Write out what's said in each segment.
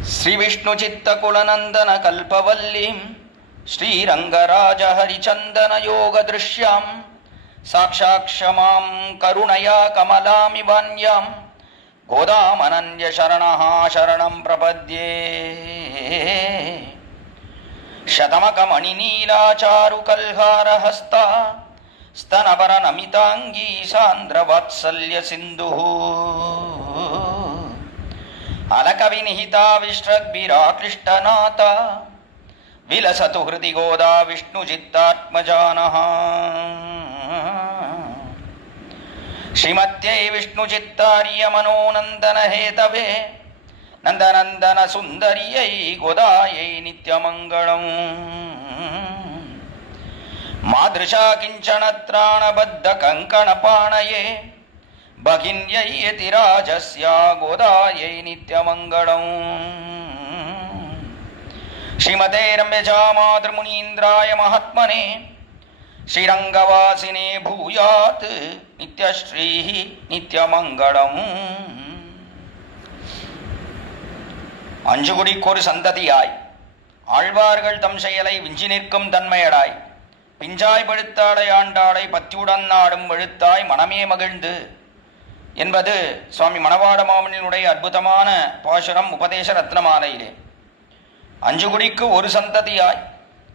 श्री विष्णु चित्तकुलनंदन कल्पवल्लीं श्रीरंगराज हरिचंदन योग दृश्यां साक्षाक्षमां करुणया कमलामिवान्यां गोदामनन्य शरणः शरणं प्रपद्ये। शतमकमणिनीलाचारुकल्हारहस्ता स्तनपरनमिताङ्गी सान्द्रवात्सल्य सिन्धुः अलकविनिहिता विश्रग्भिराकृष्टनाथा विलसतु हृदि गोदा विष्णुचित्तात्मजानः। श्रीमत्यै विष्णुचित्तार्य मनोनन्दन हेतवे नन्दनन्दन सुन्दर्यै गोदायै नित्यमङ्गलम्। मादृशा किञ्चन त्राणबद्ध कङ्कणपाणये भगिन्यै यतिराजस्या गोदायै नित्यमङ्गलम्। श्रीमते रम्यजा मातृमुनीन्द्राय महात्मने श्रीरङ्गवासिने भूयात् नित्यश्रीः नित्यमङ्गलम्। அஞ்சுகுடிக்கொரு சந்ததியாய் ஆழ்வார்கள் தம் செயலை விஞ்சி நிற்கும் தன்மையடாய் பிஞ்சாய் பழுத்தாளை ஆண்டாளை பத்தியுடன் நாடும் வெழுத்தாய் மனமே மகிழ்ந்து என்பது சுவாமி மணவாள மாமனினுடைய அற்புதமான பாசுரம் உபதேச ரத்னமாலையிலே. அஞ்சுகுடிக்கு ஒரு சந்ததியாய்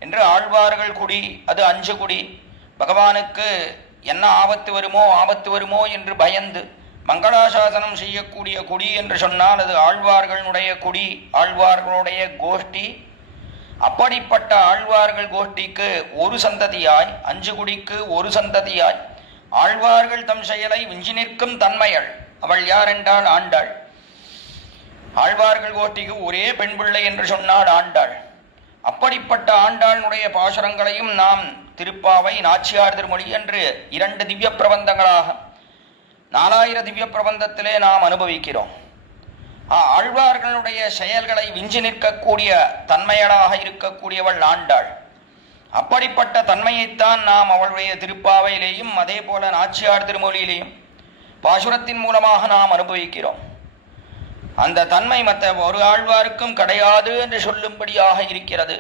என்று ஆழ்வார்கள் குடி, அது அஞ்சு குடி. பகவானுக்கு என்ன ஆபத்து வருமோ என்று பயந்து மங்களாசாசனம் செய்யக்கூடிய குடி என்று சொன்னால் அது ஆழ்வார்களுடைய குடி, ஆழ்வார்களுடைய கோஷ்டி. அப்படிப்பட்ட ஆழ்வார்கள் கோஷ்டிக்கு ஒரு சந்ததியாய், அஞ்சு குடிக்கு ஒரு சந்ததியாய் ஆழ்வார்கள் தம் செயலை விஞ்சி நிற்கும் தன்மையள். அவள் யார் என்றால் ஆண்டாள். ஆழ்வார்கள் கோஷ்டிக்கு ஒரே பெண் பிள்ளை என்று சொன்னாள் ஆண்டாள். அப்படிப்பட்ட ஆண்டாளுடைய பாசுரங்களையும் நாம் திருப்பாவை, நாச்சியார் திருமொழி என்று 2 திவ்ய பிரபந்தங்களாக 4000 திவ்ய பிரபந்தத்திலே நாம் அனுபவிக்கிறோம். ஆழ்வார்களுடைய செயல்களை விஞ்சி நிற்கக்கூடிய தன்மையளாக இருக்கக்கூடியவள் ஆண்டாள். அப்படிப்பட்ட தன்மையைத்தான் நாம் அவளுடைய திருப்பாவையிலேயும் அதே போல நாச்சியார் திருமொழியிலேயும் பாசுரத்தின் மூலமாக நாம் அனுபவிக்கிறோம். அந்த தன்மை மற்ற ஒரு ஆழ்வாருக்கும் கிடையாது என்று சொல்லும்படியாக இருக்கிறது.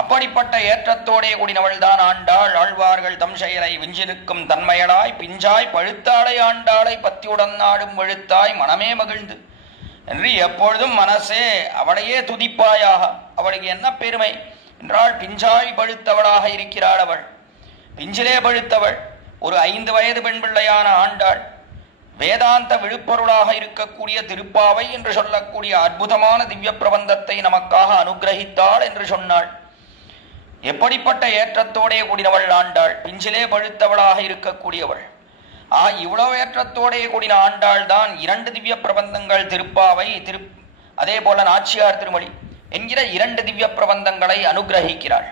அப்படிப்பட்ட ஏற்றத்தோடைய கூடினவள் தான் ஆண்டாள். ஆழ்வார்கள் தம் செயலை விஞ்சி நிற்கும் தன்மையளாய் பிஞ்சாய் பழுத்தாளை ஆண்டாளை பத்தியுடன் நாடும் வெழுத்தாய் மனமே மகிழ்ந்து என்று எப்பொழுதும் மனசே அவளையே துதிப்பாயாக. அவளுக்கு என்ன பெருமை என்றால் பிஞ்சாய் பழுத்தவளாக இருக்கிறாள். அவள் பிஞ்சிலே பழுத்தவள். ஒரு 5 வயது பெண் பிள்ளையான ஆண்டாள் வேதாந்த விழுப்பொருளாக இருக்கக்கூடிய திருப்பாவை என்று சொல்லக்கூடிய அற்புதமான திவ்ய பிரபந்தத்தை நமக்காக அனுகிரகித்தாள் என்று சொன்னாள். எப்படிப்பட்ட ஏற்றத்தோடைய கூடினவள் ஆண்டாள், பிஞ்சிலே பழுத்தவளாக இருக்கக்கூடியவள். இவ்வளவு ஏற்றத்தோடைய கூடின ஆண்டாள் தான் 2 திவ்ய பிரபந்தங்கள் திருப்பாவை, அதே போல நாச்சியார் திருமொழி என்கிற 2 திவ்ய பிரபந்தங்களை அனுகிரகிக்கிறாள்.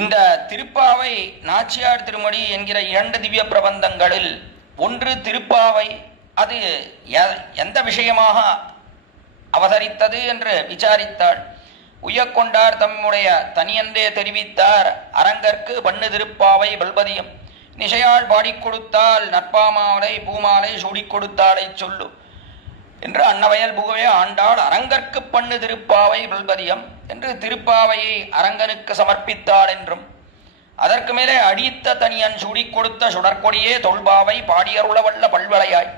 இந்த திருப்பாவை, நாச்சியார் திருமொழி என்கிற 2 திவ்ய பிரபந்தங்களில் ஒன்று திருப்பாவை. அது எந்த விஷயமாக அவதரித்தது என்று விசாரித்தாள். உய்யக்கொண்டார் தம்முடைய தனியன்றே தெரிவித்தார். அரங்கற்கு பண்ணு திருப்பாவை பல்பதியம் நிசையாள் பாடிக் கொடுத்தால் நற்பாமாலை பூமாலை சூடிக் கொடுத்தாளை சொல்லு என்று அன்னவயல் புகவே ஆண்டாள் அரங்கற்கு பண்ணு திருப்பாவை பல்பதியம் என்று திருப்பாவையை அரங்கனுக்கு சமர்ப்பித்தாள் என்றும், அதற்கு மேலே அடித்த தனியன் சூடிக் கொடுத்த சுடற்கொடியே தொல்பாவை பாடியருளவல்ல பல்வளையாய்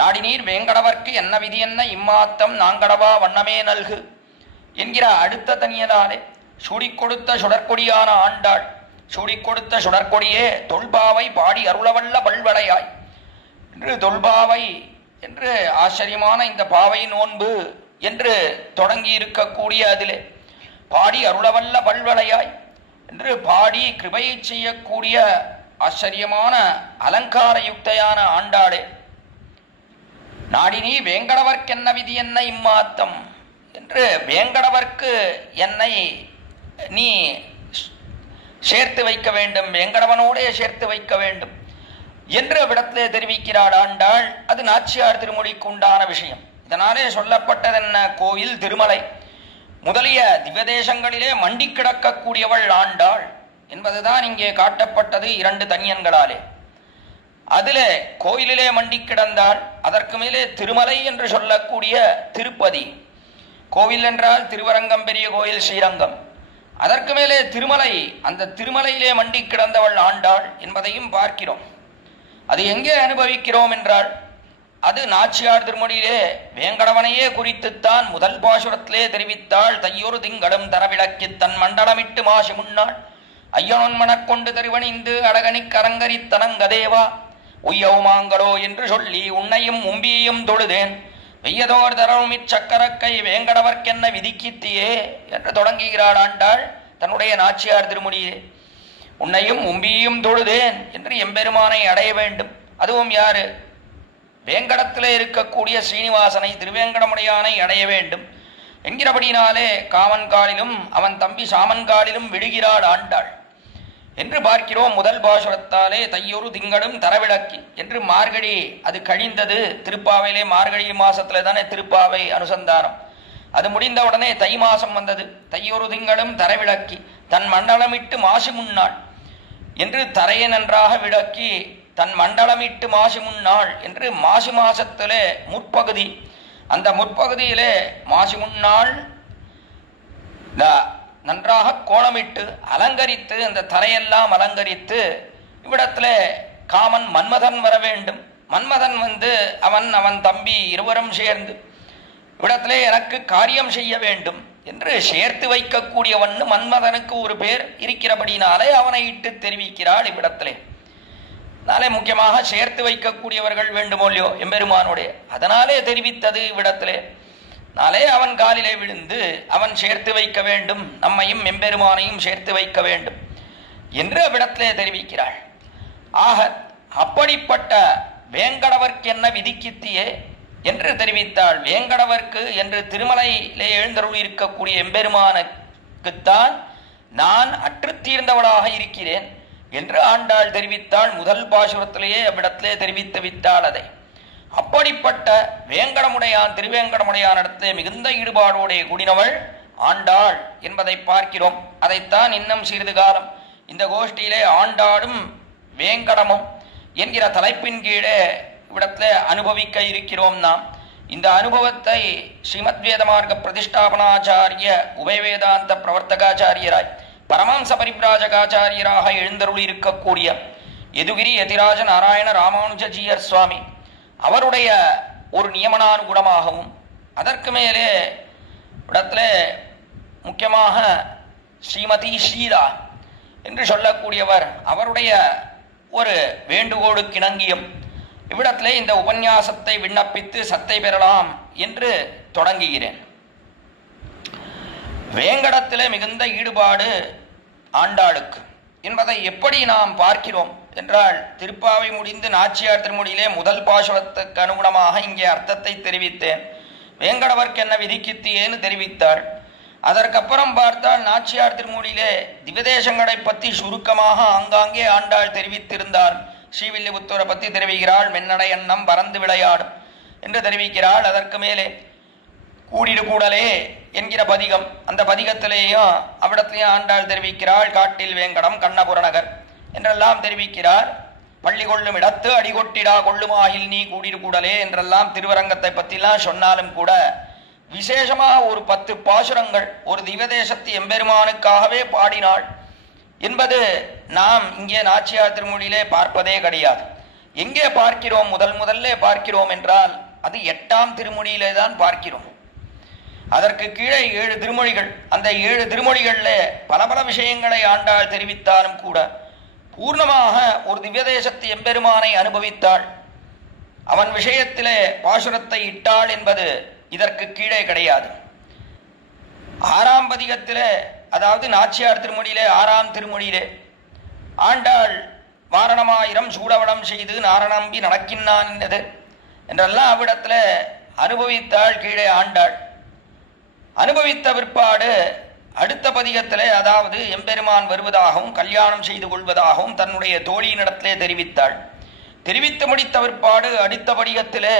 நாடினீர் வேங்கடவர்க்கு என்ன விதி என்ன இம்மாத்தம் நாங்கடவா வண்ணமே நல்கு என்கிற அடுத்த தனியனாலே சூடிக் கொடுத்த சுடற்கொடியான ஆண்டாள். சூடிக் கொடுத்த சுடற்கொடியே தொல்பாவை பாடி அருளவல்ல பல்வளையாய் என்று தொல்பாவை என்று ஆச்சரியமான இந்த பாவை நோன்பு என்று தொடங்கி இருக்கக்கூடிய அதிலே பாடி அருளவல்ல பல்வளையாய் என்று பாடி கிருபையை செய்யக்கூடிய ஆச்சரியமான அலங்கார யுக்தையான ஆண்டாளே. நாடினி வேங்கடவர்க்கென்ன விதி என்ன இம்மாத்தம் என்று வேங்கடவர்க்கு என்னை நீ சேர்த்து வைக்க வேண்டும், வேங்கடவனோடே சேர்த்து வைக்க வேண்டும் என்று அவ்விடத்திலே தெரிவிக்கிறாள் ஆண்டாள். அது நாச்சியார் திருமொழிக்கு உண்டான விஷயம். இதனாலே சொல்லப்பட்டது என்ன, கோயில் திருமலை முதலிய திவ்யதேசங்களிலே மண்டி கிடக்கக்கூடியவள் ஆண்டாள் என்பதுதான் இங்கே காட்டப்பட்டது 2 தனியன்களாலே. அதிலே கோயிலிலே மண்டி கிடந்தாள். அதற்கு மேலே திருமலை என்று சொல்லக்கூடிய திருப்பதி, கோவில் என்றால் திருவரங்கம் பெரிய கோயில் ஸ்ரீரங்கம். அதற்கு மேலே திருமலை, அந்த திருமலையிலே மண்டி கிடந்தவள் ஆண்டாள் என்பதையும் பார்க்கிறோம். அது எங்கே அனுபவிக்கிறோம் என்றால், அது நாச்சியார் திருமொழியிலே வேங்கடவனையே குறித்துத்தான் முதல் பாசுரத்திலே தெரிவித்தாள். தையொரு திங்களும் தரவிளக்கி தன் மண்டலமிட்டு மாசி முன்னாள் ஐயனொன் மனக்கொண்டு திருவணிந்து அழகனிக் கரங்கரித்தனங்கதேவா உய்யவுமாங்களோ என்று சொல்லி உன்னையும் உம்பியையும் தொழுதேன் வெய்யதோர் தரவுமிச் சக்கரக்கை வேங்கடவர்க்கென்ன விதிக்கித்தியே என்று தொடங்குகிறாள் ஆண்டாள் தன்னுடைய நாச்சியார் திருமொழியிலே. உன்னையும் உம்பியையும் தொழுதேன் என்று எம்பெருமானை அடைய வேண்டும். அதுவும் யாரு? வேங்கடத்திலே இருக்கக்கூடிய ஸ்ரீனிவாசனை, திருவேங்கடமுடையானை அடைய வேண்டும் என்கிறபடினாலே காமன்காலிலும் அவன் தம்பி சாமன்காலிலும் விடுகிறாள் ஆண்டாள் என்று பார்க்கிறோம். முதல் பாசுரத்தாலே தையொரு திங்களும் தரவிளக்கி என்று மார்கழி அது கழிந்தது. திருப்பாவையிலே மார்கழி மாசத்துல தானே திருப்பாவை அனுசந்தானம். அது முடிந்தவுடனே தை மாசம் வந்தது. தையொரு திங்களும் தரவிளக்கி தன் மண்டலமிட்டு மாசி முன்னாள் என்று தரையை நன்றாக விளக்கி தன் மண்டலமிட்டு மாசி முன்னாள் என்று மாசி மாசத்திலே முற்பகுதி, அந்த முற்பகுதியிலே மாசி முன்னாள் நன்றாக கோலமிட்டு அலங்கரித்து அந்த தரையெல்லாம் அலங்கரித்து இவ்விடத்துல காமன் மன்மதன் வர வேண்டும். மன்மதன் வந்து அவன் தம்பி இருவரும் சேர்ந்து இவ்விடத்திலே எனக்கு காரியம் செய்ய வேண்டும் என்று சேர்த்து வைக்கக்கூடியவன் மன்மதனுக்கு ஒரு பேர் இருக்கிறபடினாலே அவனை இட்டு தெரிவிக்கிறாள் இவ்விடத்திலே. நாளே முக்கியமாக சேர்த்து வைக்கக்கூடியவர்கள் வேண்டுமோ இல்லையோ எம்பெருமானுடைய, அதனாலே தெரிவித்தது இவ்விடத்திலே. நாளே அவன் காலிலே விழுந்து அவன் சேர்த்து வைக்க வேண்டும், நம்மையும் எம்பெருமானையும் சேர்த்து வைக்க வேண்டும் என்று அவ்விடத்திலே தெரிவிக்கிறாள். ஆக அப்படிப்பட்ட வேங்கடவர்க்கு என்ன விதிக்கித்தியே என்று தெரிவித்தாள். வேங்கடவர்க்கு என்று திருமலையிலே எழுந்தருள் இருக்கக்கூடிய எம்பெருமானுக்குத்தான் நான் அற்றுத்தீர்ந்தவளாக இருக்கிறேன் என்று ஆண்டாள் தெரிவித்தாள். முதல் பாசுரத்திலேயே அவ்விடத்திலே தெரிவித்து விட்டாள் அதை. அப்படிப்பட்ட வேங்கடமுடையான், திருவேங்கடமுடையான் இடத்திலே மிகுந்த ஈடுபாடோடைய கூடினவள் ஆண்டாள் என்பதை பார்க்கிறோம். அதைத்தான் இன்னும் சிறிது காலம் இந்த கோஷ்டியிலே ஆண்டாளும் வேங்கடமும் என்கிற தலைப்பின் கீழே இவ்விடத்திலே அனுபவிக்க இருக்கிறோம். நாம் இந்த அனுபவத்தை ஸ்ரீமத் வேத மார்க்க பிரதிஷ்டாபனாச்சாரிய உபயவேதாந்த பிரவர்த்தகாச்சாரியராய் பரமஹம்ச பரிப்ராஜகாச்சாரியராக எழுந்தருள் இருக்கக்கூடிய யதுகிரி யதிராஜ நாராயண ராமானுஜஜீயர் சுவாமி அவருடைய ஒரு நியமனானுகுணமாகவும், அதற்கு மேலே இடத்துல முக்கியமாக ஸ்ரீமதி ஷீலா என்று சொல்லக்கூடியவர் அவருடைய ஒரு வேண்டுகோளுக்கு இணங்கியும் இவ்விடத்திலே இந்த உபன்யாசத்தை விண்ணப்பித்து சத்தை பெறலாம் என்று தொடங்குகிறேன். வேங்கடத்திலே மிகுந்த ஈடுபாடு ஆண்டாளுக்கு என்பதை எப்படி நாம் பார்க்கிறோம் என்றால், திருப்பாவை முடிந்து நாச்சியார் திருமொழியிலே முதல் பாசுரத்துக்கு அனுகுணமாக இங்கே அர்த்தத்தை தெரிவித்தேன். வேங்கடவர்க்கு என்ன விதிக்கித்தியேன்னு தெரிவித்தாள். அதற்கப்புறம் பார்த்தால் நாச்சியார் திருமொழியிலே திவதேசங்களை பற்றி சுருக்கமாக ஆங்காங்கே ஆண்டாள் தெரிவித்திருந்தாள். ஸ்ரீவில்லிபுத்தூரை பற்றி தெரிவிக்கிறாள். மென்னடை எண்ணம் பறந்து விளையாடும் என்று தெரிவிக்கிறாள். அதற்கு மேலே கூடிடு கூடலே என்கிற பதிகம், அந்த பதிகத்திலேயும் அவ்விடத்திலேயும் ஆண்டாள் தெரிவிக்கிறாள். காட்டில் வேங்கடம் கண்ணபுரநகர் என்றெல்லாம் தெரிவிக்கிறார். பள்ளி கொள்ளும் இடத்து அடிகொட்டிடா கொள்ளுமாகில் நீ கூடிடு கூடலே என்றெல்லாம் திருவரங்கத்தை பற்றிலாம் சொன்னாலும் கூட விசேஷமாக ஒரு 10 பாசுரங்கள் ஒரு திவதேசத்து எம்பெருமானுக்காகவே பாடினாள் என்பது நாம் இங்கே நாச்சியார் திருமொழியிலே பார்ப்பதே கிடையாது. எங்கே பார்க்கிறோம்? முதல்ல பார்க்கிறோம் என்றால் அது 8ஆம் திருமொழியிலே தான் பார்க்கிறோம். அதற்கு கீழே 7 திருமொழிகள். அந்த 7 திருமொழிகளிலே பல விஷயங்களை ஆண்டாள் தெரிவித்தாலும் கூட பூர்ணமாக ஒரு திவ்யதேசத்து எம்பெருமானை அனுபவித்தாள், அவன் விஷயத்திலே பாசுரத்தை இட்டாள் என்பது இதற்கு கீழே கிடையாது. 6ஆம் பதிகத்திலே, அதாவது நாச்சியார் திருமொழியிலே 6ஆம் திருமொழியிலே ஆண்டாள் வாரணமாயிரம் சூடவடம் செய்து நாரணம்பி நடக்கின்றான் என்னது என்றெல்லாம் அவ்விடத்துல அனுபவித்தாள். கீழே ஆண்டாள் அனுபவித்த பிற்பாடு அடுத்த பதிகத்திலே, அதாவது எம்பெருமான் வருவதாகவும் கல்யாணம் செய்து கொள்வதாகவும் தன்னுடைய தோழியினிடத்திலே தெரிவித்தாள். தெரிவித்து முடித்த பிற்பாடு அடுத்த பதிகத்திலே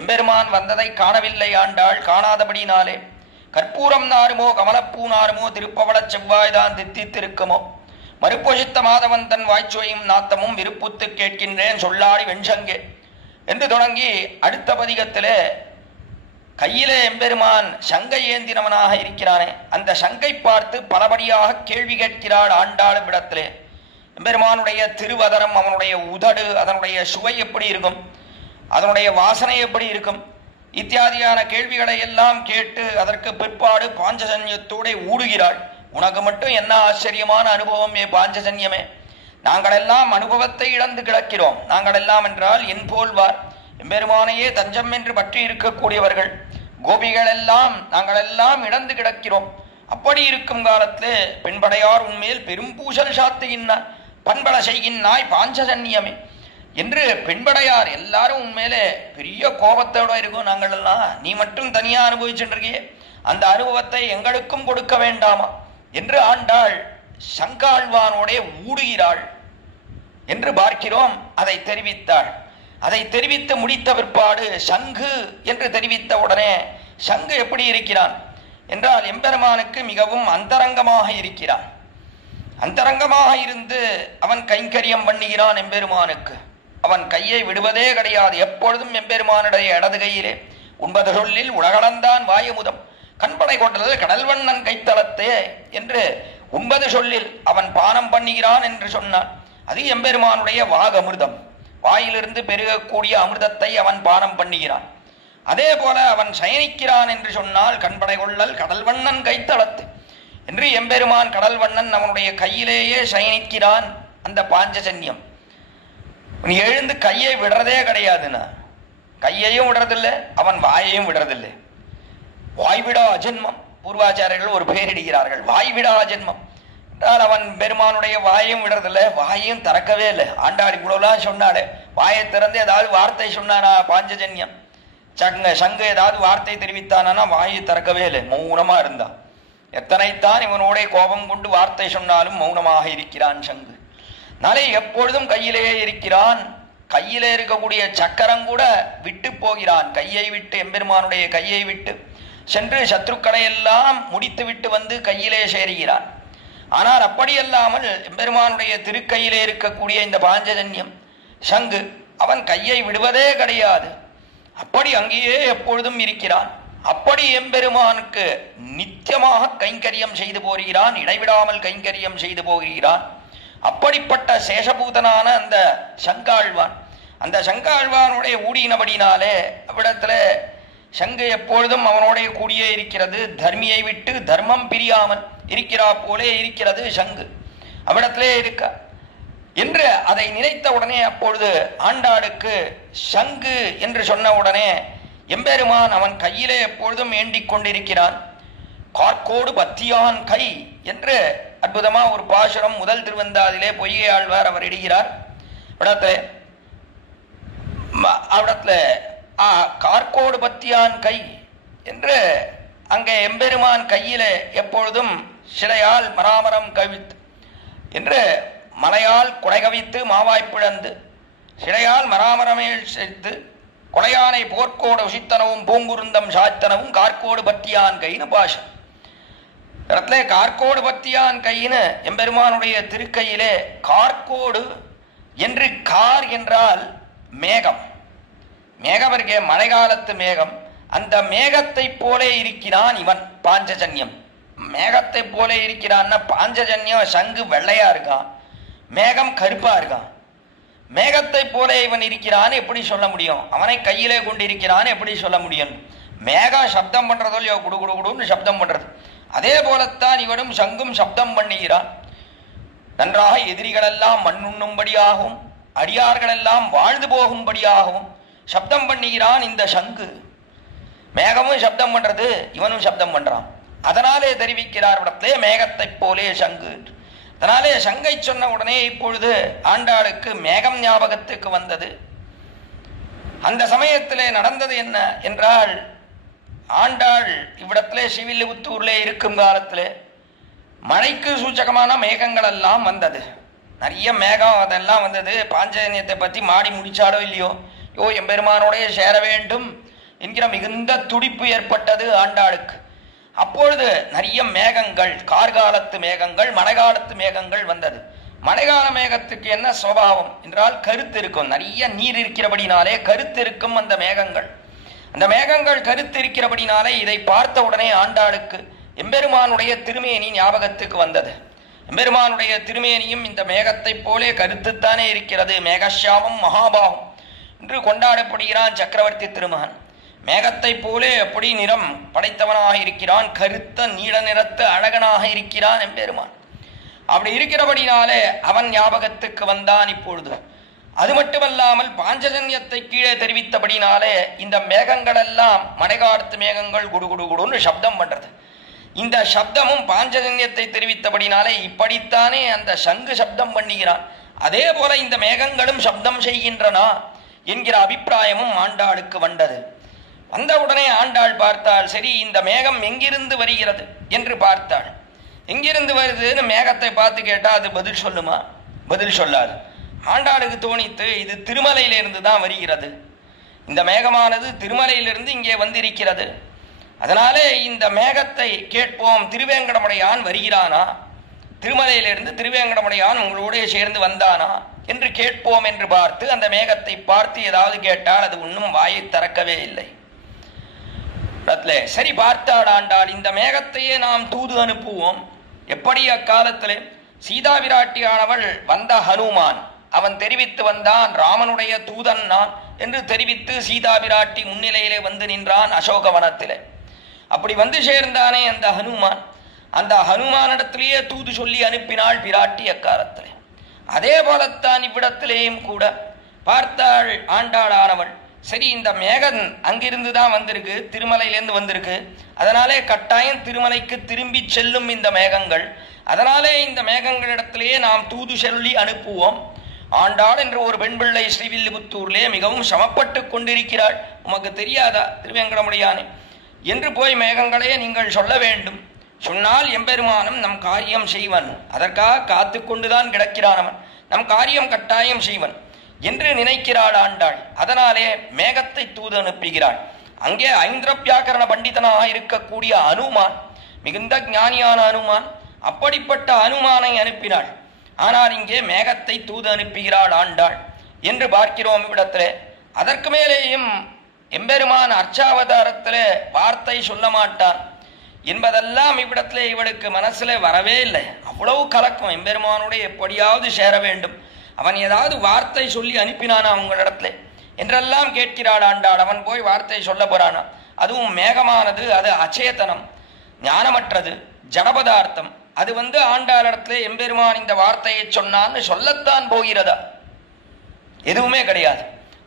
எம்பெருமான் வந்ததை காணவில்லை ஆண்டாள். காணாதபடினாலே கற்பூரம் நாருமோ கமலப்பூ நாருமோ திருப்பவளச் செவ்வாய்தான் தித்தித்திருக்குமோ மறுப்பொழித்த மாதவன் தன் வாய்ச்சோயும் நாத்தமும் விருப்புத்து கேட்கின்றேன் சொல்லாடி வெண்சங்கே என்று தொடங்கி அடுத்த பதிகத்திலே கையிலே எம்பெருமான் சங்கை ஏந்தினவனாக இருக்கிறானே, அந்த சங்கை பார்த்து பலபடியாக கேள்வி கேட்கிறாள் ஆண்டாளும் இடத்திலே. எம்பெருமானுடைய திருவதரம், அவனுடைய உதடு, அதனுடைய சுவை எப்படி இருக்கும், அதனுடைய வாசனை எப்படி இருக்கும் இத்தியாதியான கேள்விகளை எல்லாம் கேட்டு அதற்கு பிற்பாடு பாஞ்சஜன்யத்தோட ஊடுகிறாள். உனக்கு மட்டும் என்ன ஆச்சரியமான அனுபவம் ஏ பாஞ்சஜன்யமே, நாங்கள் எல்லாம் அனுபவத்தை இழந்து கிடக்கிறோம். நாங்கள் எல்லாம் என்றால் என் போல்வார் எம்பெருமானையே தஞ்சம் என்று பற்றி இருக்கக்கூடியவர்கள் கோபிகள் எல்லாம் நாங்கள் எல்லாம் இழந்து கிடக்கிறோம். அப்படி இருக்கும் காலத்திலே பெண்படையார் உண்மையில் பெரும் பூசல் சாத்துகின்றார், பண்பல செய்கின்றாய் பாஞ்சஜன்யமே என்று பெண்படையார் எல்லாரும் உண்மையிலே பெரிய கோபத்தோட இருக்கும். நாங்கள் எல்லாம் நீ மட்டும் தனியா அனுபவிச்சுருக்கியே, அந்த அனுபவத்தை எங்களுக்கும் கொடுக்க வேண்டாமா என்று ஆண்டாள் சங்காழ்வானோட ஊடுகிறாள் என்று பார்க்கிறோம். அதை தெரிவித்தாள். அதை தெரிவித்து முடித்த பிற்பாடு சங்கு என்று தெரிவித்த உடனே, சங்கு எப்படி இருக்கிறான் என்றால் எம்பெருமானுக்கு மிகவும் அந்தரங்கமாக இருக்கிறான். அந்தரங்கமாக இருந்து அவன் கைங்கரியம் பண்ணுகிறான் எம்பெருமானுக்கு. அவன் கையை விடுவதே கிடையாது. எப்பொழுதும் எம்பெருமானுடைய இடது கையிலே 9 சொல்லில் உலகளந்தான் வாயுமுதம் கண்படை கொண்டது கடல்வண்ணன் கைத்தளத்தே என்று 9 சொல்லில் அவன் பானம் பண்ணுகிறான் என்று சொன்னான். அது எம்பெருமானுடைய வாகமிர்தம், வாயிலிருந்து பெருகக்கூடிய அமிர்தத்தை அவன் பானம் பண்ணுகிறான். அதே போல அவன் சயனிக்கிறான் என்று சொன்னால் கண்படை கொள்ளல் கடல்வண்ணன் கைத்தளத்து என்று எம்பெருமான் கடல்வண்ணன் அவனுடைய கையிலேயே சயனிக்கிறான். அந்த பாஞ்சஜன்யம் நீ எழுந்து கையை விடுறதே கிடையாதுன்னா, கையையும் விடுறதில்லை, அவன் வாயையும் விடுறதில்லை. வாய்விடா ஜென்மம் பூர்வாச்சாரியர்கள் ஒரு பெயரிடுகிறார்கள், வாய்விடா ஜென்மம் என்றால் அவன் பெருமானுடைய வாயையும் விடுறதில்லை, வாயையும் திறக்கவே இல்லை. ஆண்டாள் இவ்வளவுலாம் சொன்னாலே, வாயை திறந்து ஏதாவது வார்த்தை சொன்னானா பாஞ்சஜன்யம், சங்கு ஏதாவது வார்த்தை தெரிவித்தானா வாயை திறக்கவே இல்லை, மௌனமா இருந்தான். எத்தனைத்தான் இவனோட கோபம் கொண்டு வார்த்தை சொன்னாலும் மௌனமாக இருக்கிறான் சங்கு. நாளை எப்பொழுதும் கையிலேயே இருக்கிறான். கையிலே இருக்கக்கூடிய சக்கரம் கூட விட்டு போகிறான். கையை விட்டு எம்பெருமானுடைய கையை விட்டு சென்று சத்ருக்களை எல்லாம் முடித்து விட்டு வந்து கையிலே சேருகிறான். ஆனால் அப்படியல்லாமல் எம்பெருமானுடைய திருக்கையிலே இருக்கக்கூடிய இந்த பாஞ்சஜன்யம் சங்கு அவன் கையை விடுவதே கிடையாது. அப்படி அங்கேயே எப்பொழுதும் இருக்கிறான். அப்படி எம்பெருமானுக்கு நித்தியமாக கைங்கரியம் செய்து போகிறான், இடைவிடாமல் கைங்கரியம் செய்து போகிறான். அப்படிப்பட்ட சேஷபூதனான அந்த சங்காழ்வான், அந்த சங்காழ்வானுடைய ஊடினபடினாலே அவ்விடத்துல சங்கு எப்பொழுதும் அவனுடைய கூடியே இருக்கிறது. தர்மியை விட்டு தர்மம் பிரியாமல் இருக்கிறா போலே இருக்கிறது சங்கு, அவ்விடத்திலே இருக்க என்று அதை நினைத்த உடனே அப்பொழுது ஆண்டாளுக்கு சங்கு என்று சொன்ன உடனே எம்பெருமான் அவன் கையிலே எப்பொழுதும் ஏண்டிக் கொண்டிருக்கிறான். கார்கோடு பத்தியான் கை என்று அற்புதமா ஒரு பாசுரம் முதல் திருவந்தாதிலே பொய்கை ஆழ்வார் அவர் இடுகிறார். அவிடத்துல கார்கோடு பத்தியான் கை என்று அங்கே எம்பெருமான் கையிலே எப்பொழுதும் சிலையால் மராமரம் கவித்து என்று மலையால் குடை கவித்து மாவாய்ப்பிழந்து சிலையால் மராமரமேல் சேர்த்து கொடையானை போர்க்கோடு உசித்தனவும் பூங்குருந்தம் சாய்த்தனவும் கார்கோடு பத்தியான் கைன்னு பாஷம். இடத்துல கார்கோடு பத்தியான் கைன்னு எம்பெருமானுடைய திருக்கையிலே கார்கோடு என்று, கார் என்றால் மேகம், மேகம் இருக்கே மழைக்காலத்து மேகம், அந்த மேகத்தை போலே இருக்கிறான் இவன் பாஞ்சஜன்யம். மேகத்தை போலே இருக்கிறான்னா பாஞ்சஜன்யம் சங்கு வெள்ளையா இருக்கான், மேகம் கருப்பா இருக்கான். மேகத்தை போல இவன் இருக்கிறான் எப்படி சொல்ல முடியும்? அவனை கையிலே கொண்டு இருக்கிறான் எப்படி சொல்ல முடியும்? மேகம் சப்தம் பண்றதோ இல்லையோ, குடு குடு குடுன்னு சப்தம் பண்றது, அதே போலத்தான் இவனும் சங்கும் சப்தம் பண்ணுகிறான். நன்றாக எதிரிகளெல்லாம் மண்ணுண்ணும்படியாகவும் அடியார்களெல்லாம் வாழ்ந்து போகும்படியாகவும் சப்தம் பண்ணுகிறான் இந்த சங்கு. மேகமும் சப்தம் பண்றது, இவனும் சப்தம் பண்றான். அதனாலே தெரிவிக்கிறார் இடத்திலே மேகத்தை போலே சங்கு. அதனாலே சங்கை சொன்ன உடனே இப்பொழுது ஆண்டாளுக்கு மேகம் ஞாபகத்துக்கு வந்தது. அந்த சமயத்திலே நடந்தது என்ன என்றால், ஆண்டாள் இவ்விடத்திலே சிவில்லிபுத்தூர்லே இருக்கும் காலத்திலே மழைக்கு சூச்சகமான மேகங்கள் எல்லாம் வந்தது. நிறைய மேகம் அதெல்லாம் வந்தது. பாஞ்சஜன்யத்தை பற்றி மாடி முடிச்சாலோ இல்லையோ, எம்பெருமானோடைய சேர வேண்டும் என்கிற மிகுந்த துடிப்பு ஏற்பட்டது ஆண்டாளுக்கு. அப்பொழுது நிறைய மேகங்கள், கார்காலத்து மேகங்கள், மழைக்காலத்து மேகங்கள் வந்தது. மழைக்கால மேகத்துக்கு என்ன சுபாவம் என்றால் கருத்து இருக்கும், நிறைய நீர் இருக்கிறபடினாலே கருத்து இருக்கும் அந்த மேகங்கள். அந்த மேகங்கள் கருத்திருக்கிறபடினாலே இதை பார்த்த உடனே ஆண்டாளுக்கு எம்பெருமானுடைய திருமேனி ஞாபகத்துக்கு வந்தது. எம்பெருமானுடைய திருமேனியும் இந்த மேகத்தை போலே கருத்துத்தானே இருக்கிறது. மேகஷாமம் மகாபாகம் என்று கொண்டாடப்படுகிறான் சக்கரவர்த்தி திருமகன். மேகத்தை போலே அப்படி நிறம் படைத்தவனாக இருக்கிறான், கருத்த நீல நிறத்து அழகனாக இருக்கிறான் எம்பெருமான். அப்படி இருக்கிறபடினாலே அவன் ஞாபகத்துக்கு வந்தான் இப்பொழுது. அது மட்டுமல்லாமல் பாஞ்சஜன்யத்தை கீழே தெரிவித்தபடினாலே இந்த மேகங்கள் எல்லாம் மழைக்காலத்து மேகங்கள் குடுகுடு குடுன்னு சப்தம் பண்றது. இந்த சப்தமும் பாஞ்சஜன்யத்தை தெரிவித்தபடினாலே இப்படித்தானே அந்த சங்கு சப்தம் பண்ணுகிறான், அதே போல இந்த மேகங்களும் சப்தம் செய்கின்றன என்கிற அபிப்பிராயமும் ஆண்டாளுக்கு வந்தது. வந்தவுடனே ஆண்டாள் பார்த்தாள். சரி, இந்த மேகம் எங்கிருந்து வருகிறது என்று பார்த்தாள். எங்கிருந்து வருதுன்னு மேகத்தை பார்த்து கேட்டா அது பதில் சொல்லுமா? பதில் சொல்லாது. ஆண்டாளுக்கு தோணித்து இது திருமலையிலிருந்து தான் வருகிறது, இந்த மேகமானது திருமலையிலிருந்து இங்கே வந்திருக்கிறது, அதனாலே இந்த மேகத்தை கேட்போம், திருவேங்கடமுடையான் வருகிறானா, திருமலையிலிருந்து திருவேங்கடமுடையான் உங்களோட சேர்ந்து வந்தானா என்று கேட்போம் என்று பார்த்து அந்த மேகத்தை பார்த்து ஏதாவது கேட்டால் அது ஒன்றும் வாயை திறக்கவே இல்லை. சரி, பார்த்தாள் ஆண்டாள், இந்த மேகத்தையே நாம் தூது அனுப்புவோம். எப்படி அக்காலத்திலே சீதா விராட்டியானவள் வந்த ஹனுமான் அவன் தெரிவித்து வந்தான், ராமனுடைய தூதன் நான் என்று தெரிவித்து சீதா விராட்டி முன்னிலையிலே வந்து நின்றான் அசோகவனத்திலே. அப்படி வந்து சேர்ந்தானே அந்த ஹனுமான், அந்த ஹனுமானிடத்திலேயே தூது சொல்லி அனுப்பினாள் பிராட்டி அக்காலத்திலே. அதே போலத்தான் இவ்விடத்திலேயும் கூட பார்த்தாள் ஆண்டாளானவள். சரி, இந்த மேகன் அங்கிருந்து தான் வந்திருக்கு, திருமலையிலேருந்து வந்திருக்கு, அதனாலே கட்டாயம் திருமலைக்கு திரும்பி செல்லும் இந்த மேகங்கள், அதனாலே இந்த மேகங்களிடத்திலேயே நாம் தூது சொல்லி அனுப்புவோம். ஆண்டாள் என்ற ஒரு பெண் பிள்ளை ஸ்ரீவில்லிபுத்தூர்லே மிகவும் சமப்பட்டு கொண்டிருக்கிறாள், உமக்கு தெரியாதா திருவேங்கடமுடையானே என்று போய் மேகங்களே நீங்கள் சொல்ல வேண்டும், சொன்னால் எம்பெருமானம் நம் காரியம் செய்வன், அதற்காக காத்து கொண்டுதான் கிடக்கிறான் அவன், நம் காரியம் கட்டாயம் செய்வன் என்று நினைக்கிறாள் ஆண்டாள். அதனாலே மேகத்தை தூது அனுப்புகிறாள். அங்கே ஐந்திர வியாக்கரண பண்டிதனாக இருக்கக்கூடிய அனுமான், மிகுந்த ஞானியான அனுமான், அப்படிப்பட்ட அனுமானை அனுப்பினாள். ஆனால் இங்கே மேகத்தை தூது அனுப்புகிறாள் ஆண்டாள் என்று பார்க்கிறோம் இவ்விடத்திலே. அதற்கு மேலேயும் எம்பெருமான் அர்ச்சாவதாரத்திலே வார்த்தை சொல்ல மாட்டான் என்பதெல்லாம் இவ்விடத்திலே இவளுக்கு மனசிலே வரவே இல்லை. அவ்வளவு கலக்கம், எம்பெருமானுடைய எப்படியாவது சேர வேண்டும், அவன் ஏதாவது வார்த்தை சொல்லி அனுப்பினானா உங்களிடத்துல என்றெல்லாம் கேட்கிறாள் ஆண்டாள். அவன் போய் வார்த்தை சொல்ல போறானா? அதுவும் மேகமானது அது அச்சேதனம், ஞானமற்றது, ஜடபதார்த்தம். அது வந்து ஆண்டாளிடத்துல எம்பெருமான் இந்த வார்த்தையை சொன்னான்னு சொல்லத்தான் போகிறதா? எதுவுமே கிடையாது.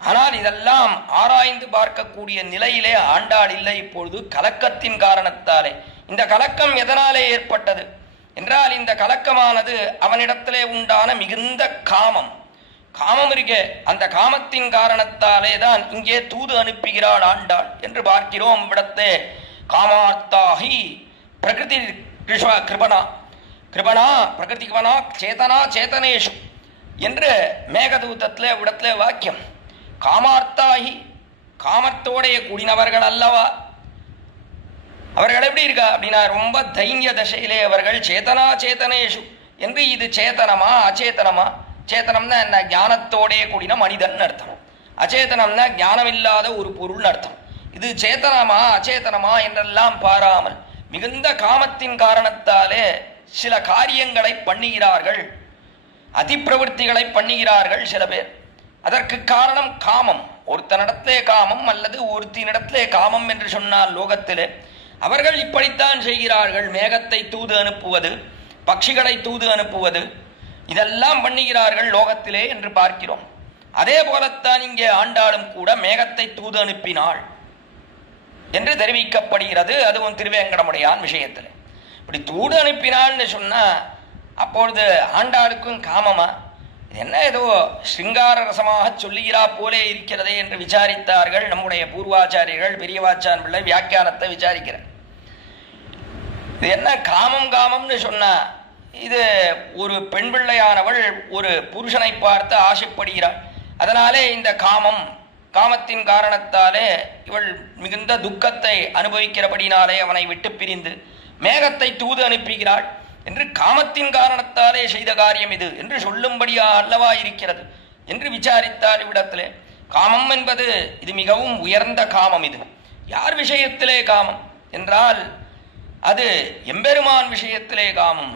ஆனால் இதெல்லாம் ஆராய்ந்து பார்க்கக்கூடிய நிலையிலே ஆண்டாள் இல்லை இப்பொழுது, கலக்கத்தின் காரணத்தாலே. இந்த கலக்கம் எதனாலே ஏற்பட்டது என்றால், இந்த கலக்கமானது அவனிடத்திலே உண்டான மிகுந்த காமம். காமம் இருக்கே, அந்த காமத்தின் காரணத்தாலே தான் இங்கே தூது அனுப்புகிறாள் ஆண்டாள் என்று பார்க்கிறோம். இவ்விடத்தே காமார்த்தாகி பிரகிருதி கிருபணா கிருபணா பிரகிருதி கிருபணா சேதனா சேதனேஷு என்று மேகதூதத்திலே இவ்விடத்திலே வாக்கியம். காமார்த்தாகி, காமத்தோடைய கூடினவர்கள் அல்லவா அவர்கள். எப்படி இருக்கா அப்படின்னா, ரொம்ப தைரிய தசையிலே அவர்கள். சேதனா சேதனேஷு என்று இது சேத்தனமா அச்சேதனமா? சேத்தனம்னா என்ன? ஞானத்தோடைய கூடின மனிதன் அர்த்தம். அச்சேதனம்னா ஞானமில்லாத ஒரு பொருள் அர்த்தம். இது சேத்தனமா அச்சேதனமா என்றெல்லாம் பாராமல் மிகுந்த காமத்தின் காரணத்தாலே சில காரியங்களை பண்ணுகிறார்கள், அதிப்பிரவൃத்திகளை பண்ணுகிறார்கள் சில பேர். அதற்கு காரணம் காமம். ஒருத்தனிடத்திலே காமம் அல்லது ஒருத்தினிடத்திலே காமம் என்று சொன்னால் லோகத்திலே அவர்கள் இப்படித்தான் செய்கிறார்கள். மேகத்தை தூது அனுப்புவது, பட்சிகளை தூது அனுப்புவது, இதெல்லாம் பண்ணுகிறார்கள் லோகத்திலே என்று பார்க்கிறோம். அதே போலத்தான் இங்கே ஆண்டாளும் கூட மேகத்தை தூது அனுப்பினாள் என்று தெரிவிக்கப்படுகிறது. அதுவும் திருவேங்கடமுடையான் விஷயத்தில் இப்படி தூது அனுப்பினாள்னு சொன்னா அப்பொழுது ஆண்டாளுக்கும் காமமா? என்ன ஏதோ ஸ்ருங்கார ரசமாக சொல்லுகிறா போலே இருக்கிறதே என்று விசாரித்தார்கள் நம்முடைய பூர்வாச்சாரியர்கள். பெரியவாச்சான் பிள்ளை வியாக்கியானத்தை விசாரிக்கிறார். இது என்ன காமம் காமம்னு சொன்னா, இது ஒரு பெண் பிள்ளையானவள் ஒரு புருஷனை பார்த்து ஆசைப்படுகிறாள். அதனாலே இந்த காமம், காமத்தின் காரணத்தாலே இவள் மிகுந்த துக்கத்தை அனுபவிக்கிறபடினாலே அவனை விட்டு பிரிந்து மேகத்தை தூது அனுப்புகிறாள் என்று காமத்தின் காரணத்தாலே செய்த காரியம் இது என்று சொல்லும்படியா அல்லவா இருக்கிறது என்று விசாரித்தார் இவ்விடத்திலே. காமம் என்பது இது மிகவும் உயர்ந்த காமம். இது யார் விஷயத்திலே காமம் என்றால் அது எம்பெருமான் விஷயத்திலே காமம்.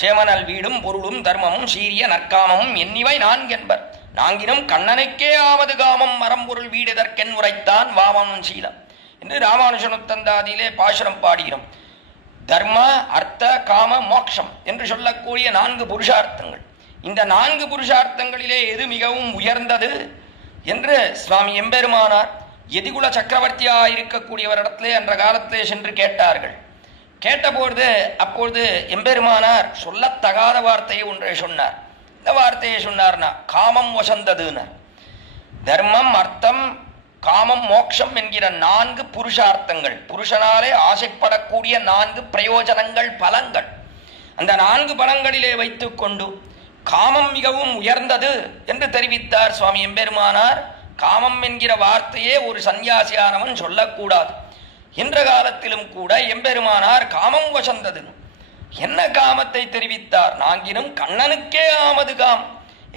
சேமனல் வீடும் பொருளும் தர்மமும் சீரிய நற்காமமும் என்னிவை நான்கென்பர் நாங்கினும் கண்ணனுக்கே ஆவது காமம் மரம்பொருள் வீடுதற்கென் உரைத்தான் வாமனும் சீலம் என்று ராமானுஜனுத்தந்தாதியிலே பாசுரம் பாடுகிறோம். தர்ம அர்த்த காம மோட்சம் என்று சொல்லக்கூடிய 4 புருஷார்த்தங்கள். இந்த 4 புருஷார்த்தங்களிலே எது மிகவும் உயர்ந்தது என்று சுவாமி எம்பெருமானார் எதிகுல சக்கரவர்த்தியாக இருக்கக்கூடியவரிடத்திலே அன்ற காலத்திலே சென்று கேட்டார்கள். கேட்டபோது அப்பொழுது எம்பெருமானார் சொல்லத்தகாத வார்த்தையை ஒன்றை சொன்னார். இந்த வார்த்தையை சொன்னார்னா காமம் வசந்ததுன்னு. தர்மம் அர்த்தம் காமம் மோட்சம் என்கிற 4 புருஷார்த்தங்கள், புருஷனாலே ஆசைப்படக்கூடிய 4 பிரயோஜனங்கள் பலங்கள். அந்த 4 பலங்களிலே வைத்துக் கொண்டு காமம் மிகவும் உயர்ந்தது என்று தெரிவித்தார் சுவாமி எம்பெருமானார். காமம் என்கிற வார்த்தையே ஒரு சன்னியாசியானவன் சொல்லக்கூடாது என்ற காலத்திலும் கூட எம்பெருமானார் காமம் வசந்தது. என்ன காமத்தை தெரிவித்தார்? நாங்கினும் கண்ணனுக்கே ஆமது காம்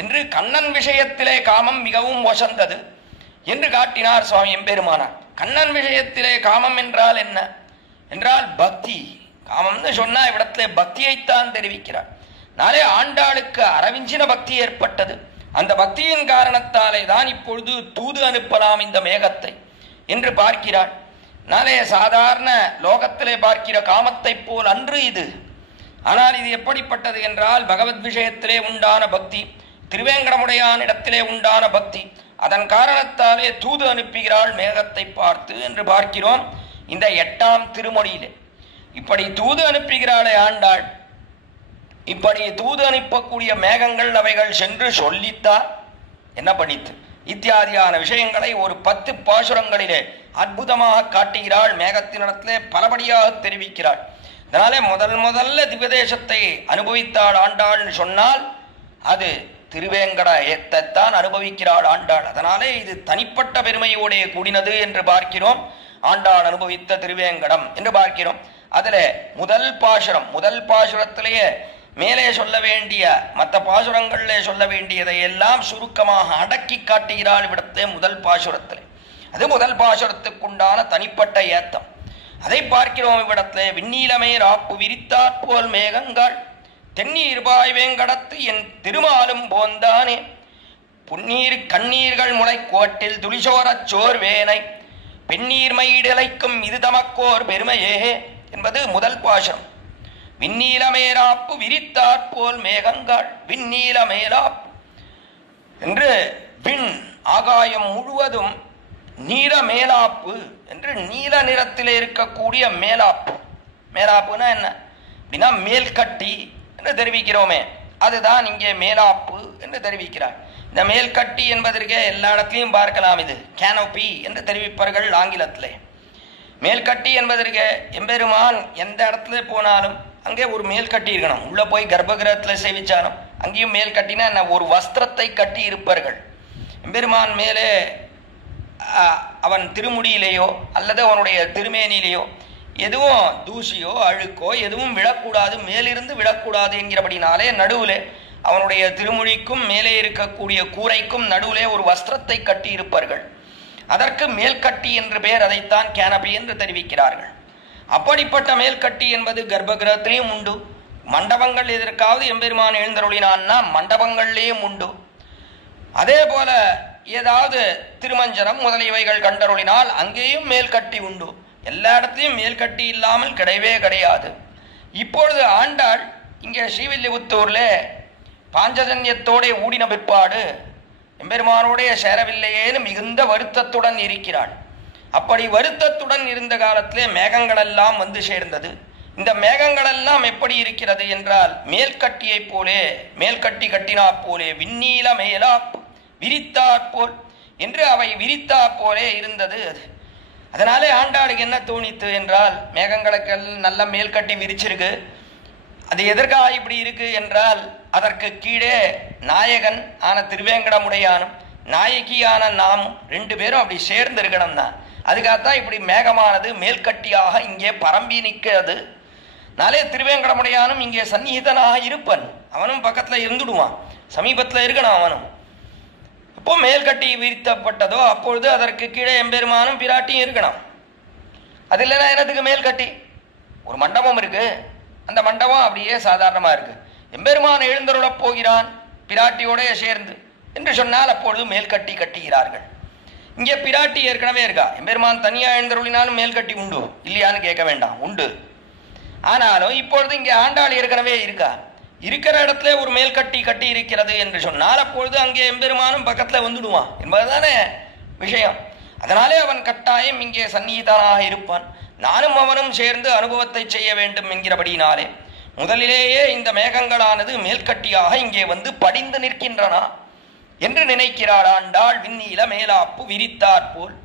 என்று கண்ணன் விஷயத்திலே காமம் மிகவும் வசந்தது என்று காட்டினார் சுவாமி எம்பெருமானார். கண்ணன் விஷயத்திலே காமம் என்றால் என்ன என்றால் பக்தி. காமம்னு சொன்னா இவ்விடத்திலே பக்தியைத்தான் தெரிவிக்கிறார். நாளே ஆண்டாளுக்கு அரவிஞ்சின பக்தி ஏற்பட்டது. அந்த பக்தியின் காரணத்தாலே தான் இப்பொழுது தூது அனுப்பலாம் இந்த மேகத்தை என்று பார்க்கிறாள். நாளே சாதாரண லோகத்திலே பார்க்கிற காமத்தை போல் அன்று இது. ஆனால் இது எப்படிப்பட்டது என்றால் பகவத் விஷயத்திலே உண்டான பக்தி, திருவேங்கடமுடையான் இடத்திலே உண்டான பக்தி. அதன் காரணத்தாலே தூது அனுப்புகிறாள் மேகத்தை பார்த்து என்று பார்க்கிறோம் இந்த 8ஆம் திருமொழியிலே. இப்படி தூது அனுப்புகிறாளே ஆண்டாள். இப்படி தூது அனுப்பக்கூடிய மேகங்கள் அவைகள் சென்று சொல்லித்தான் என்ன பண்ணித்து இத்தியாதியான விஷயங்களை ஒரு 10 பாசுரங்களிலே அற்புதமாக காட்டுகிறாள். மேகத்தினிடத்திலே பலபடியாக தெரிவிக்கிறாள். அதனாலே முதல்ல திவ்யதேசத்தை அனுபவித்தாள் ஆண்டாள் சொன்னால் அது திருவேங்கடத்தைத்தான் அனுபவிக்கிறாள் ஆண்டாள். அதனாலே இது தனிப்பட்ட பெருமையோடைய கூடினது என்று பார்க்கிறோம். ஆண்டாள் அனுபவித்த திருவேங்கடம் என்று பார்க்கிறோம். அதில் முதல் பாசுரத்திலேயே மேலே சொல்ல வேண்டிய மற்ற பாசுரங்களிலே சொல்ல வேண்டியதை எல்லாம் சுருக்கமாக அடக்கி காட்டுகிறாள் இவ்விடத்தே முதல் பாசுரத்திலே. அது முதல் பாசுரத்துக்குண்டான தனிப்பட்ட ஏத்தம். அதை பார்க்கிறோம் இவ்விடத்திலே. விண்ணீலமே ராப்பு விரித்தாற்போல் மேகங்கள் தென்னீர் பாய் வேங்கடத்து என் திருமாலும் போந்தானே புன்னீர் கண்ணீர்கள் முளைக்கோட்டில் துளிசோரச் சோர்வேனை பெண்ணீர் மயிடலைக்கும் இது தமக்கோர் பெருமையே என்பது முதல் பாசுரம். விண்ணீலமேலாப்பு விரித்தாற்போல் மேகங்கள் விண்ணீலமேலாப்பு என்று விண் ஆகாயம் முழுவதும் நீல மேலாப்பு என்று நீல நிறத்திலே இருக்கக்கூடிய மேலாப்பு. மேலாப்புனா என்ன அப்படின்னா மேல்கட்டி என்று தெரிவிக்கிறோமே, அதுதான் இங்கே மேலாப்பு என்று தெரிவிக்கிறார். இந்த மேல்கட்டி என்பதற்கே எல்லா இடத்திலையும் பார்க்கலாம். இது கேனோபி என்று தெரிவிப்பார்கள் ஆங்கிலத்திலே. மேல்கட்டி என்பதற்கு எம்பெருமான் எந்த இடத்துல போனாலும் அங்கே ஒரு மேல் கட்டி இருக்கணும். உள்ள போய் கர்ப்பகிரகத்தில் சேவிச்சாலும் அங்கேயும் மேல் கட்டினா என்ன ஒரு வஸ்திரத்தை கட்டி இருப்பார்கள். எம்பெருமான் மேலே அவன் திருமுடியிலேயோ அல்லது அவனுடைய திருமேனிலேயோ எதுவும் தூசியோ அழுக்கோ எதுவும் விழக்கூடாது, மேலிருந்து விழக்கூடாது என்கிறபடினாலே நடுவில் அவனுடைய திருமொழிக்கும் மேலே இருக்கக்கூடிய கூரைக்கும் நடுவிலே ஒரு வஸ்திரத்தை கட்டி இருப்பார்கள். அதற்கு மேல்கட்டி என்று பெயர். அதைத்தான் கேனபி என்று தெரிவிக்கிறார்கள். அப்படிப்பட்ட மேல்கட்டி என்பது கர்ப்பகிரகத்திலேயும் உண்டு. மண்டபங்கள் எதற்காவது எம்பெருமான் எழுந்தருளினான்னா மண்டபங்கள்லேயும் உண்டு. அதே போல ஏதாவது திருமஞ்சனம் முதலியவைகள் கண்டருளினால் அங்கேயும் மேல்கட்டி உண்டு. எல்லா இடத்துலையும் மேல்கட்டி இல்லாமல் கிடையவே கிடையாது. இப்பொழுது ஆண்டாள் இங்கே ஸ்ரீவில்லிபுத்தூர்ல பாஞ்சஜன்யத்தோட ஊடின பிற்பாடு எம்பெருமானோடைய சேரவில்லையேன்னு மிகுந்த வருத்தத்துடன் இருக்கிறாள். அப்படி வருத்தத்துடன் இருந்த காலத்திலே மேகங்களெல்லாம் வந்து சேர்ந்தது. இந்த மேகங்களெல்லாம் எப்படி இருக்கிறது என்றால் மேல்கட்டியை போலே, மேல்கட்டி கட்டினா போலே விண்ணீல மேலா விரித்தாற்போல் என்று அவை விரித்தா போலே இருந்தது. அது அதனாலே ஆண்டாளுக்கு என்ன தோணித்து என்றால் மேகங்களுக்கு நல்ல மேல்கட்டி விரிச்சிருக்கு. அது எதற்காக இப்படி இருக்கு என்றால் அதற்கு கீழே நாயகன் ஆன திருவேங்கடமுடையானும் நாயகியான நாமும் 2 பேரும் அப்படி சேர்ந்து இருக்கணும் தான். அதுக்காகத்தான் இப்படி மேகமானது மேல்கட்டியாக இங்கே பரம்பி நிற்கிறது. நாளே திருவேங்கடமுடையானும் இங்கே சந்நிகிதனாக இருப்பன். அவனும் பக்கத்தில் இருந்துடுவான், சமீபத்தில் இருக்கணும் அவனும். எப்போ மேல்கட்டி விரித்தப்பட்டதோ அப்பொழுது அதற்கு கீழே எம்பெருமானும் பிராட்டியும் இருக்கணும். அது இல்லைன்னா என்னத்துக்கு மேல்கட்டி? ஒரு மண்டபம் இருக்கு, அந்த மண்டபம் அப்படியே சாதாரணமா இருக்கு. எம்பெருமான் எழுந்தருளப் போகிறான் பிராட்டியோட சேர்ந்து என்று சொன்னால் அப்பொழுது மேல்கட்டி கட்டுகிறார்கள். இங்கே பிராட்டி ஏற்கனவே இருக்கா. எம்பெருமான் தனியா எழுந்தருளினாலும் மேல்கட்டி உண்டு இல்லையான்னு கேட்க வேண்டாம், உண்டு. ஆனாலும் இப்பொழுது இங்கே ஆண்டாள் ஏற்கனவே இருக்கா. இருக்கிற இடத்துல ஒரு மேல்கட்டி கட்டி இருக்கிறது என்று சொன்னால் அப்பொழுது அங்கே எம்பெருமானும் பக்கத்துல வந்துடுவான் என்பதுதானே விஷயம். அதனாலே அவன் கட்டாயம் இங்கே சந்நிகிதனாக இருப்பான். நானும் அவனும் சேர்ந்து அனுபவத்தை செய்ய வேண்டும் என்கிறபடினாலே முதலிலேயே இந்த மேகங்களானது மேல்கட்டியாக இங்கே வந்து படிந்து நிற்கின்றன என்று நினைக்கிறாள் ஆண்டாள். விண்ணீல மேலாப்பு விரித்தாற் போல்.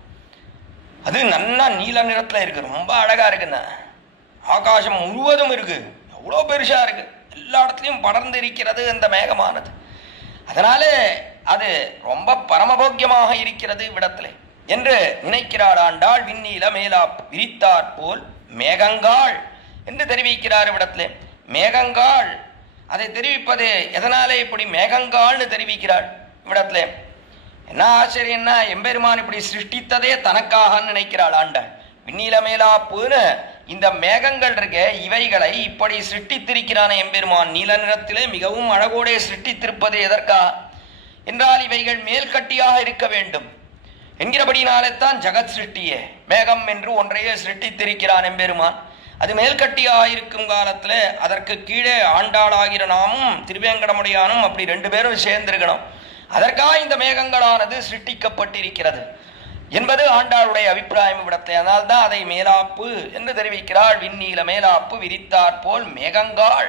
அது நன்னா நீல நிறத்துல இருக்கு, ரொம்ப அழகா இருக்குண்ண. ஆகாசம் முழுவதும் இருக்கு, எவ்வளோ பெருசா இருக்கு, எல்லா இடத்துலையும் படர்ந்து இருக்கிறது அந்த மேகமானது. அதனாலே அது ரொம்ப பரமபோக்கியமாக இருக்கிறது இவ்விடத்துல என்று நினைக்கிறாள் ஆண்டாள். விண்ணீல மேலாப்பு விரித்தாற் போல் மேகங்காள் என்று தெரிவிக்கிறார் இவ்விடத்துல. மேகங்காள் அதை தெரிவிப்பது எதனாலே இப்படி மேகங்காள்னு தெரிவிக்கிறாள் இவ்விடத்துல? என்ன ஆச்சரியம்னா, எம்பெருமான் இப்படி சிருஷ்டித்ததே தனக்காக நினைக்கிறாள் ஆண்டாள். விண்ணீல மேலாப்புன்னு இந்த மேகங்கள் இருக்க இவைகளை இப்படி சிருஷ்டித்திருக்கிறான எம்பெருமான். நீல நிறத்திலே மிகவும் அழகோடே சிருஷ்டித்திருப்பது எதற்காக என்றால் இவைகள் மேல்கட்டியாக இருக்க வேண்டும் என்கிறபடினாலே தான் ஜகத் சிருஷ்டியே மேகம் என்று ஒன்றையே சிருஷ்டித்திருக்கிறான் எம்பெருமான். அது மேல்கட்டியாக இருக்கும் காலத்துல அதற்கு கீழே ஆண்டாளாகிற நாமும் திருவேங்கடமுடையானும் அப்படி ரெண்டு பேரும் சேர்ந்திருக்கணும். அதற்காக இந்த மேகங்களானது சிருஷ்டிக்கப்பட்டிருக்கிறது என்பது ஆண்டாளுடைய அபிப்பிராயம் விடத்தை. அதனால்தான் அதை மேலாப்பு என்று தெரிவிக்கிறாள். விண்ணீல மேலாப்பு விரித்தாற் போல் மேகங்காள்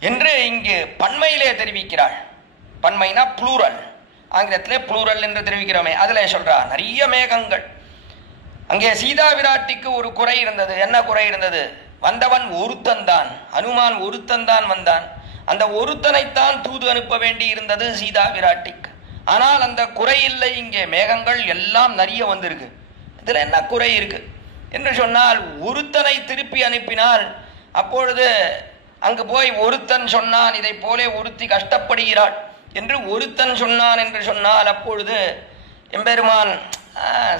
என்று இங்கு பன்மையிலே தெரிவிக்கிறாள். பன்மைனா புளூரல், ஆங்கிலத்திலே புளூரல் என்று தெரிவிக்கிறோமே, அதுல சொல்றா நிறைய மேகங்கள். அங்கே சீதா விராட்டிக்கு ஒரு குறை இருந்தது. என்ன குறை இருந்தது? வந்தவன் ஒருத்தன் தான், அனுமான் ஒருத்தன் தான் வந்தான். அந்த ஒருத்தனைத்தான் தூது அனுப்ப வேண்டி இருந்தது சீதா விராட்டிக்கு. ஆனால் அந்த குறை இல்லை. இங்கே மேகங்கள் எல்லாம் நிறைய வந்திருக்கு. இதுல என்ன குறை இருக்கு என்று சொன்னால், ஒருத்தனை திருப்பி அனுப்பினால் அப்பொழுது அங்கு போய் ஒருத்தன் சொன்னான் இதை போலே ஒருத்தி கஷ்டப்படுகிறாள் என்று ஒருத்தன் சொன்னான் என்று சொன்னால் அப்பொழுது எம்பெருமான்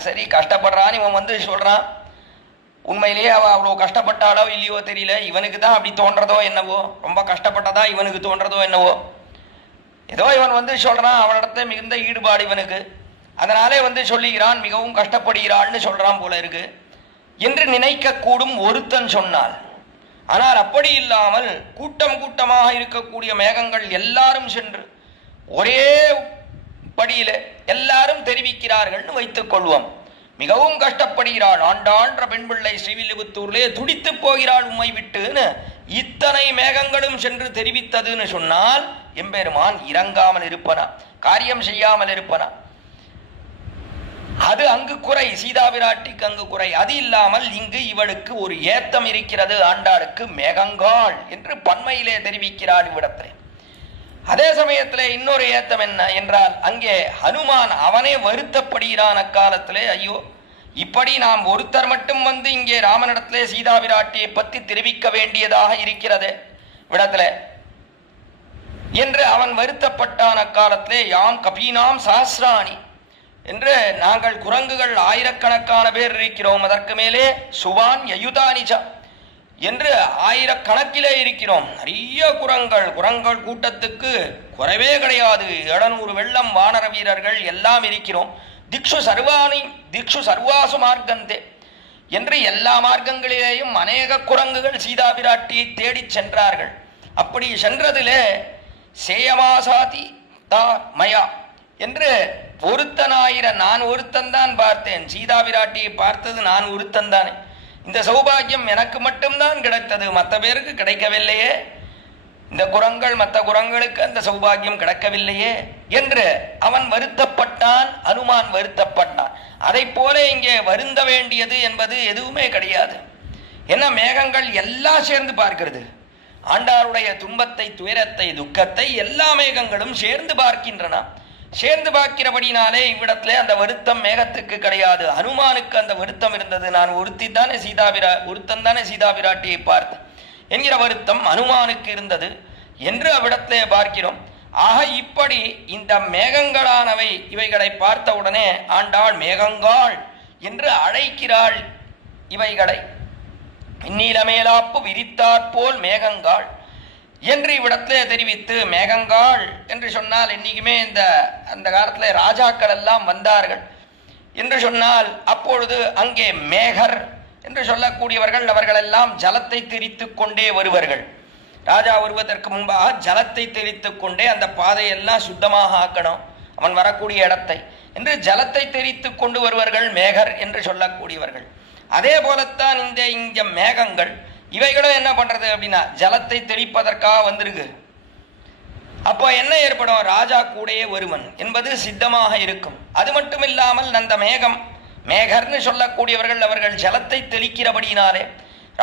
சரி கஷ்டப்படுறான் இவன் வந்து சொல்றான், உண்மையிலேயே அவ அவ்வளோ கஷ்டப்பட்டாலோ இல்லையோ தெரியல, இவனுக்கு தான் அப்படி தோன்றதோ என்னவோ, ரொம்ப கஷ்டப்பட்டதா இவனுக்கு தோன்றதோ என்னவோ, ஏதோ இவன் வந்து சொல்றான், அவனிடத்த மிகுந்த ஈடுபாடு இவனுக்கு, அதனாலே வந்து சொல்லுகிறான் மிகவும் கஷ்டப்படுகிறாள்னு சொல்றான் போல இருக்கு என்று நினைக்க கூடும் ஒருத்தன் சொன்னால். ஆனால் அப்படி இல்லாமல் கூட்டம் கூட்டமாக இருக்கக்கூடிய மேகங்கள் எல்லாரும் சென்று ஒரே படியில எல்லாரும் தெரிவிக்கிறார்கள்னு வைத்துக் கொள்வோம். மிகவும் கஷ்டப்படுகிறாள் ஆண்டாள்ன்ற பெண் பிள்ளை ஸ்ரீவில்லிபுத்தூர்லே துடித்து போகிறாள் உம்மை விட்டுன்னு இத்தனை மேகங்களும் சென்று தெரிவித்ததுன்னு சொன்னால் எம்பெருமான் இறங்காமல் இருப்பனா, காரியம் செய்யாமல் இருப்பனா. அது அங்கு குறை, சீதா விராட்டிக்கு அங்கு குறை. அது இல்லாமல் இங்கு இவளுக்கு ஒரு ஏத்தம் இருக்கிறது ஆண்டாளுக்கு, மேகங்காள் என்று பன்மையிலே தெரிவிக்கிறாள் இவ்விடத்தில். அதே சமயத்தில் இன்னொரு ஏத்தம் என்ன என்றால், அங்கே ஹனுமான் அவனே வருத்தப்படுகிறான் அக்காலத்திலே, ஐயோ இப்படி நாம் ஒருத்தர் மட்டும் வந்து இங்கே ராமனிடத்திலே சீதா விராட்டியை பற்றி தெரிவிக்க வேண்டியதாக இருக்கிறது விடத்திலே என்று அவன் வருத்தப்பட்டான் அக்காலத்திலே. யாம் கபீனாம் சஹஸ்ராணி என்று நாங்கள் குரங்குகள் ஆயிரக்கணக்கான பேர் இருக்கிறோம், அதற்கு மேலே சுவான் யயுதானிச்சா என்று ஆயிரக்கணக்கிலே இருக்கிறோம். நிறைய குரங்கள் கூட்டத்துக்கு குறைவே கிடையாது. 700 வெள்ளம் வானர வீரர்கள் எல்லாம் இருக்கிறோம். திக்ஷு சர்வாசு மார்க்கந்தே என்று எல்லா மார்க்கங்களிலேயும் அநேக குரங்குகள் சீதா பிராட்டியை தேடிச் சென்றார்கள். அப்படி சென்றதிலே சேயமாசாதி தா மயா என்று ஒருத்தனாயிர நான் ஒருத்தன் தான் பார்த்தேன், சீதா பிராட்டியை பார்த்தது நான் ஒருத்தன் தானே, இந்த சௌபாகியம் எனக்கு மட்டும்தான் கிடைத்தது, மற்ற பேருக்கு கிடைக்கவில்லையே, இந்த குரங்கள் மற்ற குரங்களுக்கு அந்த சௌபாகியம் கிடைக்கவில்லையே என்று அவன் வருத்தப்பட்டான், அனுமான் வருத்தப்பட்டான். அதை போல இங்கே வருந்த வேண்டியது என்பது எதுவுமே கிடையாது. என்ன மேகங்கள் எல்லாம் சேர்ந்து பார்க்கிறது, ஆண்டாருடைய துன்பத்தை துயரத்தை துக்கத்தை எல்லா மேகங்களும் சேர்ந்து பார்க்கின்றன. சேர்ந்து பார்க்கிறபடினாலே இவ்விடத்திலே அந்த வருத்தம் மேகத்துக்கு கிடையாது, அனுமானுக்கு அந்த வருத்தம் இருந்தது. நான் ஒருத்தன் தானே சீதா பிராட்டியை பார்த்தேன் என்கிற வருத்தம் அனுமானுக்கு இருந்தது என்று அவ்விடத்திலே பார்க்கிறோம். ஆக இப்படி இந்த மேகங்களானவை இவைகளை பார்த்த உடனே ஆண்டாள் மேகங்காள் என்று அழைக்கிறாள். இவைகளை நீலமேலாப்பு விரித்தாற்போல் மேகங்காள் என்று இவ்விடத்திலே தெரிவித்து, மேகங்காள் என்று சொன்னால் என்னைக்குமே அந்த காலத்தில் ராஜாக்கள் எல்லாம் வந்தார்கள் என்று சொன்னால் அப்பொழுது அங்கே மேகர் என்று சொல்லக்கூடியவர்கள் அவர்களெல்லாம் ஜலத்தை தெரித்து கொண்டே வருவார்கள். ராஜா வருவதற்கு முன்பாக ஜலத்தை தெரித்து கொண்டே அந்த பாதையெல்லாம் சுத்தமாக ஆக்கணும் அவன் வரக்கூடிய இடத்தை என்று ஜலத்தை தெரித்து கொண்டு வருவார்கள் மேகர் என்று சொல்லக்கூடியவர்கள். அதே போலத்தான் இங்க மேகங்கள் இவைகளும் என்ன பண்றது அப்படின்னா ஜலத்தை தெளிப்பதற்காக வந்திருக்கு. அப்போ என்ன ஏற்படும்? ராஜா கூடயே வருவன் என்பது சித்தமாக இருக்கும். அது மட்டும் இல்லாமல் அந்த மேகர்னு சொல்லக்கூடியவர்கள் அவர்கள் ஜலத்தை தெளிக்கிறபடினாலே,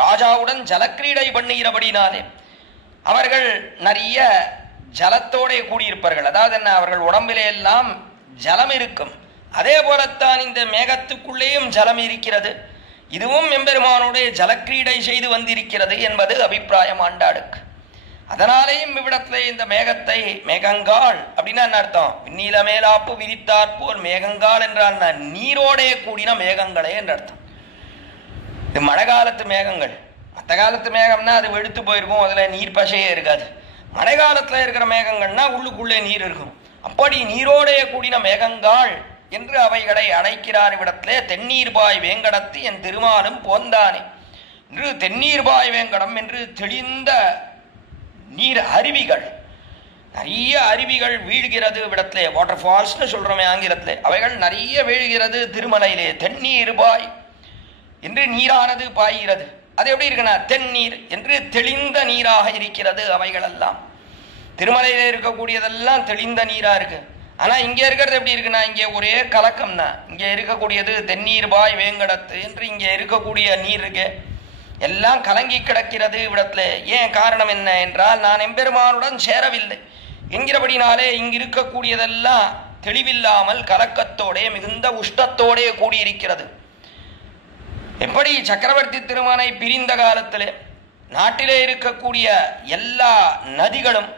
ராஜாவுடன் ஜலக்கிரீடை பண்ணுகிறபடினாலே அவர்கள் நிறைய ஜலத்தோட கூடியிருப்பார்கள். அதாவது என்ன, அவர்கள் உடம்பிலே எல்லாம் ஜலம் இருக்கும். அதே போலத்தான் இந்த மேகத்துக்குள்ளேயும் ஜலம் இருக்கிறது. இதுவும் எம்பெருமானுடைய ஜலக்கிரீடை செய்து வந்திருக்கிறது என்பது அபிப்பிராயம் ஆண்டாளுக்கு. அதனாலேயும் இவ்விடத்திலே இந்த மேகத்தை மேகங்காள் அப்படின்னா என்ன அர்த்தம்? நீல மேலாப்பு விரித்தாற்போல் மேகங்காள் என்றால் நீரோடே கூடின மேகங்களே என்ற அர்த்தம். இது மழை காலத்து மேகங்கள். மற்ற காலத்து மேகம்னா அது வெளுத்து போயிருக்கும், அதுல நீர் பசையே இருக்காது. மழை காலத்துல இருக்கிற மேகங்கள்னா உள்ளுக்குள்ளே நீர் இருக்கும். அப்படி நீரோடே கூடின மேகங்காள் என்று அவைகளை அழைக்கிறார். இவ்விடத்திலே தென்னீர்பாய் வேங்கடத்து என் திருமாலும் போந்தானே என்று தென்னீர்பாய் வேங்கடம் என்று தெளிந்த நீர் அருவிகள், நிறைய அருவிகள் வீழ்கிறது இவ்விடத்திலே. வாட்டர் ஃபால்ஸ்னு சொல்றோமே ஆங்கிலத்திலே, அவைகள் நிறைய வீழ்கிறது திருமலையிலே. தென்னீர்பாய் என்று நீரானது பாய்கிறது. அது எப்படி இருக்குன்னா தென்னீர் என்று தெளிந்த நீராக இருக்கிறது. அவைகள் எல்லாம் திருமலையில இருக்கக்கூடியதெல்லாம் தெளிந்த நீரா இருக்கு. ஆனா இங்க இருக்கிறது எப்படி இருக்குன்னா இங்கே ஒரே கலக்கம் தான். இங்க இருக்கக்கூடியது தென்னீர்பாய் வேங்கடத்து என்று இங்க இருக்கக்கூடிய நீர் இருக்கு எல்லாம் கலங்கி கிடக்கிறது இவ்விடத்துல. ஏன் காரணம் என்ன என்றால் நான் எம்பெருமானுடன் சேரவில்லை என்கிறபடினாலே இங்கு இருக்கக்கூடியதெல்லாம் தெளிவில்லாமல் கலக்கத்தோடே மிகுந்த உஷ்டத்தோடே கூடியிருக்கிறது. எப்படி சக்கரவர்த்தி திருமனை பிரிந்த காலத்திலே நாட்டிலே இருக்கக்கூடிய எல்லா நதிகளும்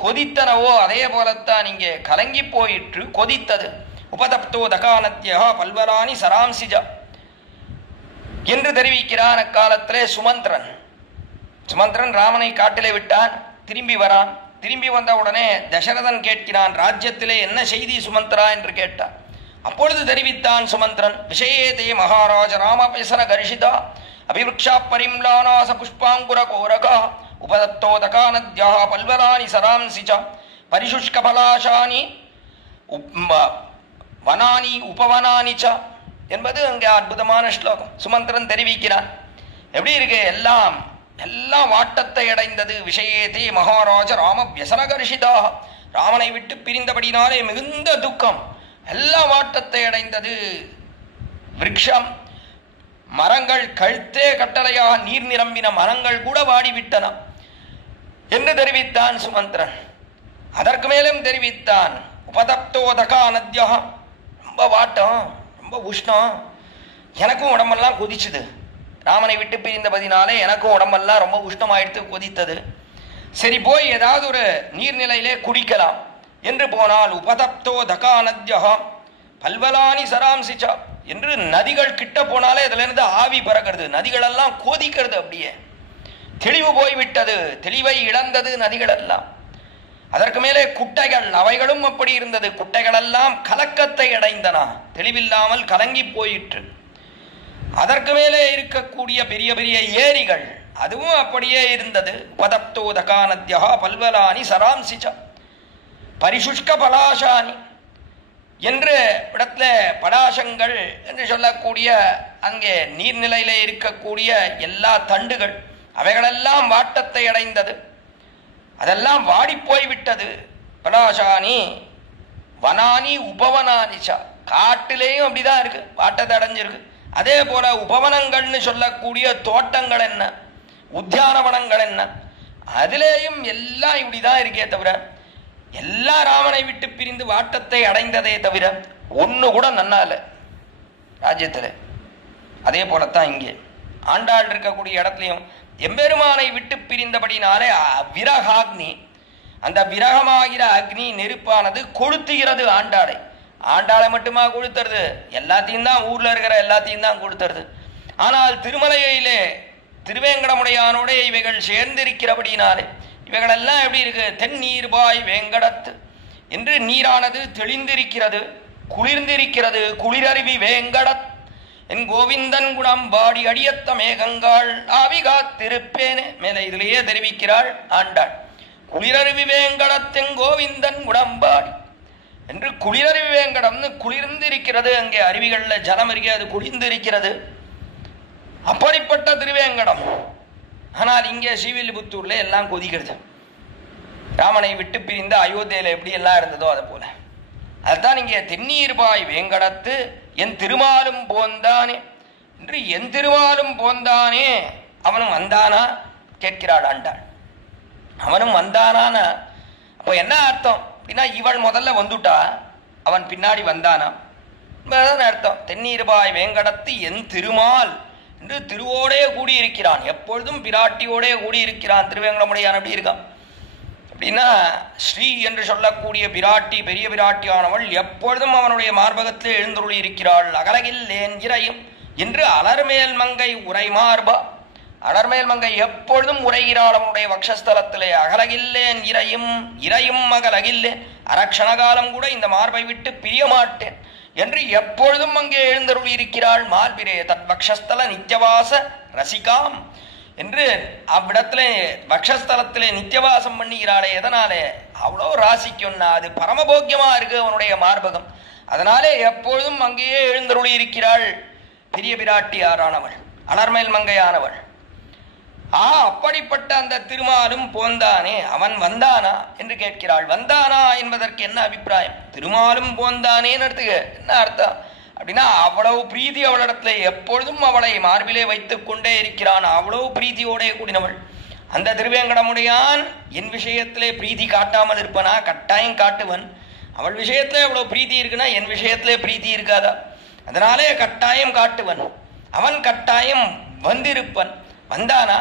கொதித்தனவோ அதே போலத்தான் இங்கே கலங்கி போயிற்று, கொதித்தது. உபதப்தோ தகானத்யா பல்வராணி சராம்சிஜா என்று தெரிவிக்கிறான். அக்காலத்திலே சுமந்திரன் ராமனை காட்டிலே விட்டான், திரும்பி வரான். திரும்பி வந்த உடனே தசரதன் கேட்கிறான், ராஜ்யத்திலே என்ன செய்தி சுமந்திரா என்று கேட்டான். அப்பொழுது தெரிவித்தான் சுமந்திரன், விஷயேதே மகாராஜ ராமபேசன கர்ஷிதா அபிவிருக்ஷா பரிம்லானாச புஷ்பாங்குர கோரகா உபதத்தோதகா நத்யா பல்வராணி சராம்சிச்சா பரிசுஷ்க பலாசானி வனானி உபவனானிச்ச என்பது அங்கே அற்புதமான ஸ்லோகம். சுமந்திரன் தெரிவிக்கிறான். எப்படி இருக்கு? எல்லாம் வாட்டத்தை அடைந்தது. விஷயேதே மகாராஜ ராம வியசனகர்ஷிதா, ராமனை விட்டு பிரிந்தபடினாலே மிகுந்த துக்கம், எல்லாம் வாட்டத்தை அடைந்தது. விருட்சம் மரங்கள் கழுத்தே கட்டளையாக நீர் நிரம்பின மரங்கள் கூட வாடிவிட்டன என்று தெரிவித்தான் சுமந்திரன். அதற்கு மேலும் தெரிவித்தான், உபதப்தோதகா நத்யா, ரொம்ப வாட்டம், ரொம்ப உஷ்ணம், எனக்கும் உடம்பெல்லாம் கொதிச்சுது. ராமனை விட்டு பிரிந்தபதினாலே எனக்கும் உடம்பெல்லாம் ரொம்ப உஷ்ணமாயிடுத்து, கொதித்தது. சரி போய் ஏதாவது ஒரு நீர்நிலையிலே குடிக்கலாம் என்று போனால் உபதப்தோதகா நத்யா பல்வலானி சராம்சிச்சா என்று நதிகள் கிட்ட போனாலே அதுல இருந்து ஆவி பறக்கிறது, நதிகள் எல்லாம் கோதிக்கிறது. அப்படியே தெளிவு போய்விட்டது, தெளிவை இழந்தது நதிகள் எல்லாம். அதற்கு மேலே குட்டைகள், அவைகளும் அப்படி இருந்தது. குட்டைகள் எல்லாம் கலக்கத்தை அடைந்தன, தெளிவில்லாமல் கலங்கி போயிற்று. அதற்கு மேலே இருக்கக்கூடிய பெரிய பெரிய ஏரிகள், அதுவும் அப்படியே இருந்தது. உபதப்தோதகா நத்யா பல்வலானி சராம்சிச்சா பரிசுஷ்க பலாசானி என்று இடத்துல படாசங்கள் என்று சொல்லக்கூடிய அங்கே நீர்நிலையில இருக்கக்கூடிய எல்லா தண்டுகள் அவைகளெல்லாம் வாட்டத்தை அடைந்தது, அதெல்லாம் வாடிப்போய்விட்டது. பலாசானி வனானி உபவனானிச்சா, காட்டிலேயும் அப்படிதான் இருக்கு, வாட்டத்தை அடைஞ்சிருக்கு. அதே போல உபவனங்கள்னு சொல்லக்கூடிய தோட்டங்கள் என்ன, உத்தியானவனங்கள் என்ன, அதிலேயும் எல்லாம் இப்படிதான் இருக்கே தவிர எல்லா ராமனை விட்டு பிரிந்து வாட்டத்தை அடைந்ததே தவிர ஒண்ணு கூட நன்னால ராஜ்யத்துல. அதே போலத்தான் இங்கே ஆண்டாள் இருக்கக்கூடிய இடத்துலையும் எம்பெருமானை விட்டு பிரிந்தபடினாலே விரகாக்னி, அந்த விரகமாகிற அக்னி நெருப்பானது கொளுத்துகிறது ஆண்டாளை. ஆண்டாளை மட்டுமா கொளுத்துறது? எல்லாத்தையும் தான், ஊர்ல இருக்கிற எல்லாத்தையும் தான் கொளுத்துறது. ஆனால் திருமலையிலே திருவேங்கடமுடையானோட இவைகள் சேர்ந்திருக்கிறபடினாலே இவைகளெல்லாம் எப்படி இருக்கு? தென்னீர்பாய் வேங்கடத்து என்று நீரானது தெளிந்திருக்கிறது, குளிர்ந்திருக்கிறது. குளிரருவி வேங்கடத் என் கோவிந்தன் குணம் பாடி அடியத்த மேகங்காள் ஆவிகாத்திருப்பேனே. மேலே இதிலேயே தெரிவிக்கிறாள் ஆண்டாள். குளிரருவி வேங்கடத்தின் கோவிந்தன் குணம்பாடி என்று குளிரருவி வேங்கடம்னு குளிர்ந்திருக்கிறது. அங்கே அருவிகள்ல ஜலம் இருக்கே, அது குளிர்ந்திருக்கிறது. அப்படிப்பட்ட திருவேங்கடம். ஆனால் இங்கே ஸ்ரீவில்லிபுத்தூர்ல எல்லாம் கொதிக்கிறது. ராமனை விட்டு பிரிந்த அயோத்தியில எப்படி எல்லாம் இருந்ததோ அதை போல. அதுதான் இங்கே தென்னீர்பாய் வேங்கடத்து என் திருமாலும் போந்தானே என்று. என் திருமாலும் போந்தானே, அவனும் வந்தானா கேட்கிறாள் ஆண்டாள். அவனும் வந்தானான அப்போ என்ன அர்த்தம் அப்படின்னா, இவள் முதல்ல வந்துட்டா, அவன் பின்னாடி வந்தானா அர்த்தம். தென்னீர்பாய் வேங்கடத்து என் திருமால் என்று திருவோடே கூடியிருக்கிறான். எப்பொழுதும் பிராட்டியோடே கூடியிருக்கிறான். திருவேங்கடமுடையான் அப்படி இருக்கான் அப்படின்னா, ஸ்ரீ என்று சொல்லக்கூடிய பிராட்டி, பெரிய பிராட்டியானவள் எப்பொழுதும் அவனுடைய மார்பகத்திலே எழுந்தருளி இருக்கிறாள். அகலகில்லேன் இறையும் என்று அலர்மேல் மங்கை உரை மார்பா. அலர்மேல் மங்கை எப்பொழுதும் உரைகிறாள் அவனுடைய வக்ஷஸ்தலத்திலே. அகலகில்லேன் இறையும், இறையும் அகலகில்லேன், அரக்ஷணகாலம் கூட இந்த மார்பை விட்டு பிரிய மாட்டேன் என்று எப்பொழுதும் அங்கே எழுந்தருளி இருக்கிறாள். மால்பிரே தத் வக்ஷஸ்தல நித்தியவாச ரசிகாம் என்று அவ்விடத்திலே வக்ஷஸ்தலத்திலே நித்தியவாசம் பண்ணுகிறாளே. எதனாலே? அவ்வளோ ராசிக்கும்னா அது பரமபோக்கியமா இருக்கு அவனுடைய மார்பகம். அதனாலே எப்பொழுதும் அங்கேயே எழுந்தருளி இருக்கிறாள் பெரிய பிராட்டியாரானவள், அலர்மேல் மங்கையானவள். அப்படிப்பட்ட அந்த திருமாலும் போந்தானே, அவன் வந்தானா என்று கேட்கிறாள். வந்தானா என்பதற்கு என்ன அபிப்பிராயம்? திருமாலும் போந்தானேன்னு என்ன அர்த்தம் அப்படின்னா, அவ்வளவு பிரீதி அவளிடத்துல, எப்பொழுதும் அவளை மார்பிலே வைத்துக் கொண்டே இருக்கிறான். அவ்வளவு பிரீதியோடே கூடினவள். அந்த திருவேங்கடமுடையான் என் விஷயத்திலே பிரீதி காட்டாமல் இருப்பனா? கட்டாயம் காட்டுவன். அவள் விஷயத்திலே அவ்வளவு பிரீதி இருக்குன்னா என் விஷயத்திலே பிரீதி இருக்காதா? அதனாலே கட்டாயம் காட்டுவன். அவன் கட்டாயம் வந்திருப்பன். வந்தானா?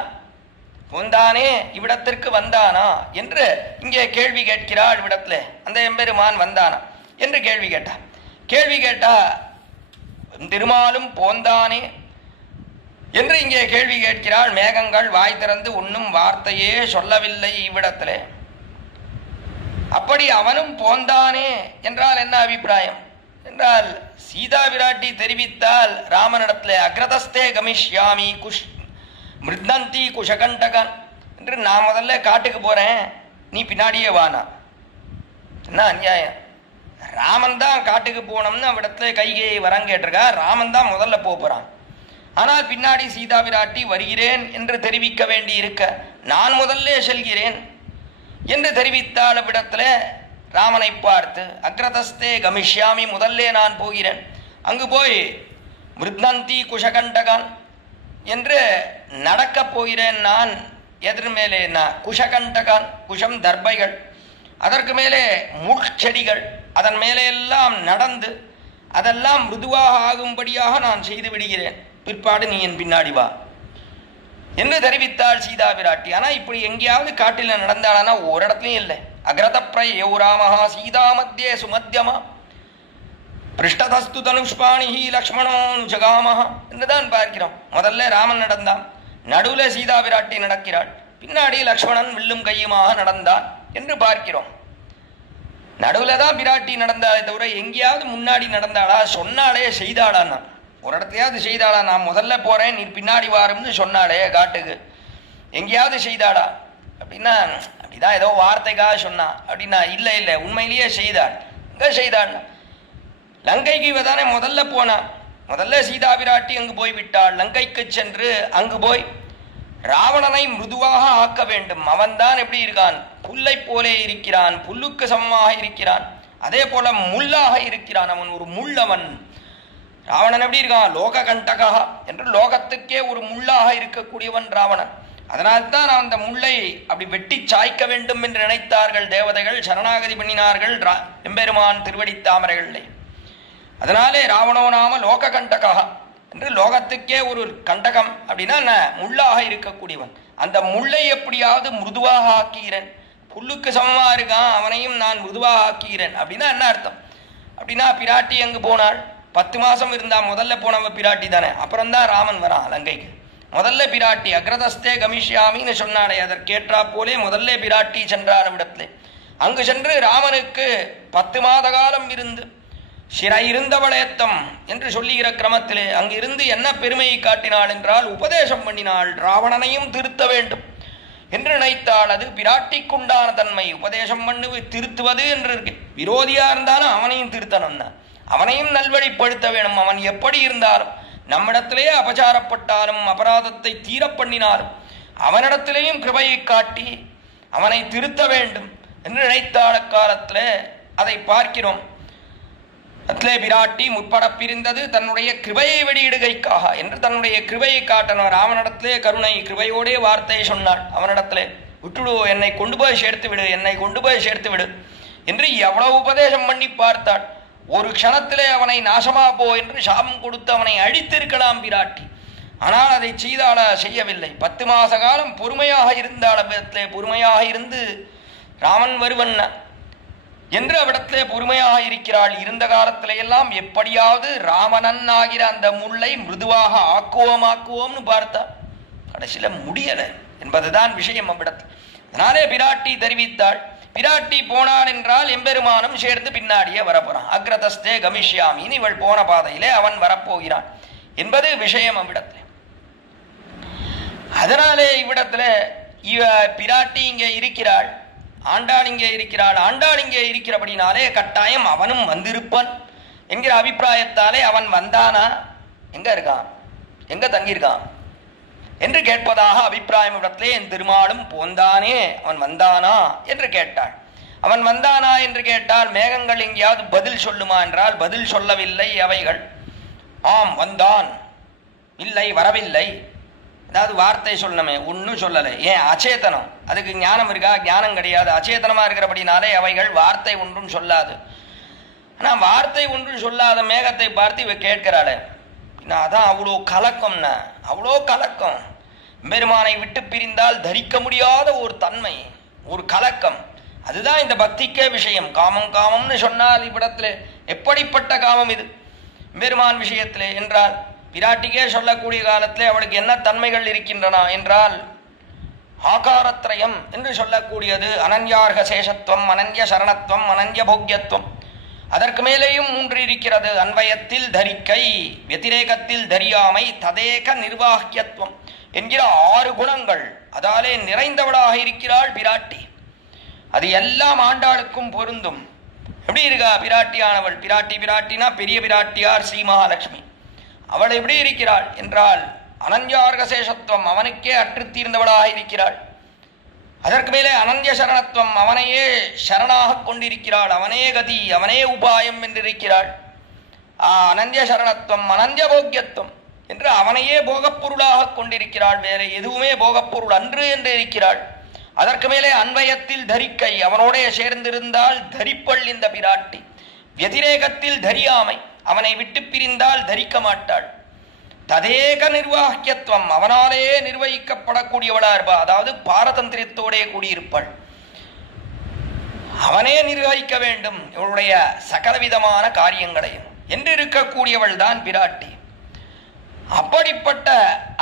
போந்தானே, இவ்விடத்திற்கு வந்தானா என்று இங்கே கேள்வி கேட்கிறாள். இவ்விடத்துல அந்த எம்பெருமான் வந்தானா என்று கேள்வி கேட்டா. கேள்வி கேட்டா திருமாலும் போந்தானே என்று இங்கே கேள்வி கேட்கிறாள். மேகங்கள் வாய் திறந்து ஒன்னும் வார்த்தையே சொல்லவில்லை இவ்விடத்திலே. அப்படி அவனும் போந்தானே என்றால் என்ன அபிப்பிராயம் என்றால், சீதா விராட்டி தெரிவித்தால் ராமனிடத்திலே அக்ரதஸ்தே கமிஷ்யாமி மிருத்னந்தி குஷகண்டகன் என்று, நான் முதல்ல காட்டுக்கு போறேன், நீ பின்னாடியே வானா. என்ன அநியாயம்! ராமன் தான் காட்டுக்கு போனோம்னு அவ்விடத்துல கைகேயை வரம் கேட்டிருக்கா. ராமன் தான் முதல்ல போறான். ஆனால் பின்னாடி சீதா விராட்டி வருகிறேன் என்று தெரிவிக்க வேண்டி இருக்க, நான் முதல்ல செல்கிறேன் என்று தெரிவித்தால் அவ்விடத்துல ராமனை பார்த்து அக்ரதஸ்தே கமிஷ்யாமி, முதல்ல நான் போகிறேன், அங்கு போய் மிருத்னந்தி குஷகண்டகான் என்று நடக்கப் போகிறேன். நான் எதிர்மேலே குஷகண்டகான், குஷம் தர்பைகள், அதற்கு மேலே முட்செடிகள், அதன் மேலே எல்லாம் நடந்து அதெல்லாம் மிருதுவாக ஆகும்படியாக நான் செய்து விடுகிறேன். பிற்பாடு நீ என் பின்னாடி வா என்று தெரிவித்தாள் சீதா பிராட்டி. ஆனா இப்படி எங்கேயாவது காட்டில நடந்தாளானா ஒரு இடத்துலயும் இல்லை. அக்ரத பிரயோ ராமஹா சீதா மத்தியே சுமத்தியமா பிருஷ்டதஸ்து தனுஷ்பாணிஹி லக்ஷ்மணோனு ஜகாமஹா என்றுதான் பார்க்கிறோம். முதல்ல ராமன் நடந்தான், நடுவுல சீதா பிராட்டி நடக்கிறாள், பின்னாடி லக்ஷ்மணன் வில்லும் கையுமாக நடந்தான் என்று பார்க்கிறோம். நடுவுல தான் பிராட்டி நடந்தாலே தவிர எங்கேயாவது முன்னாடி நடந்தாளா? சொன்னாலே செய்தாளா? நான் ஒரு இடத்தையாவது செய்தாளா? நான் முதல்ல போறேன், நீ பின்னாடி வாரும்னு சொன்னாலே காட்டுக்கு, எங்கேயாவது செய்தாளா அப்படின்னா அப்படிதான் ஏதோ வார்த்தைக்காக சொன்னா அப்படின்னா இல்லை இல்லை, உண்மையிலேயே செய்தாள். எங்க செய்தாள்? லங்கைக்கு இவதானே முதல்ல போனான். முதல்ல சீதா பிராட்டி அங்கு போய் விட்டாள். லங்கைக்கு சென்று அங்கு போய் ராவணனை மிருதுவாக ஆக்க வேண்டும். அவன்தான் எப்படி இருக்கான்? புல்லை போலே இருக்கிறான், புல்லுக்கு சமமாக இருக்கிறான், அதே போல முள்ளாக இருக்கிறான். அவன் ஒரு முள்ளவன். ராவணன் எப்படி இருக்கான்? லோக கண்டகா என்று லோகத்துக்கே ஒரு முள்ளாக இருக்கக்கூடியவன் ராவணன். அதனால்தான் அந்த முள்ளை அப்படி வெட்டி சாய்க்க வேண்டும் என்று நினைத்தார்கள் தேவதைகள், சரணாகதி பண்ணினார்கள் எம்பெருமான் திருவடி தாமரைகளை. அதனாலே ராவணோ நாம லோக கண்டகா என்று லோகத்துக்கே ஒரு கண்டகம் அப்படின்னா முள்ளாக இருக்கக்கூடியவன். அந்த முள்ளை எப்படியாவது மிருதுவாக ஆக்குகிறேன், புல்லுக்கு சமமா இருக்கான், அவனையும் நான் மிருதுவாக ஆக்கிறேன். அப்படின்னா என்ன அர்த்தம்? அப்படின்னா பிராட்டி எங்கு போனாள்? 10 மாசம் இருந்தா முதல்ல போனவ பிராட்டி தானே. அப்புறம் தான் ராமன் வரான் லங்கைக்கு. முதல்ல பிராட்டி அக்ரதஸ்தே கமிஷ்யாமின்னு சொன்னாலே அதற்கேற்றா போலே முதல்ல பிராட்டி சென்றார் இடத்துல. அங்கு சென்று ராமனுக்கு 10 மாத காலம் இருந்து சிறை இருந்தவளேத்தம் என்று சொல்லுகிற கிரமத்திலே அங்கிருந்து என்ன பெருமையை காட்டினாள் என்றால் உபதேசம் பண்ணினாள். ராவணனையும் திருத்த வேண்டும் என்று நினைத்தாள். அது பிராட்டிக்குண்டான தன்மை. உபதேசம் பண்ணு திருத்துவது என்று இருக்கு. விரோதியா இருந்தாலும் அவனையும் திருத்தணும் தான், அவனையும் நல்வழிப்படுத்த வேணும். அவன் எப்படி இருந்தாலும் நம்மிடத்திலேயே அபச்சாரப்பட்டாலும் அபராதத்தை தீர பண்ணினாலும் அவனிடத்திலேயும் கிருபையை காட்டி அவனை திருத்த வேண்டும் என்று நினைத்தாள காலத்தில் அதை பார்க்கிறோம். அத்லே பிராட்டி முற்பட பிரிந்தது தன்னுடைய கிருபையை வெளியிடுகைக்காக என்று தன்னுடைய கிருபையை காட்டணும். ராமனிடத்திலே கருணை கிருபையோடே வார்த்தையை சொன்னாள். அவனிடத்திலே விட்டுடு, என்னை கொண்டு போய் சேர்த்து விடு, என்னை கொண்டு போய் சேர்த்து விடு என்று எவ்வளவு உபதேசம் பண்ணி பார்த்தாள். ஒரு க்ஷணத்திலே அவனை நாசமா போ என்று சாபம் கொடுத்து அவனை அழித்திருக்கலாம் பிராட்டி. ஆனால் அதை செய்யவில்லை. 10 மாச காலம் பொறுமையாக இருந்தாள். அவ்விடத்திலே பொறுமையாக இருந்து ராமன் வருவன் என்று அவ்விடத்திலே பொறுமையாக இருக்கிறாள். இருந்த காலத்திலே எல்லாம் எப்படியாவது ராமனன் ஆகிற அந்த முல்லை மிருதுவாக ஆக்குவோம்னு பார்த்தா கடைசியில முடியல என்பதுதான் விஷயம் அவ்விடத்தில். அதனாலே பிராட்டி தெரிவித்தாள். பிராட்டி போனாள் என்றால் எம்பெருமானும் சேர்ந்து பின்னாடியே வரப்போறான். அக்ரதஸ்தே கமிஷ்யாமின்னு இவள் போன பாதையிலே அவன் வரப்போகிறான் என்பது விஷயம் அவ்விடத்தில். அதனாலே இவ்விடத்துல பிராட்டி இங்கே இருக்கிறாள், ஆண்டாள் இங்கே இருக்கிறாள். ஆண்டாள் இங்கே இருக்கிறபடினாலே கட்டாயம் அவனும் வந்திருப்பான் என்கிற அபிப்பிராயத்தாலே அவன் வந்தானா, எங்க இருக்கான், எங்க தங்கியிருக்கான் என்று கேட்பதாக அபிப்பிராயம் இடத்திலே என் திருமாலும் போந்தானே அவன் வந்தானா என்று கேட்டாள். அவன் வந்தானா என்று கேட்டால் மேகங்கள் எங்கேயாவது பதில் சொல்லுமா என்றால் பதில் சொல்லவில்லை. அவைகள் ஆம் வந்தான், இல்லை வரவில்லை, ஏதாவது வார்த்தை சொல்லணுமே, ஒன்னும் சொல்லலை. ஏன் அச்சேதனம், அதுக்கு ஞானம் இருக்கா? ஞானம் கிடையாது. அச்சேதனமா இருக்கிறபடினாலே அவைகள் வார்த்தை ஒன்றும் சொல்லாது. ஆனா வார்த்தை ஒன்றும் சொல்லாத மேகத்தை பார்த்து இவ கேட்கிறாளே, அதான் அவ்வளோ கலக்கம்னா, அவ்வளோ கலக்கம். பெருமானை விட்டு பிரிந்தால் தரிக்க முடியாத ஒரு தன்மை, ஒரு கலக்கம். அதுதான் இந்த பக்திக்கே விஷயம். காமம்னு சொன்னால் இவ்விடத்துல எப்படிப்பட்ட காமம் இது பெருமான் விஷயத்திலே என்றால் பிராட்டிக்கே சொல்லக்கூடிய காலத்திலே அவளுக்கு என்ன தன்மைகள் இருக்கின்றன என்றால் ஆகாரத்ரயம் என்று சொல்லக்கூடியது அனன்யார்க சேஷத்துவம், அனன்ய சரணத்துவம், அனன்ய போக்கியத்துவம். அதற்கு மேலேயும் 3 இருக்கிறது. அன்வயத்தில் தரிக்கை, வத்திரேகத்தில் தரியாமை, ததேக நிர்வாகியத்துவம் என்கிற 6 குணங்கள் அதாலே நிறைந்தவளாக இருக்கிறாள் பிராட்டி. அது எல்லாம் ஆண்டாளுக்கும் பொருந்தும். எப்படி இருக்கா பிராட்டியானவள்? பிராட்டினா பெரிய பிராட்டியார் ஸ்ரீ மகாலட்சுமி. அவள் எப்படி இருக்கிறாள் என்றால் அனன்யார்கசேஷத்துவம், அவனுக்கே அற்றுத்தீர்ந்தவளாக இருக்கிறாள். அதற்கு மேலே அனன்ய சரணத்துவம், அவனையே சரணாக கொண்டிருக்கிறாள். அவனே கதி, அவனே உபாயம் என்றிருக்கிறாள். அனன்ய சரணத்துவம், அனன்ய போக்கியத்துவம் என்று அவனையே போகப்பொருளாக கொண்டிருக்கிறாள். வேறு எதுவுமே போகப்பொருள் அன்று என்று இருக்கிறாள். அதற்கு மேலே அன்வயத்தில் தரிக்கை, அவனோட சேர்ந்திருந்தால் தரிப்பள் இந்த பிராட்டி. வத்திரேகத்தில் தரியாமை, அவனை விட்டு பிரிந்தால் தரிக்க மாட்டாள். ததேக நிர்வாகியத்துவம், அவனாலே நிர்வகிக்கப்படக்கூடியவளா இருப்பா. அதாவது பாரதந்திரியத்தோடே கூடியிருப்பாள். அவனே நிர்வகிக்க வேண்டும் இவளுடைய சகலவிதமான காரியங்களையும் என்று இருக்கக்கூடியவள் தான் பிராட்டி. அப்படிப்பட்ட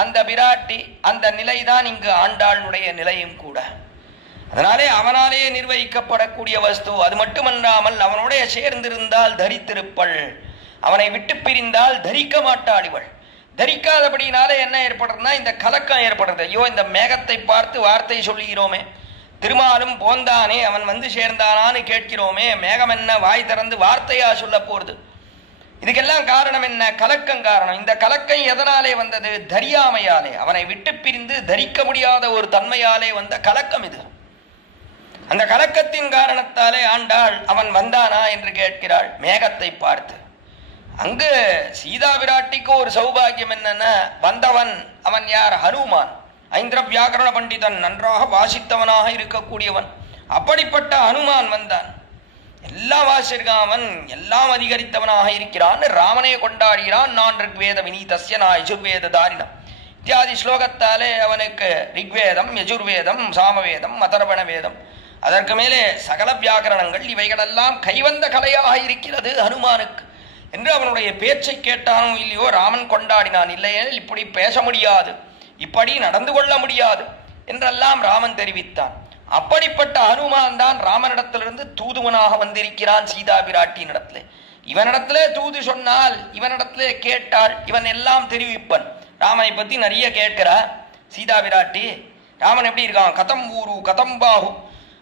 அந்த பிராட்டி, அந்த நிலைதான் இங்கு ஆண்டாளுடைய நிலையும் கூட. அதனாலே அவனாலே நிர்வகிக்கப்படக்கூடிய வஸ்து. அது மட்டுமல்லாமல் அவனோட சேர்ந்திருந்தால் தரித்திருப்பள், அவனை விட்டு பிரிந்தால் தரிக்க மாட்டாள் இவள். தரிக்காதபடினாலே என்ன ஏற்படுறதுனா இந்த கலக்கம் ஏற்படுறது. ஐயோ, இந்த மேகத்தை பார்த்து வார்த்தை சொல்லுகிறோமே, திருமாலும் போந்தானே அவன் வந்து சேர்ந்தானான்னு கேட்கிறோமே, மேகம் என்ன வாய் திறந்து வார்த்தையா சொல்ல போறது? இதுக்கெல்லாம் காரணம் என்ன? கலக்கம் காரணம். இந்த கலக்கம் எதனாலே வந்தது? தரியாமையாலே, அவனை விட்டு பிரிந்து தரிக்க முடியாத ஒரு தன்மையாலே வந்த கலக்கம் இது. அந்த கலக்கத்தின் காரணத்தாலே ஆண்டாள் அவன் வந்தானா என்று கேட்கிறாள் மேகத்தை பார்த்து. அங்கு சீதா விராட்டிக்கு ஒரு சௌபாகியம் என்னன்னா, வந்தவன் அவன் யார்? ஹனுமான். ஐந்திர வியாக்கரண பண்டிதன், நன்றாக வாசித்தவனாக இருக்கக்கூடியவன். அப்படிப்பட்ட ஹனுமான் வந்தான். எல்லாம் வாசிச்சிருக்கான், அவன் எல்லாம் அதிகரித்தவனாக இருக்கிறான். ராமனே கொண்டாடுகிறான். நான் ரிக்வேத வினீதஸ்ய நான் யஜுர்வேத தாரிணம் இத்தியாதி ஸ்லோகத்தாலே அவனுக்கு ரிக்வேதம், யஜுர்வேதம், சாமவேதம், அதர்வண வேதம் அதற்கு மேலே சகல வியாகரணங்கள் இவைகளெல்லாம் கைவந்த கலையாக இருக்கிறது ஹனுமானுக்கு என்று அவனுடைய பேச்சை கேட்டானோ இல்லையோ ராமன் கொண்டாடினான். இல்லையே இப்படி பேச முடியாது, இப்படி நடந்து கொள்ள முடியாது என்றெல்லாம் ராமன் தெரிவித்தான். அப்படிப்பட்ட ஹனுமான் தான் ராமனிடத்திலிருந்து தூதுவனாக வந்திருக்கிறான் சீதா பிராட்டியினிடத்திலே. இவனிடத்திலே தூது சொன்னால், இவனிடத்திலே கேட்டால் இவன் எல்லாம் தெரிவிப்பன். ராமனை பத்தி நிறைய கேட்கிறா சீதா பிராட்டி. ராமன் எப்படி இருக்கான், கதம் ஊரு கதம் பாகு,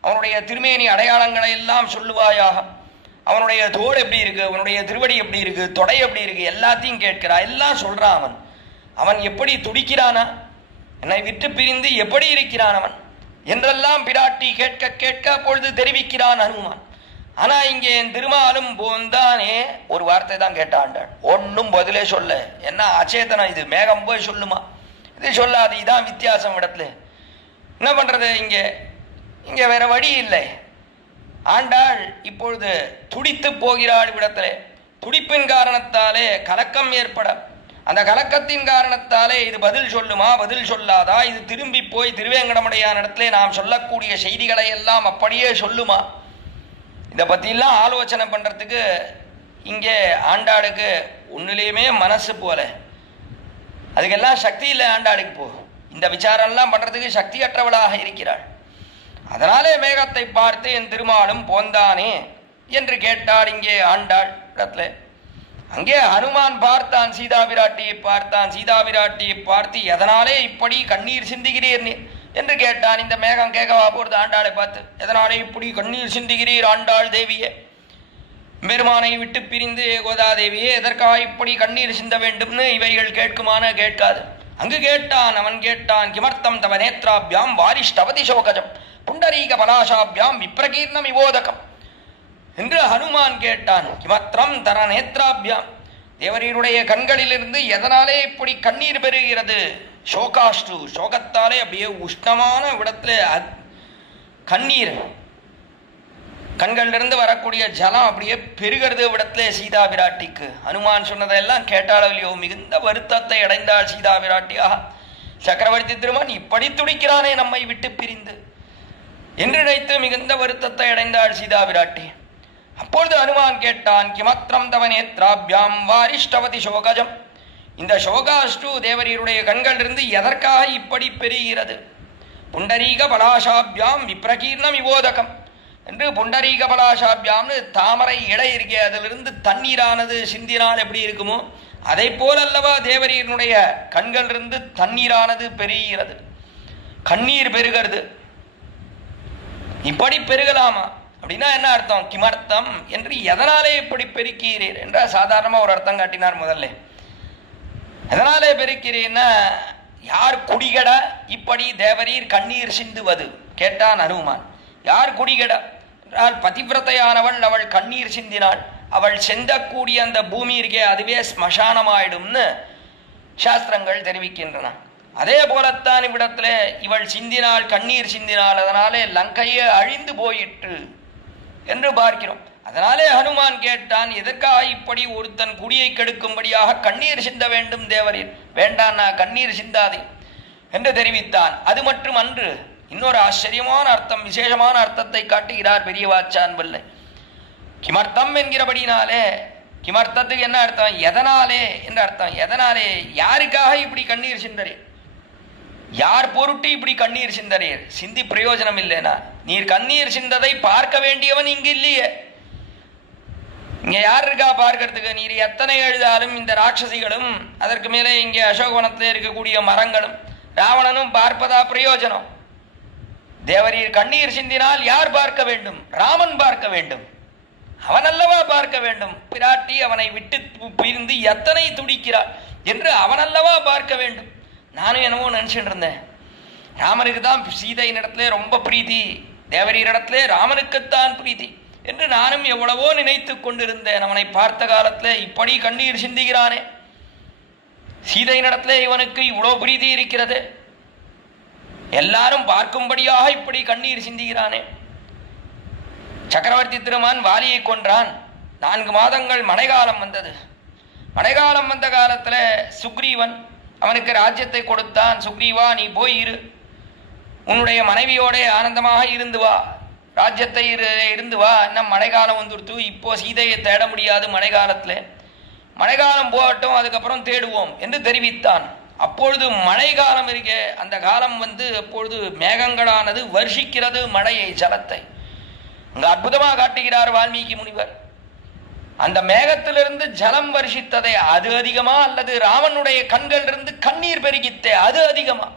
அவனுடைய திருமேனி அடையாளங்களை எல்லாம் சொல்லுவாயாக, அவனுடைய தோடு எப்படி இருக்கு, அவனுடைய திருவடி எப்படி இருக்கு, தொடை எப்படி இருக்கு, எல்லாத்தையும் கேட்கிறா. எல்லாம் சொல்றான். அவன் அவன் எப்படி துடிக்கிறானா, என்னை விட்டு பிரிந்து எப்படி இருக்கிறான் அவன் என்றெல்லாம் பிராட்டி கேட்க கேட்க பொழுது தெரிவிக்கிறான் ஹனுமான். ஆனா இங்கே என் திருமாலும் போந்தானே ஒரு வார்த்தை தான் கேட்டாண்டாள், ஒன்னும் பதிலே சொல்ல. என்ன அச்சேதனம் இது, மேகம் போய் சொல்லுமா, இது சொல்லாது. இதான் வித்தியாசம் இடத்துல. என்ன பண்றது, இங்கே வேற வழி இல்லை. ஆண்டாள் இப்பொழுது துடித்து போகிறாள். இவ்விடத்திலே துடிப்பின் காரணத்தாலே கலக்கம் ஏற்பட, அந்த கலக்கத்தின் காரணத்தாலே இது பதில் சொல்லுமா பதில் சொல்லாதா, இது திரும்பி போய் திருவேங்கடமுடையான் இடத்திலே நாம் சொல்லக்கூடிய செய்திகளை எல்லாம் அப்படியே சொல்லுமா, இதை பற்றிலாம் ஆலோசனை பண்ணுறதுக்கு இங்கே ஆண்டாளுக்கு ஒன்றுலேயுமே மனசு போல, அதுக்கெல்லாம் சக்தி இல்லை ஆண்டாளுக்கு. போகும் இந்த விசாரம்லாம் பண்ணுறதுக்கு சக்தியற்றவளாக இருக்கிறாள். அதனாலே மேகத்தை பார்த்து என் திருமாலும் போந்தானே என்று கேட்டாள் இங்கே ஆண்டாள் இடத்துல. அங்கே ஹனுமான் பார்த்தான், சீதா பிராட்டியை பார்த்தான். சீதா பிராட்டியை பார்த்து எதனாலே இப்படி கண்ணீர் சிந்துகிறீர் என்று கேட்டான். இந்த மேகம் கேட்கவா போறது ஆண்டாளை பார்த்து, எதனாலே இப்படி கண்ணீர் சிந்துகிறீர் ஆண்டாள் தேவியே, பெருமானை விட்டு பிரிந்து கோதாதேவியே எதற்காக இப்படி கண்ணீர் சிந்த வேண்டும்னு இவைகள் கேட்குமான கேட்காது. அங்கு கேட்டான், அவன் கேட்டான், கிமர்த்தம் தவ நேத்ராபியாம் வாரிஷ்டவதி சோகஜம் புண்டரீக பலாசாபியாம் விப்ரகீர்ணம் இவோதகம் என்று ஹனுமான் கேட்டான். கிமத்திரம் தர நேத்ராபியாம், தேவரீருடைய கண்களிலிருந்து எதனாலே இப்படி கண்ணீர் பெறுகிறது, சோகாஷ்டு, சோகத்தாலே அப்படியே உஷ்ணமான விடத்துல கண்ணீர், கண்களிலிருந்து வரக்கூடிய ஜலம் அப்படியே பெருகிறது விடத்திலே சீதா பிராட்டிக்கு. ஹனுமான் சொன்னதெல்லாம் கேட்டாளோ மிகுந்த வருத்தத்தை அடைந்தாள் சீதா பிராட்டியாக. சக்கரவர்த்தி திருமன் இப்படி துடிக்கிறானே நம்மை விட்டு பிரிந்து என்று நினைத்து மிகுந்த வருத்தத்தை அடைந்தாள் சீதா பிராட்டி. அப்பொழுது ஹனுமான் கேட்டான், கிமத்திரம் தவ நேத்ராபியாம் வாரிஷ்டவதி சோகஜம், இந்த சோகாஷ்டு தேவரீருடைய கண்களிலிருந்து எதற்காக இப்படி பெறுகிறது, புண்டரீக பலாசாபியாம் விப்ரகீர்ணம் இவோதகம் என்று புண்டரீக பலாசாபியாம்னு தாமரை இலை இருக்கே, அதிலிருந்து தண்ணீரானது சிந்தினால் எப்படி இருக்குமோ அதை போலல்லவா தேவரீருடைய கண்களிலிருந்து தண்ணீரானது பெறுகிறது, கண்ணீர் பெருகிறது. இப்படி பெருகலாமா அப்படின்னா என்ன அர்த்தம், கிமர்த்தம் என்று எதனாலே இப்படி பெருக்கிறீர் என்றால் சாதாரணமா ஒரு அர்த்தம் காட்டினார். முதல்ல எதனாலே பெருக்கிறீர்னா, யார் குடிகட இப்படி தேவரீர் கண்ணீர் சிந்துவது கேட்டான் ஹனுமான். யார் குடிகட என்றால் பதிவிரதையானவள், அவள் கண்ணீர் சிந்தினாள், அவள் செந்தக்கூடிய அந்த பூமி இருக்கே அதுவே ஸ்மசானமாயிடும்னு சாஸ்திரங்கள் தெரிவிக்கின்றன. அதே போலத்தான் இவ்விடத்துல இவள் சிந்தினாள், கண்ணீர் சிந்தினாள், அதனாலே லங்கையே அழிந்து போயிற்று என்று பார்க்கிறோம். அதனாலே ஹனுமான் கேட்டான், எதற்காக இப்படி ஒருத்தன் குடியை கெடுக்கும்படியாக கண்ணீர் சிந்த வேண்டும் தேவரீர், வேண்டாம் நான் கண்ணீர் சிந்தாதே என்று தெரிவித்தான். அது மட்டும் அன்று இன்னொரு ஆச்சரியமான அர்த்தம், விசேஷமான அர்த்தத்தை காட்டுகிறார் பெரியவாச்சான் பிள்ளை. கிமர்த்தம் என்கிறபடினாலே, கிமர்த்தத்துக்கு என்ன அர்த்தம், எதனாலே என்ற அர்த்தம். எதனாலே, யாருக்காக இப்படி கண்ணீர் சிந்தரே, யார் பொருட்டு இப்படி கண்ணீர் சிந்தரீர், சிந்தி பிரயோஜனம் இல்லைனா, நீர் கண்ணீர் சிந்ததை பார்க்க வேண்டியவன் இங்கு இல்லையே, இங்க யார் இருக்கா பார்க்கறதுக்கு, நீர் எத்தனை எழுதாலும் இந்த ராட்சசிகளும் அதற்கு மேலே இங்கே அசோகவனத்தில் இருக்கக்கூடிய மரங்களும் ராவணனும் பார்ப்பதா பிரயோஜனம். தேவரீர் கண்ணீர் சிந்தினால் யார் பார்க்க வேண்டும், ராமன் பார்க்க வேண்டும், அவன் அல்லவா பார்க்க வேண்டும். பிராட்டி அவனை விட்டு பிரிந்து எத்தனை துடிக்கிறாள் என்று அவன் அல்லவா பார்க்க வேண்டும். நானும் என்னவோ நினைச்சுட்டு இருந்தேன், ராமனுக்கு தான் சீதையின் இடத்துல ரொம்ப பிரீத்தி, தேவரீரிடத்திலே ராமனுக்குத்தான் பிரீத்தி என்று நானும் எவ்வளவோ நினைத்து கொண்டிருந்தேன். அவனை பார்த்த காலத்துல இப்படி கண்ணீர் சிந்துகிறானே, சீதையின் இடத்துல இவனுக்கு இவ்வளவு பிரீதி இருக்கிறது, எல்லாரும் பார்க்கும்படியாக இப்படி கண்ணீர் சிந்துகிறானே. சக்கரவர்த்தி திருமான் வாலியை கொன்றான். 4 மாதங்கள் மழைக்காலம் வந்தது. மழைக்காலம் வந்த காலத்துல சுக்ரீவன் அவனுக்கு ராஜ்யத்தை கொடுத்தான். சுக்ரீவா நீ போய் இரு, உன்னுடைய மனைவியோட ஆனந்தமாக இருந்து வா, ராஜ்யத்தை இருந்து வா, இன்னும் மழைக்காலம் வந்துடுத்து, இப்போ சீதையை தேட முடியாது மழைக்காலத்தில், மழைக்காலம் போகட்டும், அதுக்கப்புறம் தேடுவோம் என்று தெரிவித்தான். அப்பொழுது மழை காலம் இருக்கே, அந்த காலம் அப்பொழுது மேகங்களானது வருஷிக்கிறது மழையை, ஜலத்தை. அங்க அற்புதமாக காட்டுகிறார் வால்மீகி முனிவர். அந்த மேகத்திலிருந்து ஜலம் வருஷித்ததே அது அதிகமா, அல்லது ராமனுடைய கண்கள் இருந்து கண்ணீர் பெருகித்தே அது அதிகமா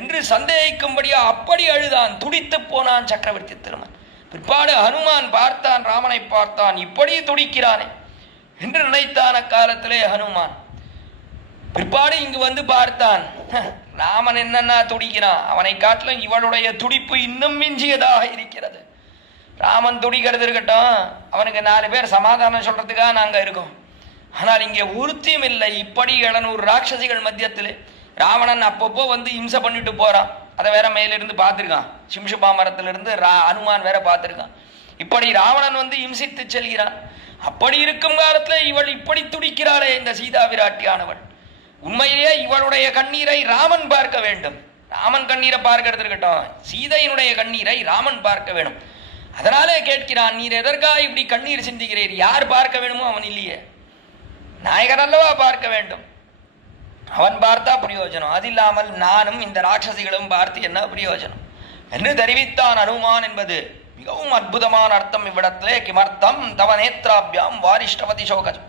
என்று சந்தேகிக்கும்படியா அப்படி அழுதான், துடித்து போனான் சக்கரவர்த்தி திருமன். பிற்பாடு ஹனுமான் பார்த்தான், ராமனை பார்த்தான், இப்படி துடிக்கிறானே என்று நினைத்தான் அக்காலத்திலே ஹனுமான். பிற்பாடு இங்கு பார்த்தான், ராமன் என்னன்னா துடிக்கிறான், அவனை காட்டிலும் இவளுடைய துடிப்பு இன்னும் மிஞ்சியதாக இருக்கிறது. ராமன் துடிக்கிறது இருக்கட்டும், அவனுக்கு 4 பேர் சமாதானம் சொல்றதுக்காக நாங்க இருக்கோம். ஆனால் இங்கே ஒருத்தியும் இல்லை. இப்படி 700 ராட்சசிகள் மத்தியத்தில் ராவணன் அப்பப்போ இம்சை பண்ணிட்டு போறான். அதை வேற மேலிருந்து பார்த்திருக்கான், சிம்சுபா மரத்திலிருந்து ஹனுமான் வேற பார்த்திருக்கான். இப்படி ராவணன் இம்சித்து செல்கிறான். அப்படி இருக்கும் காலத்துல இவள் இப்படி துடிக்கிறாளே இந்த சீதா விராட்டியானவள். உண்மையிலேயே இவளுடைய கண்ணீரை ராமன் பார்க்க வேண்டும். ராமன் கண்ணீரை பார்க்கிறது இருக்கட்டும், சீதையினுடைய கண்ணீரை ராமன் பார்க்க வேண்டும். அதனாலே கேட்கிறான், நீர் எதற்காக இப்படி கண்ணீர் சிந்துகிறீர்? யார் பார்க்க வேணுமோ அவன் இல்லையே, நாயகன் அல்லவா பார்க்க வேண்டும். அவன் பார்த்தா பிரயோஜனம், அது இல்லாமல் நானும் இந்த ராட்சசிகளும் பார்த்து என்ன பிரயோஜனம் என்று தெரிவித்தான் அனுமான் என்பது மிகவும் அற்புதமான அர்த்தம் இவ்விடத்திலே. கிமர்த்தம் தவ நேத்ராபியாம் வாரிஷ்டவதி சோகம்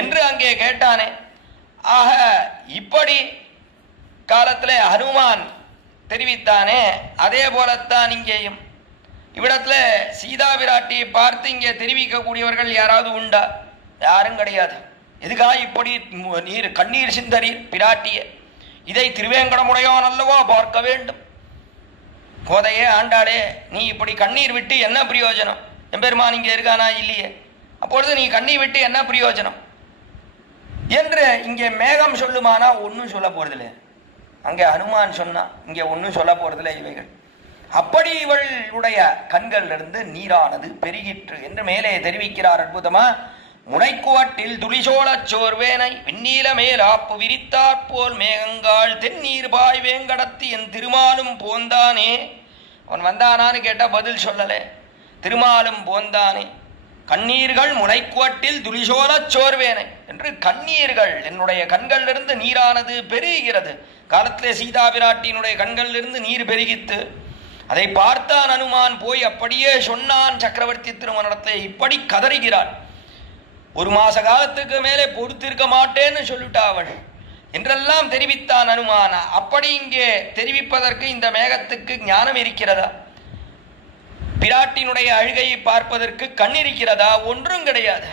என்று அங்கே கேட்டானே. ஆக இப்படி காலத்திலே ஹனுமான் தெரிவித்தானே, அதே போலத்தான் இங்கேயும் இவ்விடத்துல சீதா விராட்டியை பார்த்து இங்கே தெரிவிக்கக்கூடியவர்கள் யாராவது உண்டா? யாரும் கிடையாது. எதுக்காக இப்படி நீர் கண்ணீர் சிந்தரீர் பிராட்டிய? இதை திருவேங்கடமுடையான் அல்லவா பார்க்க வேண்டும். கோதையே ஆண்டாளே, நீ இப்படி கண்ணீர் விட்டு என்ன பிரயோஜனம்? எம்பெருமான் இங்கே இருக்கானா இல்லையே, அப்பொழுது நீ கண்ணீர் விட்டு என்ன பிரயோஜனம் என்று இங்கே மேகம் சொல்லுமானா ஒன்னும் சொல்ல போறதில்லை. அங்கே ஹனுமான் சொன்னா, இங்கே ஒன்னும் சொல்ல போறதில்லை இவைகள். அப்படி இவளுடைய கண்கள் இருந்து நீரானது பெருகிற்று என்று மேலே தெரிவிக்கிறார் அற்புதமா. முனைக்குவட்டில் துளிசோழச் சோர்வேனை விண்ணீல மேலாப்பு விரித்தாற்போல் மேகங்காள் தென்னீர் பாய் வேங்கடத்தி என் திருமாலும் போந்தானே. அவன் வந்தானான்னு கேட்டா பதில் சொல்லலே. திருமாலும் போந்தானே, கண்ணீர்கள் முனைக்குவட்டில் துளிசோழச் சோர்வேனை என்று கண்ணீர்கள் என்னுடைய கண்களிலிருந்து நீரானது பெருகிறது. காலத்திலே சீதா விராட்டியினுடைய கண்களிலிருந்து நீர் பெருகித்து அதை பார்த்தான் அனுமான். போய் அப்படியே சொன்னான் சக்கரவர்த்தி திருமணத்தை. இப்படி கதறுகிறாள். 1 மாச காலத்துக்கு மேலே பொறுத்திருக்க மாட்டேன்னு சொல்லிட்டா அவள் என்றெல்லாம் தெரிவித்தான் அனுமான். அப்படி இங்கே தெரிவிப்பதற்கு இந்த மேகத்துக்கு ஞானம் இருக்கிறதா? பிராட்டினுடைய அழுகையை பார்ப்பதற்கு கண் இருக்கிறதா? ஒன்றும் கிடையாது.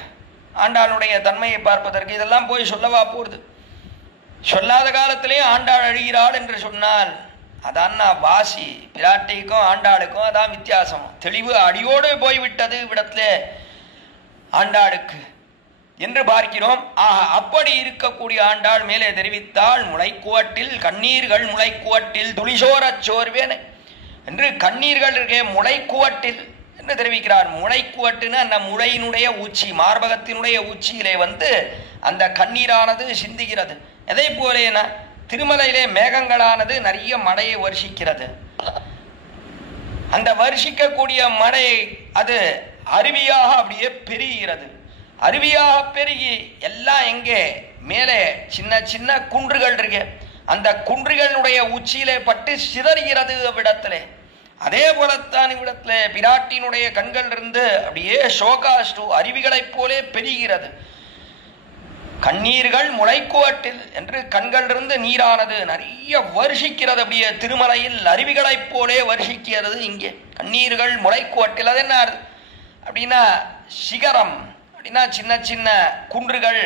ஆண்டாளுடைய தன்மையை பார்ப்பதற்கு இதெல்லாம் போய் சொல்லவா போறது? சொல்லாத காலத்திலே ஆண்டாள் அழுகிறாள் என்று சொன்னால் அதான் வாசி. பிராட்டிக்கும் ஆண்டாளுக்கும் அதான் வித்தியாசம். தெளிவு அடியோடு போய்விட்டது விடத்திலே ஆண்டாளுக்கு என்று பார்க்கிறோம். அப்படி இருக்கக்கூடிய ஆண்டாள் மேலே தெரிவித்தாள், முளைக்குவட்டில் கண்ணீர்கள் முளைக்குவட்டில் துளிசோரச் சோர்வேனை என்று கண்ணீர்கள் இருக்கே முளைக்குவட்டில் என்று தெரிவிக்கிறார். முளைக்குவட்டுன்னு அந்த முளையினுடைய உச்சி, மார்பகத்தினுடைய உச்சியிலே அந்த கண்ணீரானது சிந்துகிறது. எதை போலேன திருமலையிலே மேகங்களானது நிறைய மழையை வருஷிக்கிறது. அந்த வருஷிக்கக்கூடிய மழை அது அருவியாக அப்படியே பெருகிறது. அருவியாக பெருகி எல்லாம் எங்கே மேலே சின்ன சின்ன குன்றுகள் இருக்கு, அந்த குன்றுகளுடைய உச்சியிலே பட்டு சிதறுகிறது அவ்விடத்திலே. அதே போலத்தான் இவ்விடத்திலே பிராட்டியினுடைய கண்கள் இருந்து அப்படியே சோகாஷ்டு அருவிகளைப் போலே பெருகிறது. கண்ணீர்கள் முளைக்குவட்டில் என்று கண்களிலிருந்து நீரானது நிறைய வருஷிக்கிறது. அப்படியே திருமலையில் அருவிகளைப் போலே வருஷிக்கிறது. இங்கே கண்ணீர்கள் முளைக்குவட்டில் அது என்ன அப்படின்னா சிகரம் அப்படின்னா சின்ன சின்ன குன்றுகள்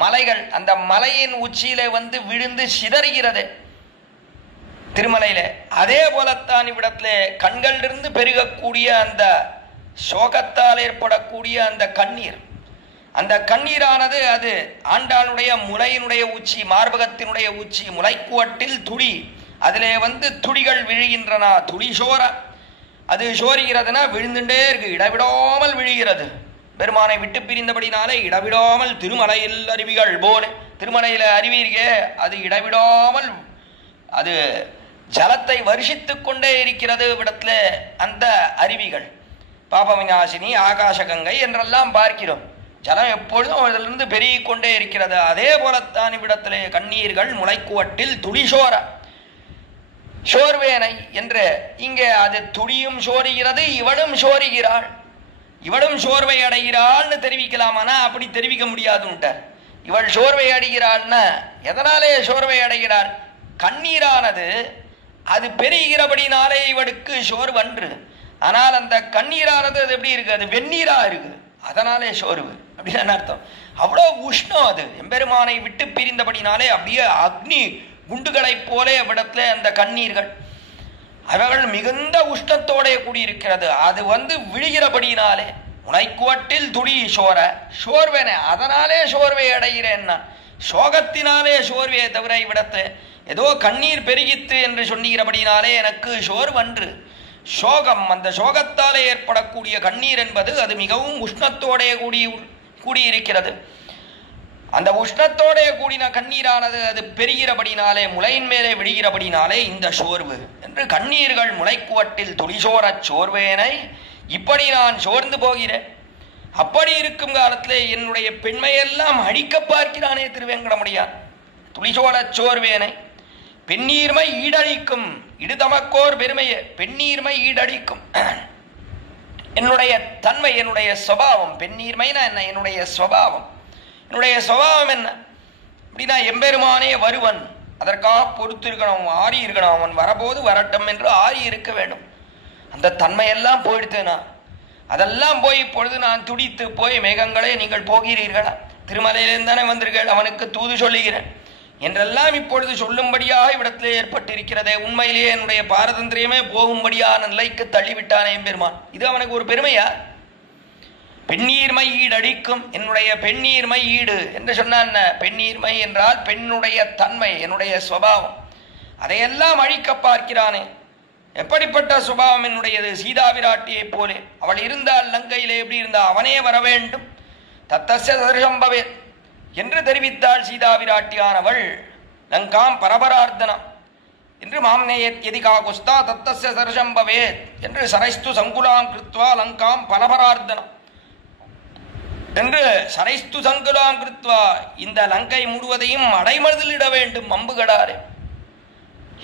மலைகள், அந்த மலையின் உச்சியிலே விழுந்து சிதறுகிறது திருமலையில. அதே போலத்தான் இவ்விடத்திலே கண்களிலிருந்து பெருகக்கூடிய அந்த சோகத்தால் ஏற்படக்கூடிய அந்த கண்ணீர், அந்த கண்ணீரானது அது ஆண்டாளுடைய முலையினுடைய உச்சி, மார்பகத்தினுடைய உச்சி முளைக்குவட்டில் துளி, அதிலே துளிகள் விழுகின்றன. துளி சோர அது சோறுகிறதுனா விழுந்துட்டே இருக்கு, இடவிடாமல் விழுகிறது. பெருமானை விட்டு பிரிந்தபடினாலே இடவிடாமல் திருமலையில் அருவிகள் போல, திருமலையில அருவி இருக்கே அது இடவிடாமல் அது ஜலத்தை வருஷித்துக் கொண்டே இருக்கிறது. விடத்துல அந்த அருவிகள் பாபவிநாசினி, ஆகாசகங்கை என்றெல்லாம் பார்க்கிறோம். ஜலம் எப்பொழுதும் அதிலிருந்து பெருகிக் கொண்டே இருக்கிறது. அதே போலத்தான் இவ்விடத்திலே கண்ணீர்கள் முளைக்குவட்டில் துளிசோர சோர்வேனை என்று இங்கே அது துளியும் சோறுகிறது, இவளும் சோறுகிறாள், இவளும் சோர்வை அடைகிறாள்னு தெரிவிக்கலாமானா அப்படி தெரிவிக்க முடியாதுன்ட்டார். இவள் சோர்வை அடைகிறாள்னா எதனாலே சோர்வை அடைகிறாள்? கண்ணீரானது அது பெருகிறபடினாலே இவளுக்கு சோர்வன்று. ஆனால் அந்த கண்ணீரானது அது எப்படி இருக்கு? அது வெந்நீரா இருக்கு, அதனாலே சோர்வு அப்படின்னு அர்த்தம். அவ்வளோ உஷ்ணம் அது. எம்பெருமானை விட்டு பிரிந்தபடினாலே அப்படியே அக்னி குண்டுகளைப் போலே அவ்விடத்துல அந்த கண்ணீர்கள் அவர்கள் மிகுந்த உஷ்ணத்தோட கூடியிருக்கிறது. அது விழுகிறபடினாலே முனைக்குவட்டில் துளி சோர சோர்வேன, அதனாலே சோர்வை அடைகிறேன் நான். சோகத்தினாலே சோர்வையை தவிர இவ்விடத்து ஏதோ கண்ணீர் பெருகித்து என்று சொன்னிகிறபடினாலே எனக்கு சோர்வன்று. சோகம், அந்த சோகத்தாலே ஏற்படக்கூடிய கண்ணீர் என்பது அது மிகவும் உஷ்ணத்தோடே கூடியிருக்கிறது. அந்த உஷ்ணத்தோடே கூடின கண்ணீரானது அது பெருகிறபடினாலே முளையின் மேலே விடுகிறபடினாலே இந்த சோர்வு என்று கண்ணீர்கள் முளைக்குவட்டில் துளிசோரச் சோர்வேனை, இப்படி நான் சோர்ந்து போகிறேன். அப்படி இருக்கும் காலத்திலே என்னுடைய பெண்மையெல்லாம் அழிக்க பார்க்கிறானே திருவேங்கடமுடியான். துளிசோரச் சோர்வேனை பெண்ணீர்மை ஈடழிக்கும் இடுதமக்கோர் பெருமையே. பெண்ணீர்மை ஈடழிக்கும் என்னுடைய தன்மை, என்னுடைய சுபாவம். பெண்ணீர்மைனா என்ன? என்னுடைய சுபாவம். என்னுடைய சுபாவம் என்ன அப்படின்னா, எம்பெருமானே வருவன், அதற்காக பொறுத்து இருக்கணும், ஆறி இருக்கணும். அவன் வரபோது வரட்டும் என்று ஆறி இருக்க வேண்டும். அந்த தன்மையெல்லாம் போயிடுத்துனா அதெல்லாம் போய் இப்பொழுது நான் துடித்து போய், மேகங்களே நீங்கள் போகிறீர்களா, திருமலையிலிருந்து தானே வந்தீர்கள், அவனுக்கு தூது சொல்லுகிறேன் என்றெல்லாம் இப்பொழுது சொல்லும்படியாக இவ்விடத்திலே ஏற்பட்டிருக்கிறதே. உண்மையிலேயே என்னுடைய பாரதந்திரியமே போகும்படியான நிலைக்கு தள்ளிவிட்டானே எம்பெருமான். இது அவனுக்கு ஒரு பெருமையா? பெண்ணீர்மை ஈடு அடிக்கும் என்னுடைய பெண்ணீர்மை ஈடு என்று சொன்னான். பெண்ணீர்மை என்றால் பெண்ணுடைய தன்மை, என்னுடைய சுபாவம், அதையெல்லாம் அழிக்க பார்க்கிறானே. எப்படிப்பட்ட சுபாவம் என்னுடையது? சீதா விராட்டியை போலே அவள் இருந்தால் லங்கையிலே எப்படி இருந்தால் அவனே வர வேண்டும். தத்தஸ்ய சதர்சம்பவே என்று தெரிவித்தாள் சீதா விராட்டியானவள். லங்காம் பரபரார்த்தனம் என்று மாம்னேயத் யதிகா குஸ்தா தத்தஸ்ய சதர்சம்பவே என்று சரைஸ்து சங்குலாம் கிருத்வா லங்காம் பரபரார்த்தனம் என்று சரைஸ்து சங்குலாம் கிருத்வா, இந்த லங்கை முழுவதையும் அடைமதிலிட வேண்டும் அம்புகடாரே.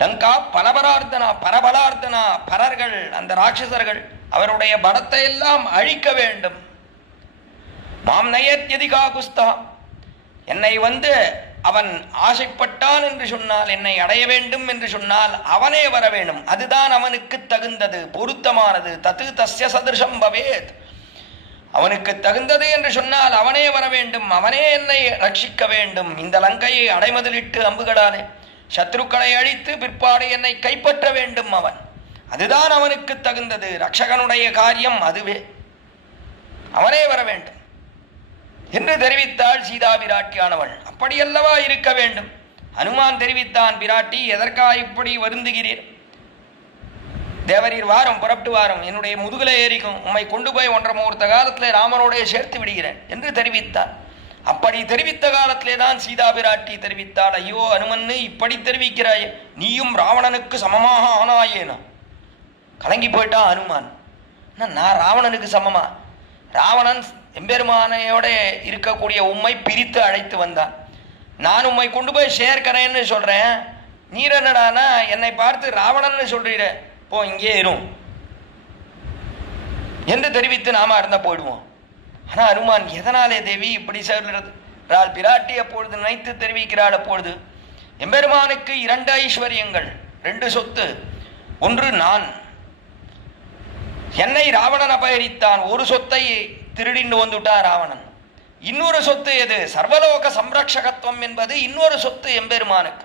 லங்கா பலபரார்த்தனா, பரபலார்த்தனா, பரர்கள் அந்த ராட்சசர்கள் அவருடைய படத்தை எல்லாம் அழிக்க வேண்டும். மாம் நயத்யதிகா குஸ்தா, என்னை அவன் ஆசைப்பட்டான் என்று சொன்னால், என்னை அடைய வேண்டும் என்று சொன்னால் அவனே வர வேண்டும். அதுதான் அவனுக்கு தகுந்தது, பொருத்தமானது. தத்து தஸ்ய சதிருஷம் பவேத், அவனுக்கு தகுந்தது என்று சொன்னால் அவனே வர வேண்டும், அவனே என்னை ரட்சிக்க வேண்டும். இந்த லங்கையை அடைமதிலிட்டு அம்புகளாலே சத்ருக்களை அழித்து பிற்பாடு என்னை கைப்பற்ற வேண்டும் அவன். அதுதான் அவனுக்கு தகுந்தது. ரட்சகனுடைய காரியம் அதுவே, அவனே வர வேண்டும் என்று தெரிவித்தாள் சீதா பிராட்டியானவள். அப்படியல்லவா இருக்க வேண்டும். ஹனுமான் தெரிவித்தான், பிராட்டி எதற்காக இப்படி வருந்துகிறீர்? தேவரீர் வாரம் புறப்பட்டு வாரம், என்னுடைய முதுகுல ஏறிக்கும், உம்மை கொண்டு போய் 1.5 முகூர்த்த காலத்திலே ராமனோடைய சேர்த்து விடுகிறேன் என்று தெரிவித்தார். அப்படி தெரிவித்த காலத்திலே தான் சீதா பிராட்டி தெரிவித்தாள், ஐயோ அனுமன்னு இப்படி தெரிவிக்கிறாயே, நீயும் ராவணனுக்கு சமமாக ஆனாயேனா. கலங்கி போயிட்டான் அனுமான். நான் ராவணனுக்கு சமமா? ராவணன் எம்பெருமானையோட இருக்கக்கூடிய உம்மை பிரித்து அழைத்து வந்தான். நான் உம்மை கொண்டு போய் சேர்க்கிறேன்னு சொல்றேன், நீர் என்னடானா என்னை பார்த்து ராவணன் சொல்றீர, போ இங்கே இரும் என்று தெரிவித்து நாம இருந்தா போயிடுவோம். ஆனா அனுமான் எதனாலே தேவி இப்படி சொல்றது? பிராட்டி அப்பொழுது நினைத்து தெரிவிக்கிறாள். அப்பொழுது எம்பெருமானுக்கு 2 ஐஸ்வர்யங்கள், 2 சொத்து. ஒன்று நான், என்னை ராவணன் அபகரித்தான், ஒரு சொத்தை திருடிண்டு வந்துட்டான் ராவணன். இன்னொரு சொத்து எது? சர்வலோக சம்ரக்ஷகத்துவம் என்பது இன்னொரு சொத்து எம்பெருமானுக்கு.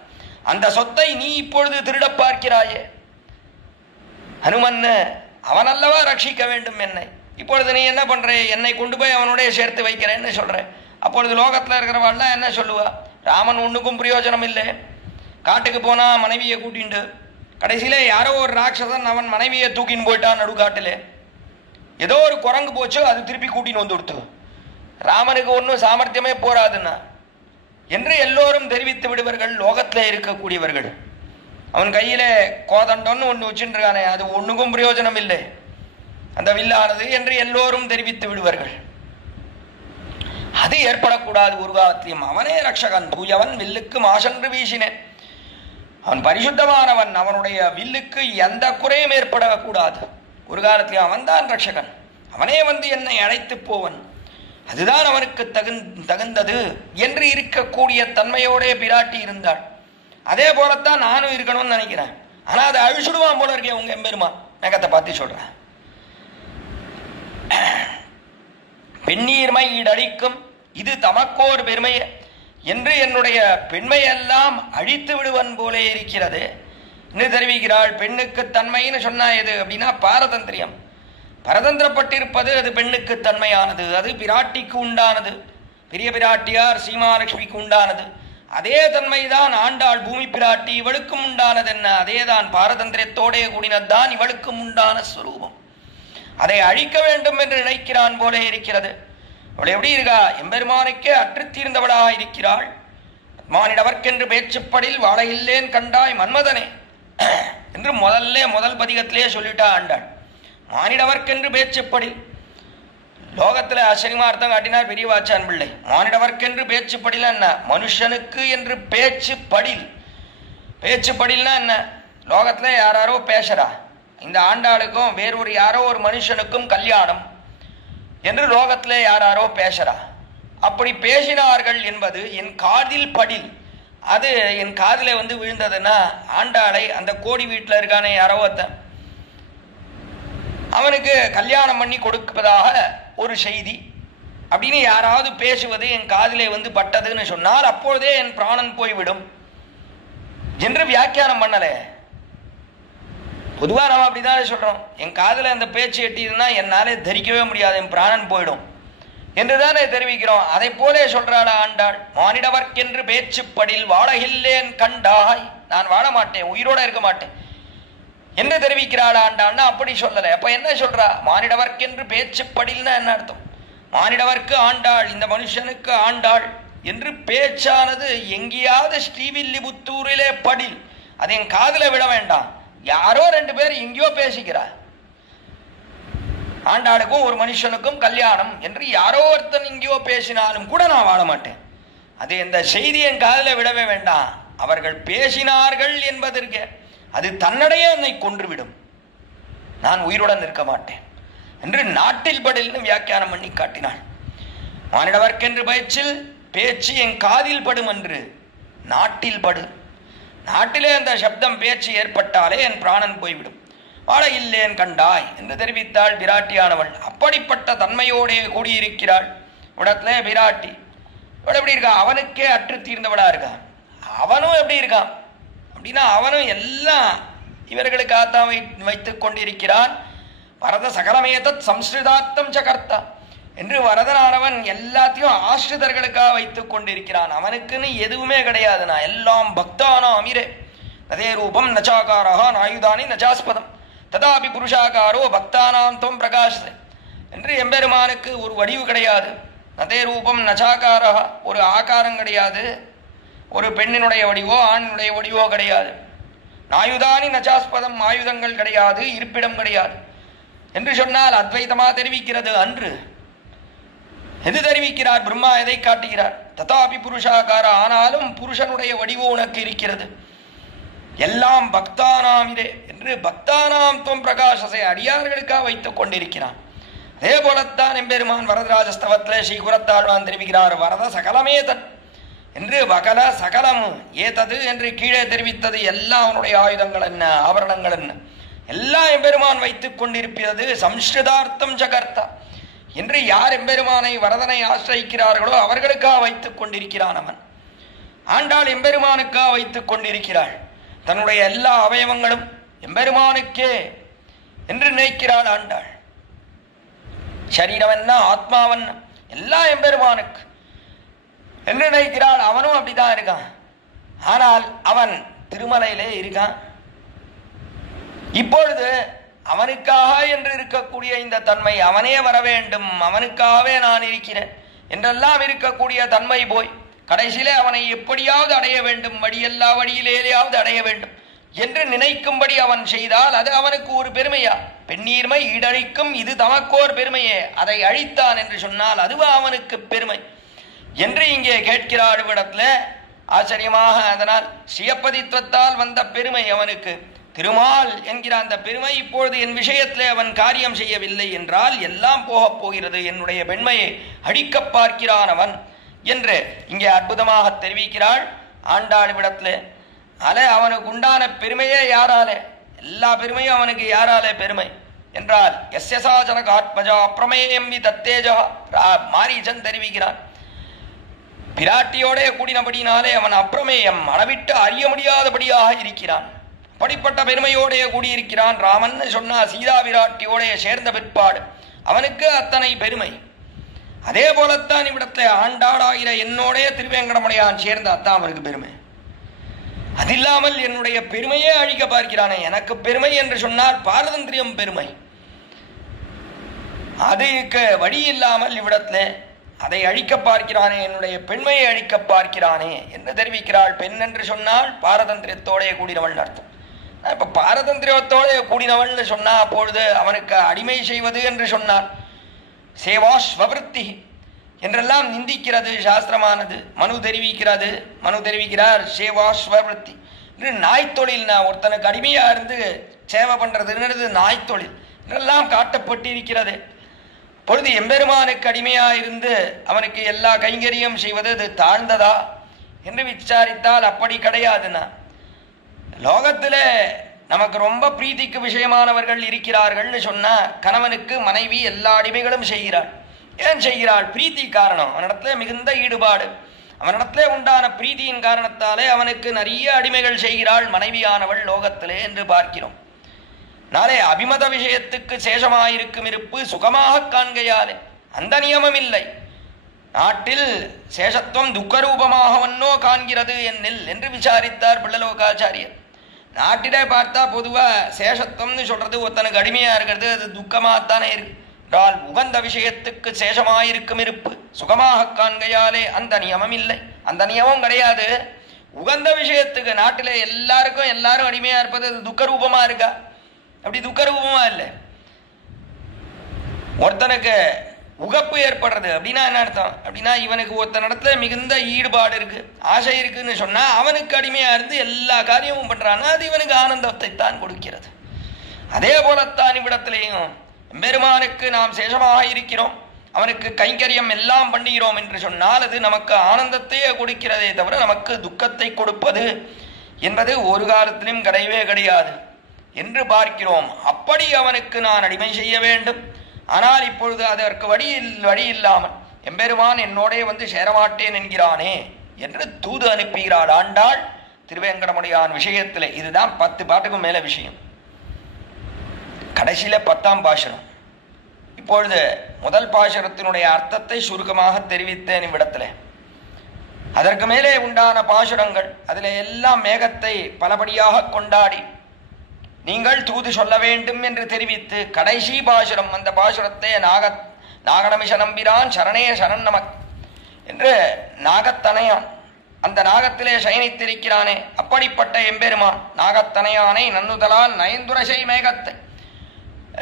அந்த சொத்தை நீ இப்பொழுது திருட பார்க்கிறாயே. ஹனுமன் அவன் அல்லவா ரட்சிக்க வேண்டும் என்னை, இப்பொழுது நீ என்ன பண்ற? என்னை கொண்டு போய் அவனுடைய சேர்த்து வைக்கிறேன்னு சொல்ற. அப்பொழுது லோகத்தில் இருக்கிறவாள்லாம் என்ன சொல்லுவா? ராமன் ஒண்ணுக்கும் பிரயோஜனம் இல்லை, காட்டுக்கு போனா மனைவியை கூட்டிண்டு, கடைசியில யாரோ ஒரு ராட்சசன் அவன் மனைவியை தூக்கின்னு போயிட்டான் நடுக்காட்டிலே, ஏதோ ஒரு குரங்கு போச்சு, அது திருப்பி கூட்டின்னு வந்து கொடுத்து, ராமனுக்கு ஒன்றும் சாமர்த்தியமே போராதுன்னா என்று எல்லோரும் தெரிவித்து விடுவார்கள் லோகத்தில் இருக்கக்கூடியவர்கள். அவன் கையில கோதண்டோன்னு ஒன்று வச்சுருக்கானே, அது ஒண்ணுக்கும் பிரயோஜனம் இல்லை, அந்த வில்லானது என்று எல்லோரும் தெரிவித்து விடுவார்கள். அது ஏற்படக்கூடாது. ஒரு காலத்திலும் அவனே ரட்சகன், தூயவன், வில்லுக்கு மாசென்று வீசினேன். அவன் பரிசுத்தமானவன், அவனுடைய வில்லுக்கு எந்த குறையும் ஏற்படக்கூடாது. ஒரு காலத்திலும் அவன்தான் ரட்சகன், அவனே வந்து என்னை அழைத்து போவன், அதுதான் அவனுக்கு தகுந்தது என்று இருக்கக்கூடிய தன்மையோடே பிராட்டி இருந்தாள். அதே போலத்தான் நானும் இருக்கணும்னு நினைக்கிறேன். ஆனா அதை அழிச்சுடுவான் போல இருக்கேன் உங்க எம்பெருமான். மேகத்தை பார்த்து சொல்றேன், பெண்ணீர்மை ஈடழிக்கும் இது தமக்கோர் பெருமை என்று என்னுடைய பெண்மையெல்லாம் அழித்து விடுவன் போலே இருக்கிறது என்று தெரிவிக்கிறாள். பெண்ணுக்கு தன்மைன்னு சொன்னா எது அப்படின்னா பாரதந்திரியம். பரதந்திரப்பட்டிருப்பது அது பெண்ணுக்கு தன்மையானது, அது பிராட்டிக்கு உண்டானது, பெரிய பிராட்டியார் சீமாலட்சுமிக்கு உண்டானது. அதே தன்மைதான் ஆண்டாள் பூமி பிராட்டி இவளுக்கும் உண்டானது. என்ன அதேதான் பாரதந்திரத்தோடே கூடினதுதான் இவளுக்கும் உண்டான ஸ்வரூபம். அதை அழிக்க வேண்டும் என்று நினைக்கிறான் போலே இருக்கிறது. அவள் எப்படி இருக்கா? எம்பெருமானுக்கே அற்றுத்தீர்ந்தவளாக இருக்கிறாள். மானிடவர்க்கென்று பேச்சுப்படில் வாழ இல்லேன் கண்டாய் மன்மதனே என்று முதல் பதிகத்திலே சொல்லிட்டா ஆண்டாள். மானிடவர்க்கென்று பேச்சுப்படில், லோகத்துல ஆச்சரியமா அர்த்தம் காட்டினார் பெரியவாச்சான் பிள்ளை. மானிடவர்க்கென்று பேச்சுப்படில் என்ன? மனுஷனுக்கு என்று பேச்சு படில். பேச்சு படில்னா என்ன? லோகத்துல யாரோ பேசுறா, இந்த ஆண்டாளுக்கும் வேறொரு யாரோ ஒரு மனுஷனுக்கும் கல்யாணம் என்று லோகத்திலே யாரோ பேசுறா. அப்படி பேசினார்கள் என்பது என் காதில் படில். அது என் காதில வந்து விழுந்ததுன்னா ஆண்டாளை அந்த கோடி வீட்டில் இருக்கானே யாரோ ஒருத்தன், அவனுக்கு கல்யாணம் பண்ணி கொடுப்பதாக ஒரு செய்தி அப்படின்னு யாராவது பேசுவது என் காதிலே வந்து பட்டதுன்னு சொன்னால் அப்பொழுதே என் பிராணன் போய்விடும் என்று வியாக்கியானம் பண்ணல. பொதுவா நம்ம அப்படித்தானே சொல்றோம், என் காதுல அந்த பேச்சு எட்டிதுன்னா என்னாலே தரிக்கவே முடியாது, என் பிராணன் போயிடும் என்றுதானே தெரிவிக்கிறோம். அதை போலே சொல்றாளா ஆண்டாள். மானிடவர்க்கென்று பேச்சுப்படில் வாழகில்லேன் கண்டாய், நான் வாழ மாட்டேன், உயிரோட இருக்க மாட்டேன் என்று தெரிவிக்கிறாள் ஆண்டாள்னா அப்படி சொல்லலை. அப்ப என்ன சொல்றா? மானிடவர்க்கென்று பேச்சுப்படில்னா என்ன அர்த்தம்? மானிடவர்க்கு ஆண்டாள், இந்த மனுஷனுக்கு ஆண்டாள் என்று பேச்சானது எங்கேயாவது ஸ்ரீவில்லிபுத்தூரிலே படில், அது என் காதுல விட வேண்டாம். யாரோ ரெண்டு பேர் எங்கேயோ பேசிக்கிறார், ஆண்டாளுக்கும் ஒரு மனுஷனுக்கும் கல்யாணம் என்று யாரோ ஒருத்தன் எங்கேயோ பேசினாலும் கூட நான் வாழ மாட்டேன். அது இந்த செய்தி என் காதில் விடவே வேண்டாம். அவர்கள் பேசினார்கள் என்பதற்கு அது தன்னடையே என்னை கொன்றுவிடும், நான் உயிருடன் இருக்க மாட்டேன் என்று நாட்டில் படில்னு வியாக்கியானம் பண்ணி காட்டினாள். மானிடவர்க்கென்று பேச்சு என் காதில் படும் என்று நாட்டில் படு. நாட்டிலே அந்த சப்தம் பேச்சு ஏற்பட்டாலே என் பிராணன் போய்விடும். வாழ இல்லேன் கண்டாய் என்று தெரிவித்தாள் பிராட்டியானவள். அப்படிப்பட்ட தன்மையோடே கூடியிருக்கிறாள் இடத்துல பிராட்டி. இவள் எப்படி இருக்கா? அவனுக்கே அற்று தீர்ந்தவளா இருக்கா. அவனும் எப்படி இருக்கான் அப்படின்னா அவனும் எல்லாம் இவர்களுக்காகத்தான் வைத்துக் கொண்டிருக்கிறான். வரத சகலமேதத் சம்ஸ்கிருதார்த்தம் சகர்த்தா என்று வரதனானவன் எல்லாத்தையும் ஆசிரிதர்களுக்காக வைத்துக் கொண்டிருக்கிறான். அவனுக்குன்னு எதுவுமே கிடையாது. நான் எல்லாம் பக்தானா அமிரே நதே ரூபம் நச்சாகாரா நாயுதானி நச்சாஸ்பதம் ததாபி புருஷாகாரோ பக்தானாம் தொம் பிரகாஷ் என்று எம்பெருமானுக்கு ஒரு வடிவு கிடையாது. நதே ரூபம் நச்சாகாரா, ஒரு ஆகாரம் கிடையாது, ஒரு பெண்ணினுடைய வடிவோ ஆணினுடைய வடிவோ கிடையாது. நாயுதானி நச்சாஸ்பதம், ஆயுதங்கள் கிடையாது, இருப்பிடம் கிடையாது என்று சொன்னால் அத்வைதமா தெரிவிக்கிறது அன்று. எது தெரிவிக்கிறார்? பிரம்மா எதை காட்டுகிறார்? ததாபி புருஷாகார, ஆனாலும் புருஷனுடைய வடிவோ உனக்கு இருக்கிறது. எல்லாம் பக்தானாமிரே என்று பக்தானாம் தொம் பிரகாசத்தை அடியார்களுக்காக வைத்துக் கொண்டிருக்கிறான். அதே போலத்தான் எம்பெருமான் வரதராஜஸ்தவத்திலே ஸ்ரீ குரத்தாழ்வான் தெரிவிக்கிறார். வரத சகலமே தன் என்று வகல சகலம் ஏதது என்று கீழே தெரிவித்தது. எல்லாம் அவனுடைய ஆயுதங்கள் என்ன, ஆபரணங்கள் என்ன, எல்லாம் எம்பெருமான் வைத்துக் கொண்டிருக்கிறது. சம்ஸ்கிருதார்த்தம் ஜகர்த்தா என்று யார் எம்பெருமானை வரதனை ஆசிரிக்கிறார்களோ அவர்களுக்காக வைத்துக் கொண்டிருக்கிறான் அவன். ஆண்டாள் எம்பெருமானுக்காக வைத்துக் கொண்டிருக்கிறாள். தன்னுடைய எல்லா அவயவங்களும் எம்பெருமானுக்கே என்று நினைக்கிறாள் ஆண்டாள். சரீரம் என்ன, ஆத்மாவன் எல்லாம் எம்பெருமானுக்கு என்று நினைக்கிறாள். அவனும் அப்படிதான் இருக்கான். ஆனால் அவன் திருமலையிலே இருக்கான். இப்பொழுது அவனுக்காக என்று இருக்கக்கூடிய இந்த தன்மை, அவனே வர வேண்டும், அவனுக்காகவே நான் இருக்கிறேன் என்றெல்லாம் இருக்கக்கூடிய தன்மை போய் கடைசியிலே அவனை எப்படியாவது அடைய வேண்டும், வழியெல்லா வழியிலேயாவது அடைய வேண்டும், என்று நினைக்கும்படி அவன் செய்தால் அது அவனுக்கு ஒரு பெருமையா? பெண்ணீர்மை ஈடழிக்கும் இது தமக்கோர் பெருமையே, அதை அழித்தான் என்று சொன்னால் அதுவா அவனுக்கு பெருமை என்று இங்கே கேட்கிறார் இடத்துல ஆச்சரியமாக. அதனால் சுயப்பதித்துவத்தால் வந்த பெருமை அவனுக்கு. திருமால் என்கிற அந்த பெருமை இப்பொழுது என் விஷயத்திலே அவன் காரியம் செய்யவில்லை என்றால் எல்லாம் போகப் போகிறது, என்னுடைய பெண்மையை அழிக்க பார்க்கிறான் அவன் என்று இங்கே அற்புதமாக தெரிவிக்கிறாள் ஆண்டாள் விடத்திலே. அவனுக்கு உண்டான பெருமையே யாராலே? எல்லா பெருமையும் அவனுக்கு யாராலே பெருமை என்றால் எஸ்யசா ஜனகாத்மஜா அப்பிரமேயம் தத்தேஜா மாரீசன் தெரிவிக்கிறான். பிராட்டியோட கூடினபடினாலே அவன் அப்பிரமேயம், அளவிட்டு அறிய முடியாதபடியாக இருக்கிறான். அப்படிப்பட்ட பெருமையோடைய கூடியிருக்கிறான். ராமன் சொன்னா சீதா விராட்டியோடைய சேர்ந்த பிற்பாடு அவனுக்கு அத்தனை பெருமை. அதே போலத்தான் இவ்விடத்துல ஆண்டாளாகிற என்னோடைய திருவேங்கடமுடையான் சேர்ந்த அத்தான் அவனுக்கு பெருமை. அதில்லாமல் என்னுடைய பெருமையே அழிக்க பார்க்கிறானே. எனக்கு பெருமை என்று சொன்னால் பாரதந்திரியம் பெருமை. அதுக்கு வழி இல்லாமல் இவ்விடத்துல அதை அழிக்க பார்க்கிறானே, என்னுடைய பெண்மையை அழிக்க பார்க்கிறானே என்று தெரிவிக்கிறாள். பெண் என்று சொன்னால் பாரதந்திரியத்தோடைய கூடினவள் அர்த்தம். இப்ப பாரதந்திரியத்தோடைய கூடினவள் சொன்னா அப்பொழுது அவனுக்கு அடிமை செய்வது என்று சொன்னான் சேவா ஸ்வவிருத்தி என்றெல்லாம் நிந்திக்கிறது சாஸ்திரமானது. மனு தெரிவிக்கிறார் சேவா ஸ்வவிருத்தி என்று நாய் தொழில். நான் ஒருத்தனுக்கு அடிமையா இருந்து சேவை பண்றதுங்கிறது நாய் தொழில் என்றெல்லாம் காட்டப்பட்டிருக்கிறது. பொழுது எம்பெருமானுக்கு அடிமையா இருந்து அவனுக்கு எல்லா கைங்கரியம் செய்வது அது தாழ்ந்ததா என்று விசாரித்தால் அப்படி கிடையாதுன்னா. லோகத்துல நமக்கு ரொம்ப பிரீதிக்கு விஷயமானவர்கள் இருக்கிறார்கள்னு சொன்னா கணவனுக்கு மனைவி எல்லா அடிமைகளும் செய்கிறாள். ஏன் செய்கிறாள்? பிரீத்தி காரணம். அவனிடத்துல மிகுந்த ஈடுபாடு, அவனிடத்துல உண்டான பிரீதியின் காரணத்தாலே அவனுக்கு நிறைய அடிமைகள் செய்கிறாள் மனைவியானவள் லோகத்திலே என்று பார்க்கிறோம். நாளே அபிமத விஷயத்துக்கு சேஷமாயிருக்கும் இருப்பு சுகமாக காண்கையாலே அந்த நியமம் இல்லை. நாட்டில் சேஷத்துவம் துக்கரூபமாகவன்னோ காண்கிறது என்னில் என்று விசாரித்தார் பிள்ளலோகாச்சாரியர். நாட்டிலே பார்த்தா பொதுவா சேஷத்துவம்னு சொல்றது ஒருத்தனுக்கு அடிமையா இருக்கிறது அது துக்கமாகத்தானே இருக்கு. என்றால் உகந்த விஷயத்துக்கு சேஷமாயிருக்கும் இருப்பு சுகமாக காண்கையாலே அந்த நியமம் இல்லை. அந்த நியமம் கிடையாது. உகந்த விஷயத்துக்கு நாட்டிலே எல்லாரும் அடிமையா இருப்பது அது துக்க ரூபமா இருக்கா? அப்படி துக்க ரூபமா இல்லை. ஒருத்தனுக்கு உகப்பு ஏற்படுறது அப்படின்னா என்ன அர்த்தம்? அப்படின்னா இவனுக்கு ஒருத்தன் இடத்துல மிகுந்த ஈடுபாடு இருக்கு, ஆசை இருக்குன்னு சொன்னா அவனுக்கு அடிமையா இருந்து எல்லா காரியமும் பண்றான்னா அது இவனுக்கு ஆனந்தத்தை தான் கொடுக்கிறது. அதே போலத்தான் இவ்விடத்திலேயும் பெருமானுக்கு நாம் சேஷமாக இருக்கிறோம், அவனுக்கு கைங்கரியம் எல்லாம் பண்ணுகிறோம் என்று சொன்னால் அது நமக்கு ஆனந்தத்தையே கொடுக்கிறதே தவிர நமக்கு துக்கத்தை கொடுப்பது என்பது ஒரு காலத்திலும் கிடையவே கிடையாது என்று பார்க்கிறோம். அப்படி அவனுக்கு நான் அடிமை செய்ய வேண்டும். ஆனால் இப்பொழுது அதற்கு வழி இல்லாமல் எம்பெருமான் என்னோடே வந்து சேரமாட்டேன் என்கிறானே என்று தூது அனுப்புகிறாள் ஆண்டாள் திருவேங்கடமுடையான் விஷயத்தில். இதுதான் 10 பாட்டுக்கும் மேல விஷயம். கடைசியில 10ஆம் பாசுரம். இப்பொழுது முதல் பாசுரத்தினுடைய அர்த்தத்தை சுருக்கமாக தெரிவித்தேன் இவ்விடத்துல. அதற்கு மேலே உண்டான பாசுரங்கள் அதில் எல்லாம் மேகத்தை பலபடியாக கொண்டாடி நீங்கள் தூது சொல்ல வேண்டும் என்று தெரிவித்து கடைசி பாசுரம், அந்த பாசுரத்தை நாகநமிஷ நம்பிரான் சரணே சரண் நமக் என்று நாகத்தனையான் அந்த நாகத்திலே சயனித்திருக்கிறானே அப்படிப்பட்ட எம்பெருமான் நாகத்தனையானை நன்னுதலால் நயந்துரசை மேகத்தை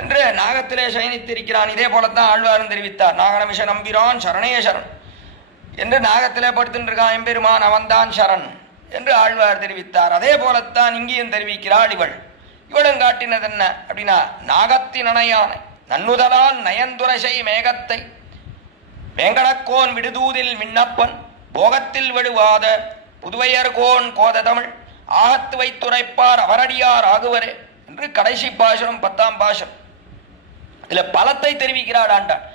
என்று நாகத்திலே சயனித்திருக்கிறான். இதே போலத்தான் ஆழ்வாரும் தெரிவித்தார். நாகநமிஷ நம்பிரான் சரணே சரண் என்று நாகத்திலே படுத்துருக்கான் எம்பெருமான், அவன்தான் சரண் என்று ஆழ்வார் தெரிவித்தார். அதே போலத்தான் இங்கேயும் தெரிவிக்கிறாள் இவளும் காட்டினது என்ன அப்படின்னா நாகத்தின் அணையானை நன்னுதலால் நயந்துரசை மேகத்தை வேங்கடக்கோன் விடுதூதில் விண்ணப்பன் போகத்தில் விடுவாத புதுவையர்கோன் கோத தமிழ் ஆகத்து வைத்துரைப்பார் அவரடியார் ஆகுவரே என்று கடைசி பாசுரம் 10ஆம் பாசுரம். இதுல பலத்தை தெரிவிக்கிறாள் ஆண்டாள்.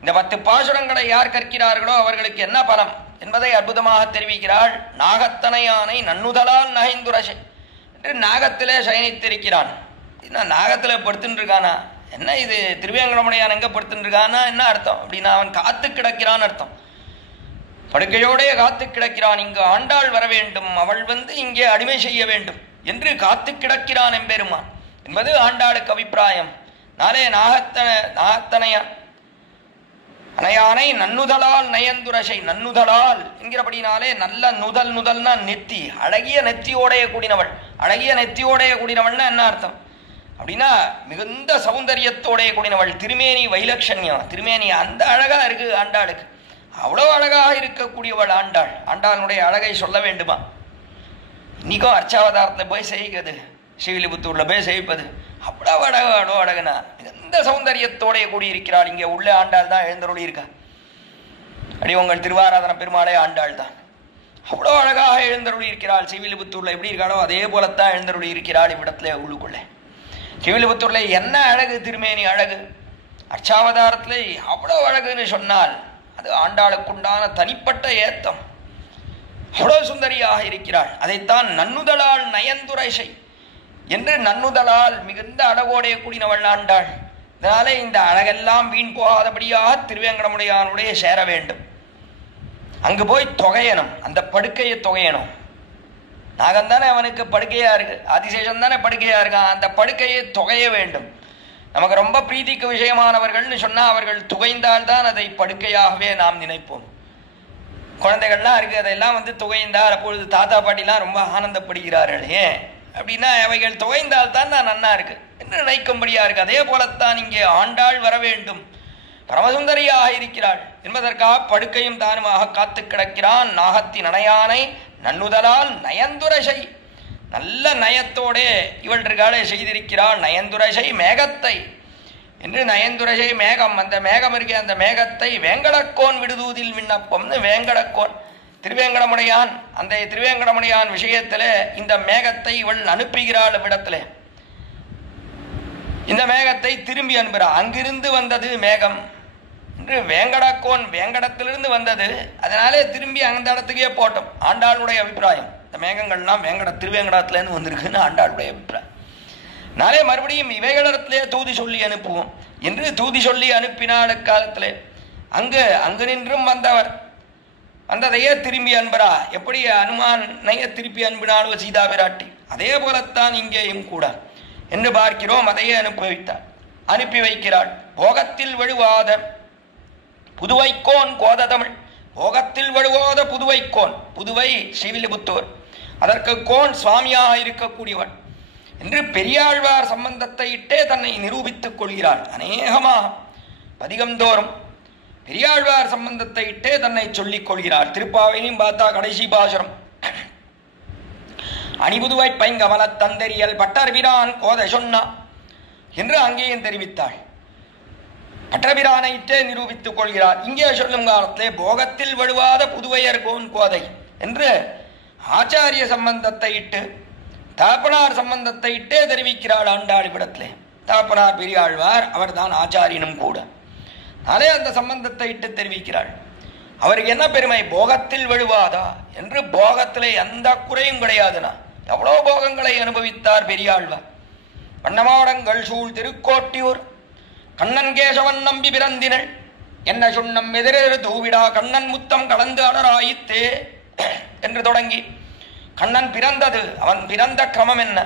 இந்த 10 பாசுரங்களை யார் கற்கிறார்களோ அவர்களுக்கு என்ன பலம் என்பதை அற்புதமாக தெரிவிக்கிறாள். நாகத்தனையானை நன்னுதலால் நகைந்துரசை என்று நாகத்திலே சயனித்திருக்கிறான். நாகத்திலே படுத்துட்டு இருக்கானா? என்ன இது திருவேங்கடமுடையான் எங்க படுத்துட்டு இருக்கானா என்ன அர்த்தம் அப்படின்னா அவன் காத்து கிடக்கிறான் அர்த்தம். படுக்கையோடைய காத்து கிடக்கிறான். இங்கு ஆண்டாள் வர வேண்டும், அவள் வந்து இங்கே அடிமை செய்ய வேண்டும் என்று காத்து கிடக்கிறான் எம்பெருமான் என்பது ஆண்டாளுக்கு அபிப்பிராயம். நாளே நாகத்தனையான் அணையானை நன்னுதலால் நயந்துரசை நன்னுதலால் என்கிறபடினாலே நல்ல நுதல்னா நெத்தி, அழகிய நெத்தியோடைய கூடினவள், அழகிய நெத்தியோடைய கூடினவள்னா என்ன அர்த்தம் அப்படின்னா மிகுந்த சௌந்தரியத்தோடைய கூடினவள். திருமேனி வைலட்சண்யம், திருமேனி அந்த அழகா இருக்கு ஆண்டாளுக்கு. அவ்வளோ அழகாக இருக்கக்கூடியவள் ஆண்டாள். ஆண்டாளுடைய அழகை சொல்ல வேண்டுமா? இன்னைக்கும் அர்ச்சாவதாரத்தில் போய் செய்கிறது, ஸ்ரீவில்லிபுத்தூர்ல போய் செய்ப்பது அவ்வளவு அழகானோ அழகுனா மிகுந்த சௌந்தரியத்தோடைய கூடியிருக்கிறாள். இங்கே உள்ள ஆண்டாள் தான் எழுந்தருளி இருக்கா. அடி உங்கள் திருவாராதன பெருமாளே ஆண்டாள் தான். அவ்வளோ அழகாக எழுந்தருளி இருக்கிறாள். ஸ்ரீவில்லிபுத்தூர்ல எப்படி இருக்காளோ அதே போலத்தான் எழுந்தருளி இருக்கிறாள் இவ்விடத்துல உள்ளுக்குள்ளே. ஸ்ரீவில்லிபுத்தூர்ல என்ன அழகு, திருமேனி அழகு. அர்ச்சாவதாரத்துல அவ்வளோ அழகுன்னு சொன்னால் அது ஆண்டாளுக்குண்டான தனிப்பட்ட ஏத்தம். அவ்வளவு சுந்தரியாக இருக்கிறாள். அதைத்தான் நன்னுதலால் நயந்துரைசை என்று நன்னுதலால் மிகுந்த அழகோடைய கூடினவள் ஆண்டாள். இதனாலே இந்த அழகெல்லாம் வீண் போகாதபடியாக திருவேங்கடமுடையானுடைய சேர வேண்டும். அங்கு போய் தொகையணும், அந்த படுக்கையை தொகையணும். நாகந்தானே அவனுக்கு படுக்கையா இருக்கு, ஆதிசேஷன் தானே படுக்கையா இருக்கான். அந்த படுக்கையை தொகைய வேண்டும். நமக்கு ரொம்ப பிரீதிக்கு விஷயமானவர்கள்னு சொன்னா அவர்கள் துகைந்தால்தான் அதை படுக்கையாகவே நாம் நினைப்போம். குழந்தைகள்லாம் இருக்கு, அதையெல்லாம் துகைந்தால் அப்பொழுது தாத்தா பாட்டிலாம் ரொம்ப ஆனந்தப்படுகிறார்கள். ஏன் அப்படின்னா அவைகள் துகைந்தால் தான் நான் நன்னா இருக்கு என்று நினைக்கும்படியா இருக்கு. அதே போலத்தான் இங்கே ஆண்டாள் வர வேண்டும், பரமசுந்தரியாக இருக்கிறாள் என்பதற்காக படுக்கையும் தானுமாக காத்து கிடக்கிறான். நாகத்தின் அணையானை நன்னுதலால் நயந்துரசை, நல்ல நயத்தோட இவள் இருக்காளே செய்திருக்கிறாள். நயந்துரசை மேகத்தை என்று, நயந்துரசை மேகம், அந்த மேகம் இருக்கே அந்த மேகத்தை வேங்கடக்கோன் விடுதூதில் விண்ணப்பம்னு வேங்கடக்கோன் திருவேங்கடமுடையான், அந்த திருவேங்கடமுடையான் விஷயத்துல இந்த மேகத்தை இவள் அனுப்புகிறாள். விடத்துல இந்த மேகத்தை திரும்பி அனுப்புறா. அங்கிருந்து வந்தது மேகம் என்று வேங்கடக்கோன் வேங்கடத்திலிருந்து வந்தது, அதனாலே திரும்பி அந்த இடத்துக்கே போட்டோம். ஆண்டாளுடைய அபிப்பிராயம். இந்த மேகங்கள்லாம் திருவேங்கடத்திலேருந்து வந்திருக்குன்னு ஆண்டாளுடைய அபிப்பிராயம். நாளே மறுபடியும் இவைகளிடத்திலே தூதி சொல்லி அனுப்புவோம் என்று தூதி சொல்லி அனுப்பினாள். காலத்திலே அங்கு நின்றும் வந்தவர் வந்ததையே திரும்பி அன்பரா. எப்படி அனுமானையே திருப்பி அனுப்பினாலும் சீதா பிராட்டி, அதே போலத்தான் இங்கேயும் கூட என்று பார்க்கிறோம். அதையே அனுப்பி வைக்கிறாள். போகத்தில் வழுவாத புதுவைக்கோன் கோத தமிழ், போகத்தில் வழுவாத புதுவைக்கோன், புதுவை ஸ்ரீவில்லிபுத்தூர், அதற்கு கோன் சுவாமியாக இருக்கக்கூடியவன் என்று பெரியாழ்வார் சம்பந்தத்தை இட்டே தன்னை நிரூபித்துக் கொள்கிறாள். அநேகமாக பதிகந்தோறும் பெரியாழ்வார் சம்பந்தத்தை இட்டே தன்னை சொல்லிக் கொள்கிறார். திருப்பாவையும் பார்த்தா கடைசி பாசுரம் அணிபுதுவை பைங்கமல தந்தரியல் பட்டர்பிரான் கோதை சொன்னா என்று அங்கேயும் தெரிவித்தாள். பட்டர்பிரானை இட்டே நிரூபித்துக் கொள்கிறார். இங்கே சொல்லும் காலத்திலே போகத்தில் வழுவாத புதுவையர் கோன் கோதை என்று ஆச்சாரிய சம்பந்தத்தை இட்டு தாப்பனார் சம்பந்தத்தை இட்டே தெரிவிக்கிறாள் ஆண்டாளிடத்திலே. தாப்பனார் பெரியாழ்வார், அவர் தான் ஆச்சாரியனும் கூட. அதே அந்த சம்பந்தத்தை இட்டு தெரிவிக்கிறாள். அவருக்கு என்ன பெருமை, போகத்தில் வழுவாதா என்று. போகத்திலே எந்த குறையும் கிடையாதுனா, எவ்வளோ போகங்களை அனுபவித்தார் பெரியாழ்வார். வண்ணமாடங்கள் சூழ் திருக்கோட்டியூர் கண்ணன் கேசவன் நம்பி பிறந்தினள் என்ன சுண்ணம் எதிரேறு தூவிடா கண்ணன் முத்தம் கலந்து அடராயித்தே என்று தொடங்கி கண்ணன் பிறந்தது, அவன் பிறந்த கிரமம் என்ன,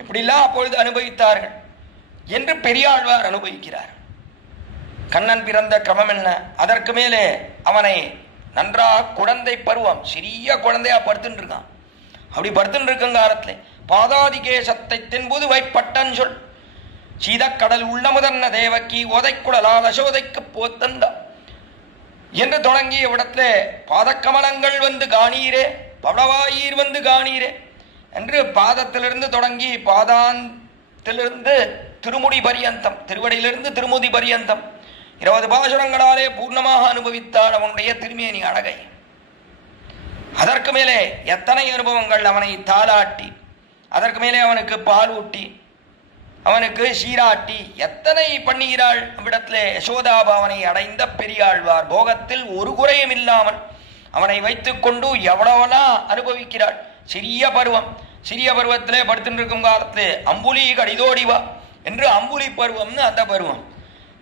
இப்படிலாம் அப்பொழுது அனுபவித்தார்கள் என்று பெரியாழ்வார் அனுபவிக்கிறார். கண்ணன் பிறந்த கிரமம் என்ன, அதற்கு மேலே அவனை நன்றாக குழந்தை பருவம், சிறிய குழந்தையா படுத்துட்டு இருக்கான். அப்படி படுத்துட்டு இருக்கும் காலத்திலே பாதாதிகேசத்தை தென்புது வைப்பட்டன் சொல் சீதக்கடல் உள்ளமுதன்ன தேவக்கி ஓதைக்குடலால் அசோதைக்கு போத்தந்தா என்று தொடங்கிய இடத்துல பாதக்கமலங்கள் வந்து காணீரே பவளவாயீர் வந்து காணீரே என்று பாதத்திலிருந்து தொடங்கி பாதாந்திலிருந்து திருமுடி பரியந்தம், திருவடியிலிருந்து திருமுடி பரியந்தம் 20 பாசுரங்களாலே பூர்ணமாக அனுபவித்தார் அவனுடைய திருமேனி அழகை. அதற்கு மேலே எத்தனை அனுபவங்கள், அவனை தாளாட்டி, அதற்கு மேலே அவனுக்கு பால் ஊட்டி, அவனுக்கு சீராட்டி, எத்தனை பண்ணுகிறாள். அவ்விடத்திலே யசோதாபாவனை அடைந்த பெரியாழ்வார் போகத்தில் ஒரு குறையும் இல்லாமல் அவனை வைத்துக் கொண்டு எவ்வளவெல்லாம் அனுபவிக்கிறாள். சிறிய பருவம், சிறிய பருவத்திலே படுத்துட்டு இருக்கும் காலத்திலே அம்புலி கடிதோடிவா என்று அம்புலி பருவம்னு அந்த பருவம்.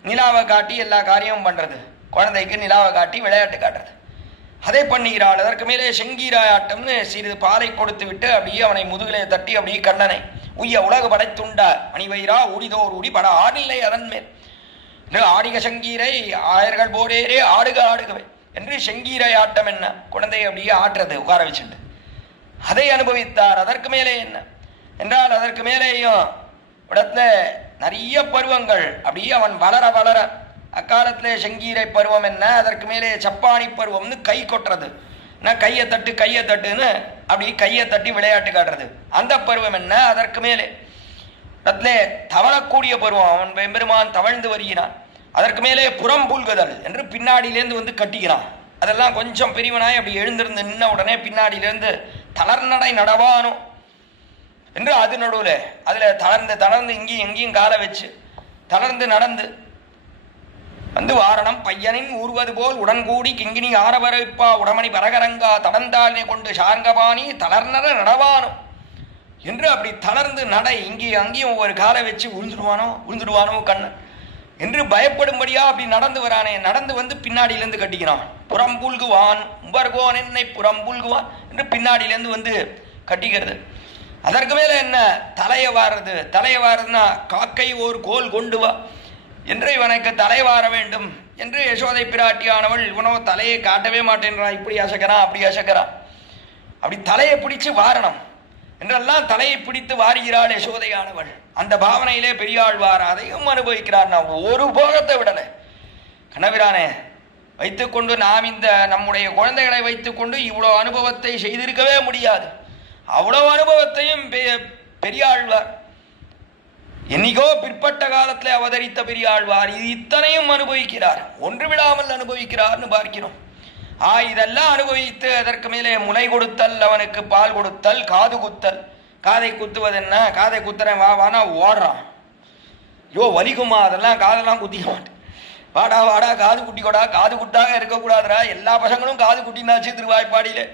நிலாவை காட்டி எல்லா காரியமும் பண்றது, குழந்தைக்கு நிலாவை காட்டி விளையாட்டு காட்டுறது, அதை பண்ணுகிறாள். அதற்கு மேலே செங்கீராயாட்டம்னு சிறிது பாலை கொடுத்து விட்டு அப்படியே அவனை முதுகிலே தட்டி அப்படியே கண்ணனை உய்ய உலகு படைத்துண்டா அணிவயிரா ஊடிதோர் ஊடி பட ஆடில்லை அதன் மேல் என்று ஆடிக செங்கீரை ஆயர்கள் போரேரே ஆடுக ஆடுகவே என்று செங்கீரை ஆட்டம் என்ன, குழந்தையை அப்படியே ஆட்டுறது உட்கார வச்சுட்டு அதை அனுபவித்தார். அதற்கு மேலே என்ன, என்றால் அதற்கு மேலேயும் இடத்துல நிறைய பருவங்கள் அப்படியே அவன் வளர வளர அக்காலத்திலே செங்கீரை பருவம் என்ன, அதற்கு மேலே சப்பானி பருவம்னு கை கொட்டுறது, கையை தட்டுன்னு அப்படி கையை தட்டி விளையாட்டு காட்டுறது, அந்த பருவம் என்ன, அதற்கு மேலே இடத்துல தவழக்கூடிய பருவம், அவன் பெருமான் தவழ்ந்து வருகிறான், அதற்கு மேலே புறம்புல்குதல் என்று பின்னாடியிலேருந்து வந்து கட்டிக்கிறான். அதெல்லாம் கொஞ்சம் பெரியவனாய் அப்படி எழுந்திருந்து நின்ன உடனே பின்னாடியிலேருந்து தளர்நடை நடவானோ என்று அது நடுவில் அதில் தளர்ந்து இங்கேயும் எங்கேயும் காலை வச்சு தளர்ந்து நடந்து வந்து வாரணம் பையனின் ஊர்வது போல் உடன்கூடி கிங்கினி ஆரவரைப்பா உடமணி பரகரங்கா தடந்தாளை கொண்டு சார்கபாணி தளர்நட நடவானோ என்று அப்படி தளர்ந்து நடை இங்கேயும் அங்கேயும் ஒவ்வொரு காலை வச்சு உழுந்துடுவானோ கண்ணன் என்று பயப்படும்படியா அப்படி நடந்து வரானே, நடந்து வந்து பின்னாடியிலேருந்து கட்டிக்கிறான். புறம்புல்குவான் உம்பர்கோன் என்னை புறம்புல்குவான் என்று பின்னாடியிலேருந்து வந்து கட்டிக்கிறது. அதற்கு மேலே என்ன, தலையை வாருதுன்னா காக்கை ஓர் கோல் கொண்டு வா என்று இவனுக்கு தலை வார வேண்டும் என்று யசோதை பிராட்டியானவள் இவனோ தலையை காட்டவே மாட்டேன்றான், இப்படி அசைக்கிறான் அப்படி அசைக்கிறான், அப்படி தலையை பிடிச்சு வாரணம் என்றெல்லாம் தலையை பிடித்து வாருகிறாள் யசோதையானவள். அந்த பாவனையிலே பெரியாழ்வார் அதையும் அனுபவிக்கிறார். நான் ஒரு போகத்தை விடலை, கண்ணபிரானே வைத்துக்கொண்டு நாம் இந்த நம்முடைய குழந்தைகளை வைத்துக்கொண்டு இவ்வளோ அனுபவத்தை செய்திருக்கவே முடியாது. அவ்வளவு அனுபவத்தையும் பெரியாழ்வார் என்னைக்கோ பிற்பட்ட காலத்தில் அவதரித்த பெரியாழ்வார் இது இத்தனையும் அனுபவிக்கிறார், ஒன்று விடாமல் அனுபவிக்கிறார்னு பார்க்கிறோம். இதெல்லாம் அனுபவித்து அதற்கு மேலே முலை கொடுத்தல், அவனுக்கு பால் கொடுத்தல், காது குத்தல். காதை குத்துவது என்ன, காதை குத்துறேன் வானா ஓடுறான், வலிக்குமா, அதெல்லாம் காதெல்லாம் குத்திக்க மாட்டேன், வாடா காது குட்டிக்கோடா, காது குட்டாக இருக்கக்கூடாதுரா, எல்லா பசங்களும் காது குட்டினாச்சு திருவாய்ப்பாடியிலே,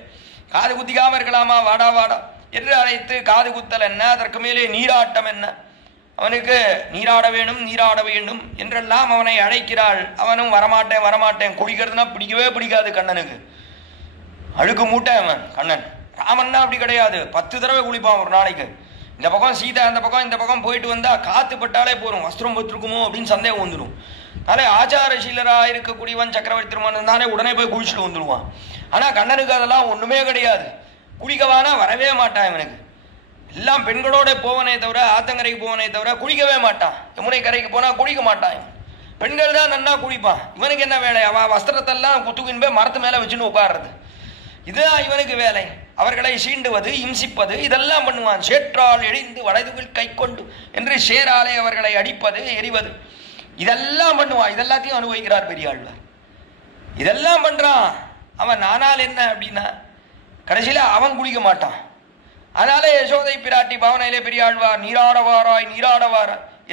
காது குத்திக்காம இருக்கலாமா, வாடா என்று அழைத்து காது குத்தல் என்ன, அதற்கு மேலே நீராட்டம் என்ன, அவனுக்கு நீராட வேண்டும் என்றெல்லாம் அவனை அழைக்கிறாள். அவனும் வரமாட்டேன் குடிக்கிறதுனா பிடிக்கவே பிடிக்காது கண்ணனுக்கு, அழுக்கு மூட்டை அவன் கண்ணன். ராமன்னா அப்படி கிடையாது, 10 தடவை குளிப்பான் ஒரு நாளைக்கு. இந்த பக்கம் சீதா, அந்த பக்கம் இந்த பக்கம் போயிட்டு வந்தா காத்து பட்டாலே போறோம், வஸ்திரம் பத்திருக்குமோ அப்படின்னு சந்தேகம் வந்துடும். அதனால ஆச்சாரசீலராக இருக்கக்கூடியவன் சக்கரவர்த்தி திருமணம் தானே உடனே போய் குளிச்சுட்டு வந்துடுவான். ஆனா கண்ணனுக்கு அதெல்லாம் ஒண்ணுமே கிடையாது, குளிக்கவானா வரவே மாட்டான். இவனுக்கு எல்லாம் பெண்களோட போவனே தவிர, ஆத்தங்கரைக்கு போவனே தவிர குளிக்கவே மாட்டான். யமுனை கரைக்கு போனா குளிக்க மாட்டான். பெண்கள் தான் நன்னா குளிப்பான். இவனுக்கு என்ன வேலை, அவ வஸ்திரத்தெல்லாம் குத்துக்கின் போய் மரத்து மேல வச்சுன்னு உட்கார்றது, இதுதான் இவனுக்கு வேலை. அவர்களை சீண்டுவது, இம்சிப்பது, இதெல்லாம் பண்ணுவான். சேற்றால் எழிந்து வளைதுகள் கை கொண்டு என்று சேராலே அவர்களை அடிப்பது, எரிவது, இதெல்லாம் பண்ணுவான். இதெல்லாத்தையும் அனுபவிக்கிறார் பெரியாழ்வார். இதெல்லாம் பண்றான் அவன். நானால் என்ன அப்படின்னா கடைசியில அவன் குளிக்க மாட்டான். அதனாலே யசோதை பிராட்டி பாவனையிலே பெரியாழ்வார் நீராடவாராய்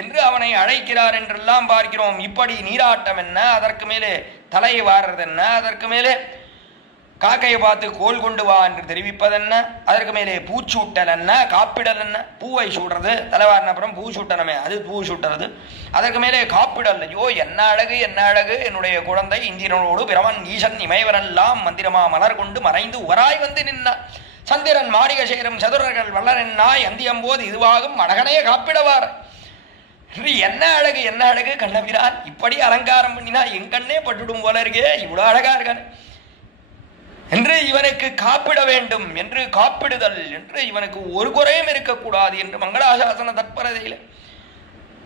என்று அவனை அழைக்கிறார் என்றெல்லாம் பார்க்கிறோம். இப்படி நீராட்டம் என்ன, அதற்கு மேலே தலையை வாடுறது என்ன, அதற்கு மேலே காக்கையை பார்த்து கோல் கொண்டு வா என்று தெரிவிப்பதென்ன, அதற்கு மேலே பூச்சூட்டல் என்ன, காப்பிடல் என்ன, பூவை சூடுறது, தலைவாரின அப்புறம் பூ சூட்டணுமே அது பூ சூட்டுறது, அதற்கு மேலே காப்பிடல். ஐயோ என்ன அழகு என்னுடைய குழந்தை இந்திரனோடு பிரமன் ஈசன் இமைவரெல்லாம் மந்திரமா மலர் கொண்டு மறைந்து உவராய் வந்து நின்றான், சந்திரன் மாளிகை சேரும் சதுரர்கள் வல்லரென்னாய் அந்தியம்போது இதுவாகும் அழகனைய காப்பிடவார். என்ன அழகு கண்ணபிரான், இப்படி அலங்காரம் பண்ணினா என் கண்ணே பட்டுடும் போல இருக்கே, இவ்வளவு அழகா இருக்கான் என்று இவனுக்கு காப்பிட வேண்டும் என்று காப்பிடுதல் என்று இவனுக்கு ஒரு குறையும் இருக்கக்கூடாது என்று மங்களாசாசன தற்பரதையில்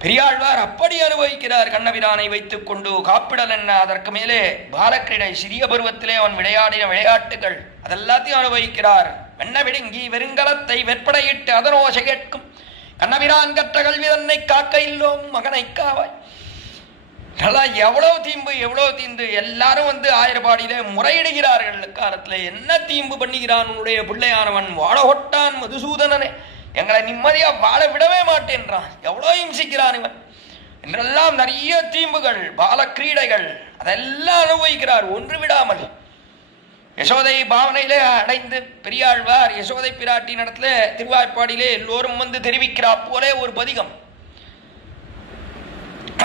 பெரியாழ்வார் அப்படி அனுபவிக்கிறார். கண்ணபிரானை வைத்துக் கொண்டு காப்பிடல் என்ன, அதற்கு மேலே பாலக்கிரீடை, சிறிய பருவத்திலே அவன் விளையாடின விளையாட்டுகள் அதெல்லாத்தையும் அனுபவிக்கிறார். வெண்ண விடுங்கி வெறுங்கலத்தை வெற்படையிட்டு அதனோசை கேட்கும் கண்ணபிரான் கற்ற கல்வி தன்னை காக்க இல்லோம் மகனை காவாய். எவ்வளவு தீம்பு எல்லாரும் வந்து ஆயிரபாடியிலே முறையிடுகிறார்கள். காலத்துல என்ன தீம்பு பண்ணுகிறான் உன்னுடைய பிள்ளையானவன், வாழ ஒட்டான் மதுசூதனனே, எங்களை நிம்மதியா வாழ விடவே மாட்டேன்றான், எவ்வளவு இம்சிக்கிறான் இவன் என்றெல்லாம் நிறைய தீம்புகள், பால கிரீடைகள் அதெல்லாம் அனுபவிக்கிறார் ஒன்று விடாமல். யசோதை பாவனையிலே அடைந்து பெரியாழ்வார் யசோதை பிராட்டி நடத்துல திருவாய்ப்பாடியிலே எல்லோரும் வந்து தெரிவிக்கிறார் போலே ஒரு பதிகம்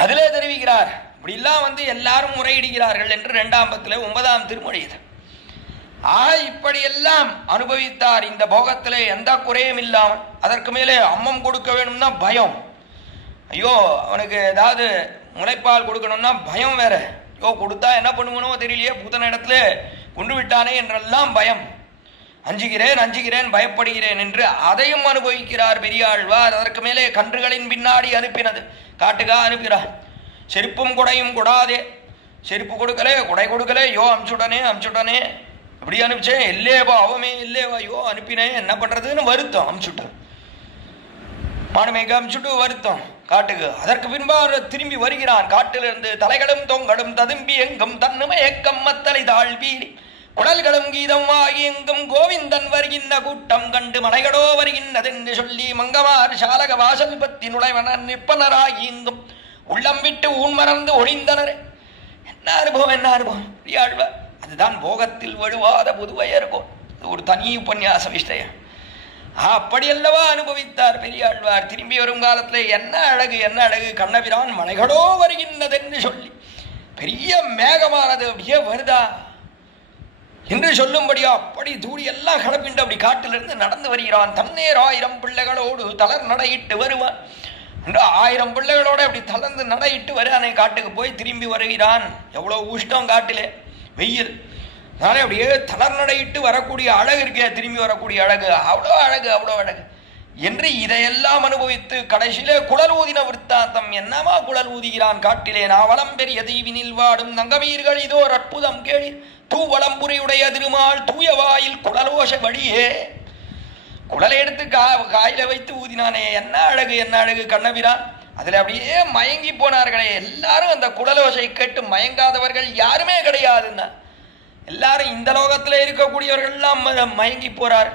அதிலே தெரிவிக்கிறார். இப்படிலாம் வந்து எல்லாரும் முறையிடுகிறார்கள் என்று 2ஆம் பத்திலே 9ஆம் திருமொழி. இப்படியெல்லாம் அனுபவித்தார். இந்த போகத்திலே எந்த குறையும் இல்லாமல். அதற்கு மேலே அம்மம் கொடுக்க வேணும்னா பயம். ஐயோ அவனுக்கு ஏதாவது முளைப்பால் கொடுக்கணும்னா பயம் வேற. ஐயோ கொடுத்தா என்ன பண்ணுவனோ தெரியலையே, புத்தன இடத்துல கொண்டு விட்டானே என்றெல்லாம் பயம். அஞ்சுகிறேன் அஞ்சுகிறேன் பயப்படுகிறேன் என்று அதையும் அனுபவிக்கிறார் பெரியாழ்வார். அதற்கு மேலே கன்றுகளின் பின்னாடி அனுப்பினது காட்டுகா அனுப்பினார். செருப்பும் குடையும் கொடாதே, செருப்பு கொடுக்கலே குடை கொடுக்கலே, யோ அமுச்சுடனே அமுச்சுடனே இப்படி அனுப்பிச்சேன், இல்லேவா அவமே இல்லேவா, யோ அனுப்பினேன் என்ன பண்றதுன்னு வருத்தம். அமுச்சுட்டேன் மானுமேக அமுச்சுட்டு வருத்தம் காட்டுக்கு. அதற்கு பின்பார் திரும்பி வருகிறான் காட்டிலிருந்து. தலைகளும் தொங்கலும் ததும்பி எங்கும் தன்னுமை ஏக்கம் மத்தலை தாழ்வீடி குடல்களும் கீதம் ஆகி எங்கும் கோவிந்தன் வருகின்ற கூட்டம் கண்டு மனைகளோ வருகின்றதென்று சொல்லி மங்கமார் சாலக வாசல் பத்தி நுழைவனர் நிற்பனராகி எங்கும் உள்ளம் விட்டு ஊன்மறந்து ஒழிந்தனர். என்ன அனுபவம் என்ன அனுபவம் பெரியாழ்வார். அதுதான் போகத்தில் வழுவாத புதுவையர்கோன். ஒரு தனி உபன்யாச விஷயம். அப்படியல்லவா அனுபவித்தார் பெரியாழ்வார். திரும்பி வரும் காலத்தில் என்ன அழகு என்ன அழகு, கண்ணபிரான் மலைகளோ வருகின்றதென்று சொல்லி பெரிய மேகமானது அப்படியே வருதா என்று சொல்லும்படியா அப்படி தூடி எல்லாம் கடப்பிண்டு அப்படி காட்டிலிருந்து நடந்து வருகிறான். தன்னேர் 1000 பிள்ளைகளோடு தளர் நடையிட்டு வருவான். 1000 பிள்ளைகளோடு அப்படி தளர்ந்து நடையிட்டு வருவானே. காட்டுக்கு போய் திரும்பி வருகிறான். எவ்வளவு உஷ்டம் காட்டிலே, வெயில். அதனாலே அப்படியே தளர் நடையிட்டு வரக்கூடிய அழகு இருக்கே, திரும்பி வரக்கூடிய அழகு, அவ்வளோ அழகு அவ்வளோ அழகு என்று இதையெல்லாம் அனுபவித்து கடைசியிலே குழல் ஊதின விற்த்தாந்தம். என்னமா குழல் ஊதுகிறான் காட்டிலே. நாவலம் பெரிய தீவினில் வாடும் நங்கமீர்கள் இதோ அற்புதம் கேளி தூவளம்புரியுடைய திருமால் தூய வாயில் குழலோசை வழியே. குழலை எடுத்து காயில வைத்து ஊதினானே. என்ன அழகு என்ன அழகு கண்ணபிரான். அதுல அப்படியே மயங்கி போனார்களே எல்லாரும். அந்த குழலோசை கேட்டு மயங்காதவர்கள் யாருமே கிடையாதுன்னா. எல்லாரும் இந்த லோகத்தில் இருக்கக்கூடியவர்கள் எல்லாம் மயங்கி போறார்.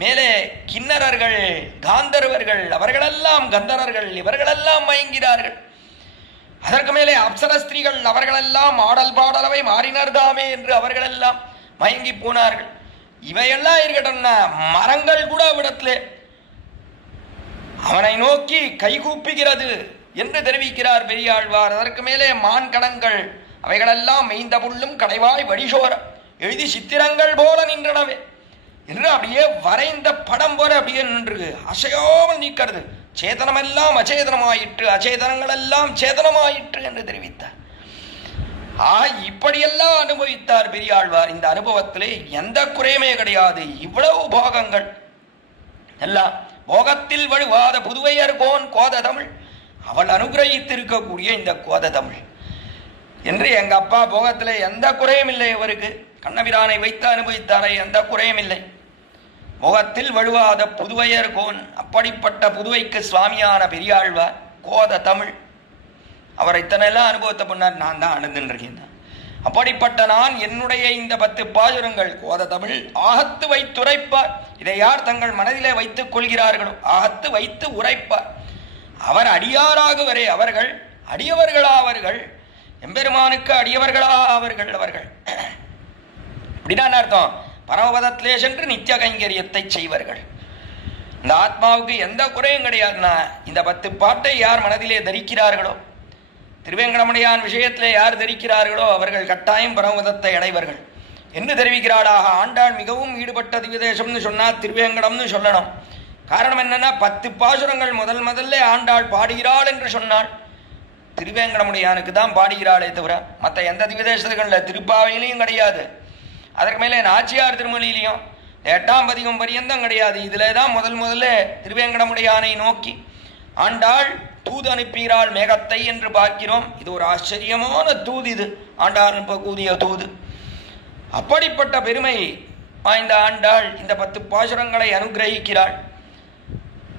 மேலே கிண்ணறர்கள் காந்தர்வர்கள் அவர்களெல்லாம் கந்தரர்கள் இவர்களெல்லாம் மயங்கிறார்கள். அதற்கு மேலே அப்சர ஸ்திரீகள் அவர்களெல்லாம் ஆடல் பாடலவை மாறினர் தாமே என்று அவர்களெல்லாம் மயங்கி போனார்கள். இவையெல்லாம் இருக்கட்டும்னா மரங்கள் கூட அவ்விடத்திலே அவனை நோக்கி கைகூப்புகிறது என்று தெரிவிக்கிறார் பெரியாழ்வார். அதற்கு மேலே மான் கடங்கள் அவைகளெல்லாம் மெய்ந்த புல்லும் கடைவாய் வடிசோர எழுதி சித்திரங்கள் போல நின்றனவே என்று அப்படியே வரைந்த படம் போல அப்படியே நின்று அசையாமல் நீக்கிறது. சேதனமெல்லாம் அச்சேதனமாயிற்று, அச்சேதனங்கள் எல்லாம் சேதனமாயிற்று என்று தெரிவித்தார். இப்படியெல்லாம் அனுபவித்தார் பெரியாழ்வார். இந்த அனுபவத்திலே எந்த குறையுமே கிடையாது. இவ்வளவு போகங்கள் எல்லாம் போகத்தில் வழுவாத புதுவையர்கோன் கோத தமிழ் அவள் அனுகிரகித்திருக்கக்கூடிய இந்த கோத தமிழ் என்று எங்க அப்பா போகத்திலே எந்த குறையும் இல்லை. இவருக்கு கண்ணபிரானை வைத்து அனுபவித்தாரை எந்த குறையும் இல்லை. முகத்தில் வழுவாத புதுவையர்கோன் அப்படிப்பட்ட புதுவைக்கு சுவாமியான பெரியாழ்வார் கோத தமிழ். அவர் இத்தனையெல்லாம் அனுபவத்தை பண்ணார். நான் தான் அணுதுன்றிருக்கேன். அப்படிப்பட்ட நான் என்னுடைய இந்த 10 பாசுரங்கள் கோத தமிழ் ஆகத்து வைத்து உரைப்பார். இதை யார் தங்கள் மனதிலே வைத்துக் கொள்கிறார்களோ ஆகத்து வைத்து உரைப்பார். அவர் அடியாராகுவரே அவர்கள் அடியவர்களாவர்கள், எம்பெருமானுக்கு அடியவர்களா அவர்கள். அவர்கள் அப்படின்னா அர்த்தம் பரமபதத்திலே சென்று நித்திய கைங்கரியத்தை செய்வார்கள். இந்த ஆத்மாவுக்கு எந்த குறையும் கிடையாதுன்னா இந்த 10 பாட்டை யார் மனதிலே தரிக்கிறார்களோ, திருவேங்கடமுடையான் விஷயத்திலே யார் தரிக்கிறார்களோ அவர்கள் கட்டாயம் பரமபதத்தை அடைவார்கள் என்று தெரிவிக்கிறாளாக. ஆண்டாள் மிகவும் ஈடுபட்ட திவ்யதேசம்னு சொன்னால் திருவேங்கடம்னு சொல்லணும். காரணம் என்னன்னா 10 பாசுரங்கள் முதல்ல ஆண்டாள் பாடுகிறாள் என்று சொன்னாள் திருவேங்கடமுடையானுக்கு தான் பாடுகிறாளே தவிர மற்ற எந்த திவ்யதேசங்களில் திருப்பாவையிலையும் கிடையாது. அதற்கு மேலே நாச்சியார் திருமொழியிலையும் 8ஆம் பதிகம் பரியந்தம் கிடையாது. இதுல தான் முதல்ல திருவேங்கடமுடையானை நோக்கி ஆண்டாள் தூது அனுப்புகிறாள் மேகத்தை என்று பார்க்கிறோம். இது ஒரு ஆச்சரியமான தூது. இது ஆண்டாள் அனுப்பக்கூடிய தூது. அப்படிப்பட்ட பெருமை வாய்ந்த ஆண்டாள் இந்த 10 பாசுரங்களை அனுகிரகிக்கிறாள்.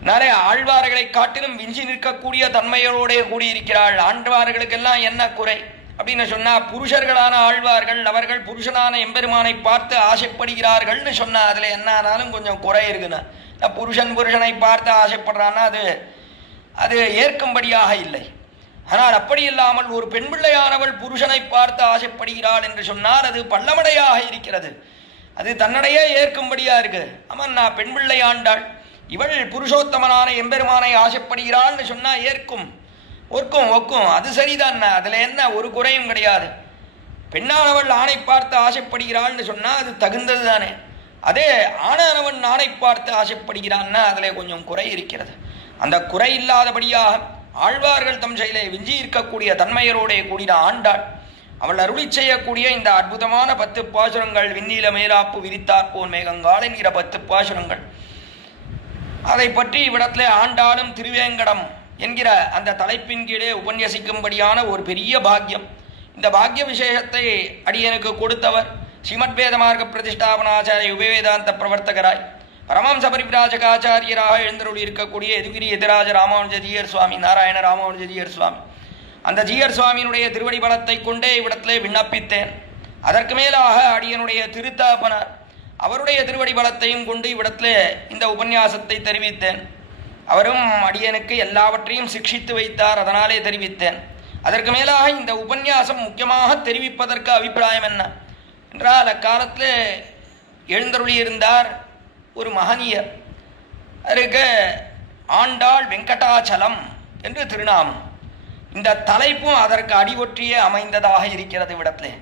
நிறைய ஆழ்வார்களை காட்டிலும் விஞ்சி நிற்கக்கூடிய தன்மையோட கூடியிருக்கிறாள். ஆழ்வார்களுக்கெல்லாம் என்ன குறை அப்படின்னு சொன்னா, புருஷர்களான ஆழ்வார்கள் அவர்கள் புருஷனான எம்பெருமானை பார்த்து ஆசைப்படுகிறார்கள்னு சொன்னா அதுல என்ன ஆனாலும் கொஞ்சம் குறை இருக்குன்னா, புருஷனை பார்த்து ஆசைப்படுறான்னா அது ஏற்கும்படியாக இல்லை. ஆனால் அப்படி இல்லாமல் ஒரு பெண் பிள்ளையானவள் புருஷனை பார்த்து ஆசைப்படுகிறாள் என்று சொன்னால் அது பள்ளமடையாக இருக்கிறது. அது தன்னடையே ஏற்கும்படியா இருக்கு. ஆமாம், நான் பெண் பிள்ளை ஆண்டாள் இவள் புருஷோத்தமனான எம்பெருமானை ஆசைப்படுகிறாள்னு சொன்னா ஏற்கும், ஒக்கும், அது சரிதான். அதுல என்ன ஒரு குறையும் கிடையாது. பெண்ணானவள் ஆணை பார்த்து ஆசைப்படுகிறாள்னு சொன்னா அது தகுந்தது தானே. அதே ஆணானவன் ஆணை பார்த்து ஆசைப்படுகிறான்னா அதுல கொஞ்சம் குறை இருக்கிறது. அந்த குறை இல்லாதபடியாக ஆழ்வார்கள் தம் செயலை விஞ்சி இருக்கக்கூடிய தன்மையரோட கூடின ஆண்டாள் அவள் அருளி செய்யக்கூடிய இந்த அற்புதமான 10 பாசுரங்கள், விண்ணில மேலாப்பு விரித்தாற்போன் மேகங்கால் என்கிற 10 பாசுரங்கள், அதை பற்றி இவ்விடத்திலே ஆண்டாளும் திருவேங்கடம் என்கிற அந்த தலைப்பின் கீழே உபன்யசிக்கும்படியான ஒரு பெரிய பாக்கியம். இந்த பாக்கிய விசேஷத்தை அடியனுக்கு கொடுத்தவர் ஸ்ரீமத் வேத மார்க்க பிரதிஷ்டாபனாச்சாரிய உபவேதாந்த பிரவர்த்தகராய் பரமஹம்ச பரிவிராஜகாச்சாரியராக எழுந்தருளி இருக்கக்கூடிய எதுகிரி எதிராஜ ராமானுஜ ஜீயர் சுவாமி, நாராயண ராமானுஜ ஜீயர் சுவாமி, அந்த ஜீயர் சுவாமியினுடைய திருவடி பலத்தை கொண்டே இவ்விடத்திலே விண்ணப்பித்தேன். அதற்கு மேலாக அடியனுடைய திருத்தாப்பனார் அவருடைய திருவடி பலத்தையும் கொண்டு இவ்விடத்திலே இந்த உபன்யாசத்தை தெரிவித்தேன். அவரும் அடியனுக்கு எல்லாவற்றையும் சிக்ஷித்து வைத்தார், அதனாலே தெரிவித்தேன். அதற்கு மேலாக இந்த உபன்யாசம் முக்கியமாக தெரிவிப்பதற்கு அபிப்பிராயம் என்ன என்றால், அக்காலத்தில் எழுந்தருளி இருந்தார் ஒரு மகனியர். அதற்கு ஆண்டாள் வெங்கடாச்சலம் என்று திருநாமம். இந்த தலைப்பும் அதற்கு அடிவொற்றியே அமைந்ததாக இருக்கிறது. இவ்விடத்திலே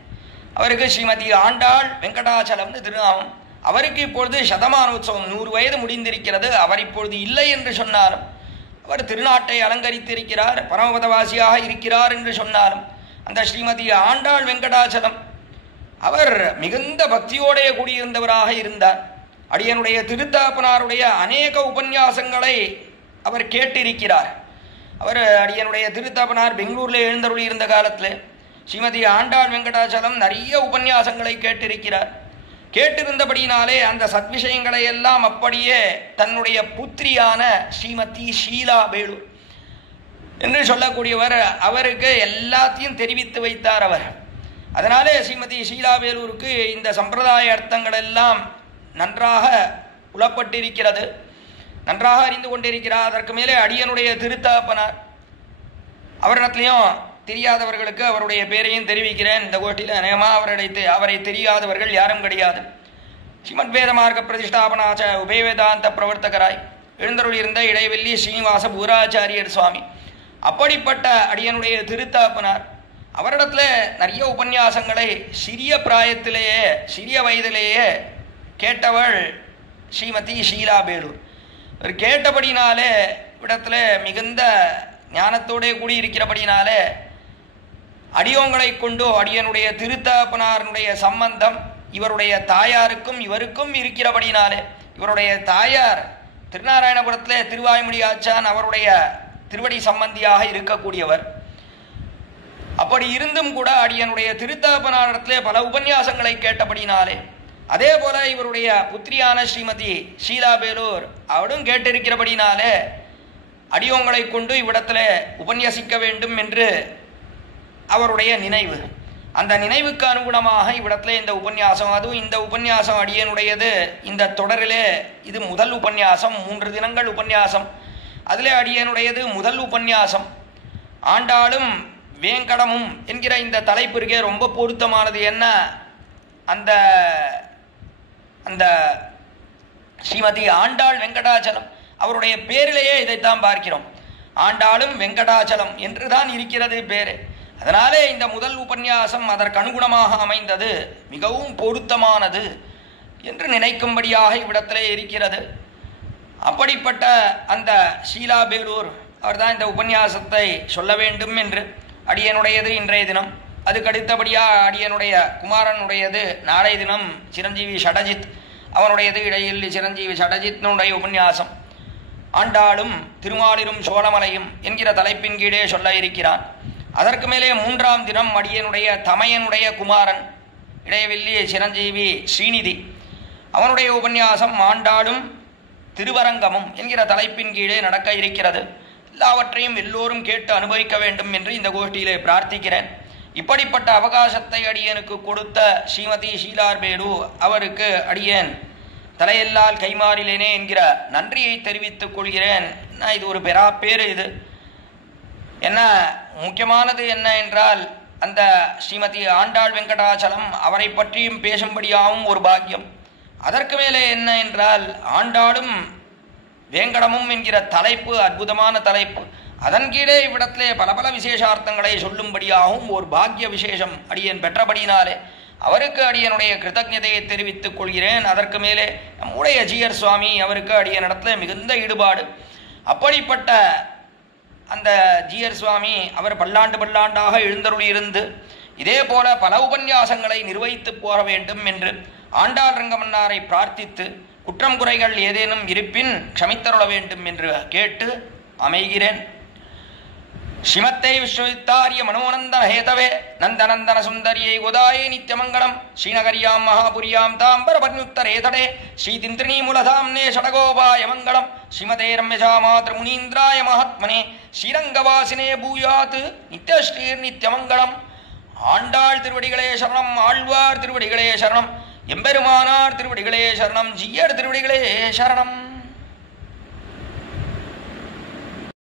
அவருக்கு ஸ்ரீமதி ஆண்டாள் வெங்கடாச்சலம்னு திருநாமம். அவருக்கு இப்பொழுது சதமானோத்சவம் 100 வயது முடிந்திருக்கிறது. அவர் இப்பொழுது இல்லை என்று சொன்னாலும், அவர் திருநாட்டை அலங்கரித்திருக்கிறார், பரமபதவாசியாக இருக்கிறார் என்று சொன்னாலும், அந்த ஸ்ரீமதி ஆண்டாள் வெங்கடாச்சலம் அவர் மிகுந்த பக்தியோடே கூடியிருந்தவராக இருந்தார். அடியனுடைய திருத்தாப்பனாருடைய அநேக உபன்யாசங்களை அவர் கேட்டிருக்கிறார். அவர் அடியனுடைய திருத்தாப்பனார் பெங்களூரில் எழுந்தருளி இருந்த காலத்தில் ஸ்ரீமதி ஆண்டாள் வெங்கடாச்சலம் நிறைய உபன்யாசங்களை கேட்டிருக்கிறார். கேட்டிருந்தபடினாலே அந்த சத்விஷயங்களை எல்லாம் அப்படியே தன்னுடைய புத்திரியான ஸ்ரீமதி ஷீலா பேலூர் என்று சொல்லக்கூடியவர் அவருக்கு எல்லாத்தையும் தெரிவித்து வைத்தார் அவர். அதனாலே ஸ்ரீமதி ஷீலா பேலூருக்கு இந்த சம்பிரதாய அர்த்தங்கள் எல்லாம் நன்றாக புலப்பட்டிருக்கிறது, நன்றாக அறிந்து கொண்டிருக்கிறார். அதற்கு மேலே அடியனுடைய திருத்தாப்பனார் அவரிடத்திலையும் தெரியாதவர்களுக்கு அவருடைய பேரையும் தெரிவிக்கிறேன். இந்த கோட்டில் அநேகமாக அவரை தெரியாதவர்கள் யாரும் கிடையாது. ஸ்ரீமத் வேத மார்க்க பிரதிஷ்டாபனாச்ச உபவேதாந்த பிரவர்த்தகராய் எழுந்தருள் இருந்த இடைவெள்ளி ஸ்ரீனிவாச பூராச்சாரியர் சுவாமி, அப்படிப்பட்ட அடியனுடைய திருத்தாப்பனார் அவரிடத்துல நிறைய உபன்யாசங்களை சிறிய பிராயத்திலேயே சிறிய வயதிலேயே கேட்டவள் ஸ்ரீமதி ஷீலா பேலூர். இவர் கேட்டபடினாலே இடத்துல மிகுந்த ஞானத்தோடே கூடியிருக்கிறபடினாலே அடியோங்களை கொண்டு அடியனுடைய திருத்தாப்பனாருடைய சம்பந்தம் இவருடைய தாயாருக்கும் இவருக்கும் இருக்கிறபடினாலே, இவருடைய தாயார் திருநாராயணபுரத்திலே திருவாய்மொழி ஆச்சான் அவருடைய திருவடி சம்பந்தியாக இருக்கக்கூடியவர். அப்படி இருந்தும் கூட அடியனுடைய திருத்தாப்பனாரிடத்திலே பல உபன்யாசங்களை கேட்டபடினாலே, அதே போல இவருடைய புத்திரியான ஸ்ரீமதி ஷீலா பேலூர் அவளும் கேட்டிருக்கிறபடினாலே அடியோங்களை கொண்டு இவ்விடத்தில் உபன்யசிக்க வேண்டும் என்று அவருடைய நினைவு. அந்த நினைவுக்கு அனுகுணமாக இவ்விடத்தில் இந்த உபன்யாசம், அதுவும் இந்த உபன்யாசம் அடியனுடையது இந்த தொடரிலே இது முதல் உபன்யாசம், 3 தினங்கள் உபன்யாசம். அதிலே அடியனுடையது முதல் உபன்யாசம். ஆண்டாளும் வேங்கடமும் என்கிற இந்த தலைப்பிற்கே ரொம்ப பொருத்தமானது. என்ன, அந்த அந்த ஸ்ரீமதி ஆண்டாள் வெங்கடாச்சலம் அவருடைய பேரிலேயே இதைத்தான் பார்க்கிறோம். ஆண்டாளும் வெங்கடாச்சலம் என்றுதான் இருக்கிறது பேரு. அதனாலே இந்த முதல் உபன்யாசம் அதற்கு அனுகுணமாக அமைந்தது, மிகவும் பொருத்தமானது என்று நினைக்கும்படியாக இவ்விடத்திலே இருக்கிறது. அப்படிப்பட்ட அந்த ஷீலா பேலூர் அவர்தான் இந்த உபன்யாசத்தை சொல்ல வேண்டும் என்று அடியனுடையது இன்றைய தினம். அதுக்கடுத்தபடியாக அடியனுடைய குமாரனுடையது நாளைய தினம் சிரஞ்சீவி ஷடஜித், அவனுடையது இடையில் சிரஞ்சீவி ஷடஜித்னுடைய உபன்யாசம். ஆண்டாளும் திருமாலிரும் சோழமலையும் என்கிற தலைப்பின் கீழே சொல்ல இருக்கிறான். அதற்கு மேலே 3ஆம் தினம் அடியனுடைய தமையனுடைய குமாரன் இடைவெள்ளி சிரஞ்சீவி ஸ்ரீநிதி, அவனுடைய உபன்யாசம் ஆண்டாளும் திருவரங்கமும் என்கிற தலைப்பின் கீழே நடக்க இருக்கிறது. எல்லாவற்றையும் எல்லோரும் கேட்டு அனுபவிக்க வேண்டும் என்று இந்த கோஷ்டியிலே பிரார்த்திக்கிறேன். இப்படிப்பட்ட அவகாசத்தை அடியனுக்கு கொடுத்த ஸ்ரீமதி ஷீலார் பேலு அவருக்கு அடியேன் தலையெல்லால் கைமாறிலேனே என்கிற நன்றியை தெரிவித்துக் கொள்கிறேன். இது ஒரு பெறாப்பேறு. இது என்ன முக்கியமானது என்ன என்றால், அந்த ஸ்ரீமதி ஆண்டாள் வெங்கடாச்சலம் அவரை பற்றியும் பேசும்படியாகவும் ஒரு பாக்கியம். அதற்கு மேலே என்ன என்றால், ஆண்டாளும் வேங்கடமும் என்கிற தலைப்பு அற்புதமான தலைப்பு. அதன் கீழே இவ்விடத்திலே பல பல விசேஷார்த்தங்களை சொல்லும்படியாகவும் ஒரு பாக்கிய விசேஷம் அடியன் பெற்றபடினாலே அவருக்கு அடியனுடைய கிருத்தஜதையை தெரிவித்துக் கொள்கிறேன். அதற்கு மேலே நம்முடைய ஜீயர் சுவாமி அவருக்கு அடியனிடத்துல மிகுந்த ஈடுபாடு. அப்படிப்பட்ட அந்த ஜீயர் சுவாமி அவர் பல்லாண்டாக எழுந்தருளி இருந்து இதே போல பல உபன்யாசங்களை நிர்வகித்து போக வேண்டும் என்று ஆண்டாள் ரங்கமன்னாரை பிரார்த்தித்து குற்றம் குறைகள் ஏதேனும் இருப்பின் க்ஷமித்தருள வேண்டும் என்று கேட்டு அமைகிறேன். ஸ்ரீமத்தை விஸ்வவித்தாரிய மனோநந்தன ஹேதவே நந்தநந்தன சுந்தரியை கோதாயே நித்யமங்கலம் ஸ்ரீநகரியாம் மகாபுரியாம் தாம்பரபன்யுக்தரேதடே ஸ்ரீதிந்திரிணீமூலதாம்னே ஷடகோபாய மங்களம் ஸ்ரீமதே ரம்யஜா மாத்ருமுனீந்திராய மகாத்மனே ஸ்ரீரங்கவாசினே பூயாத் நித்யஸ்ரீர் நித்யமங்கலம். ஆண்டாள் திருவடிகளே சரணம், ஆழ்வார் திருவடிகளே சரணம், எம்பெருமானார் திருவடிகளே சரணம், ஜீயர் திருவடிகளே சரணம்.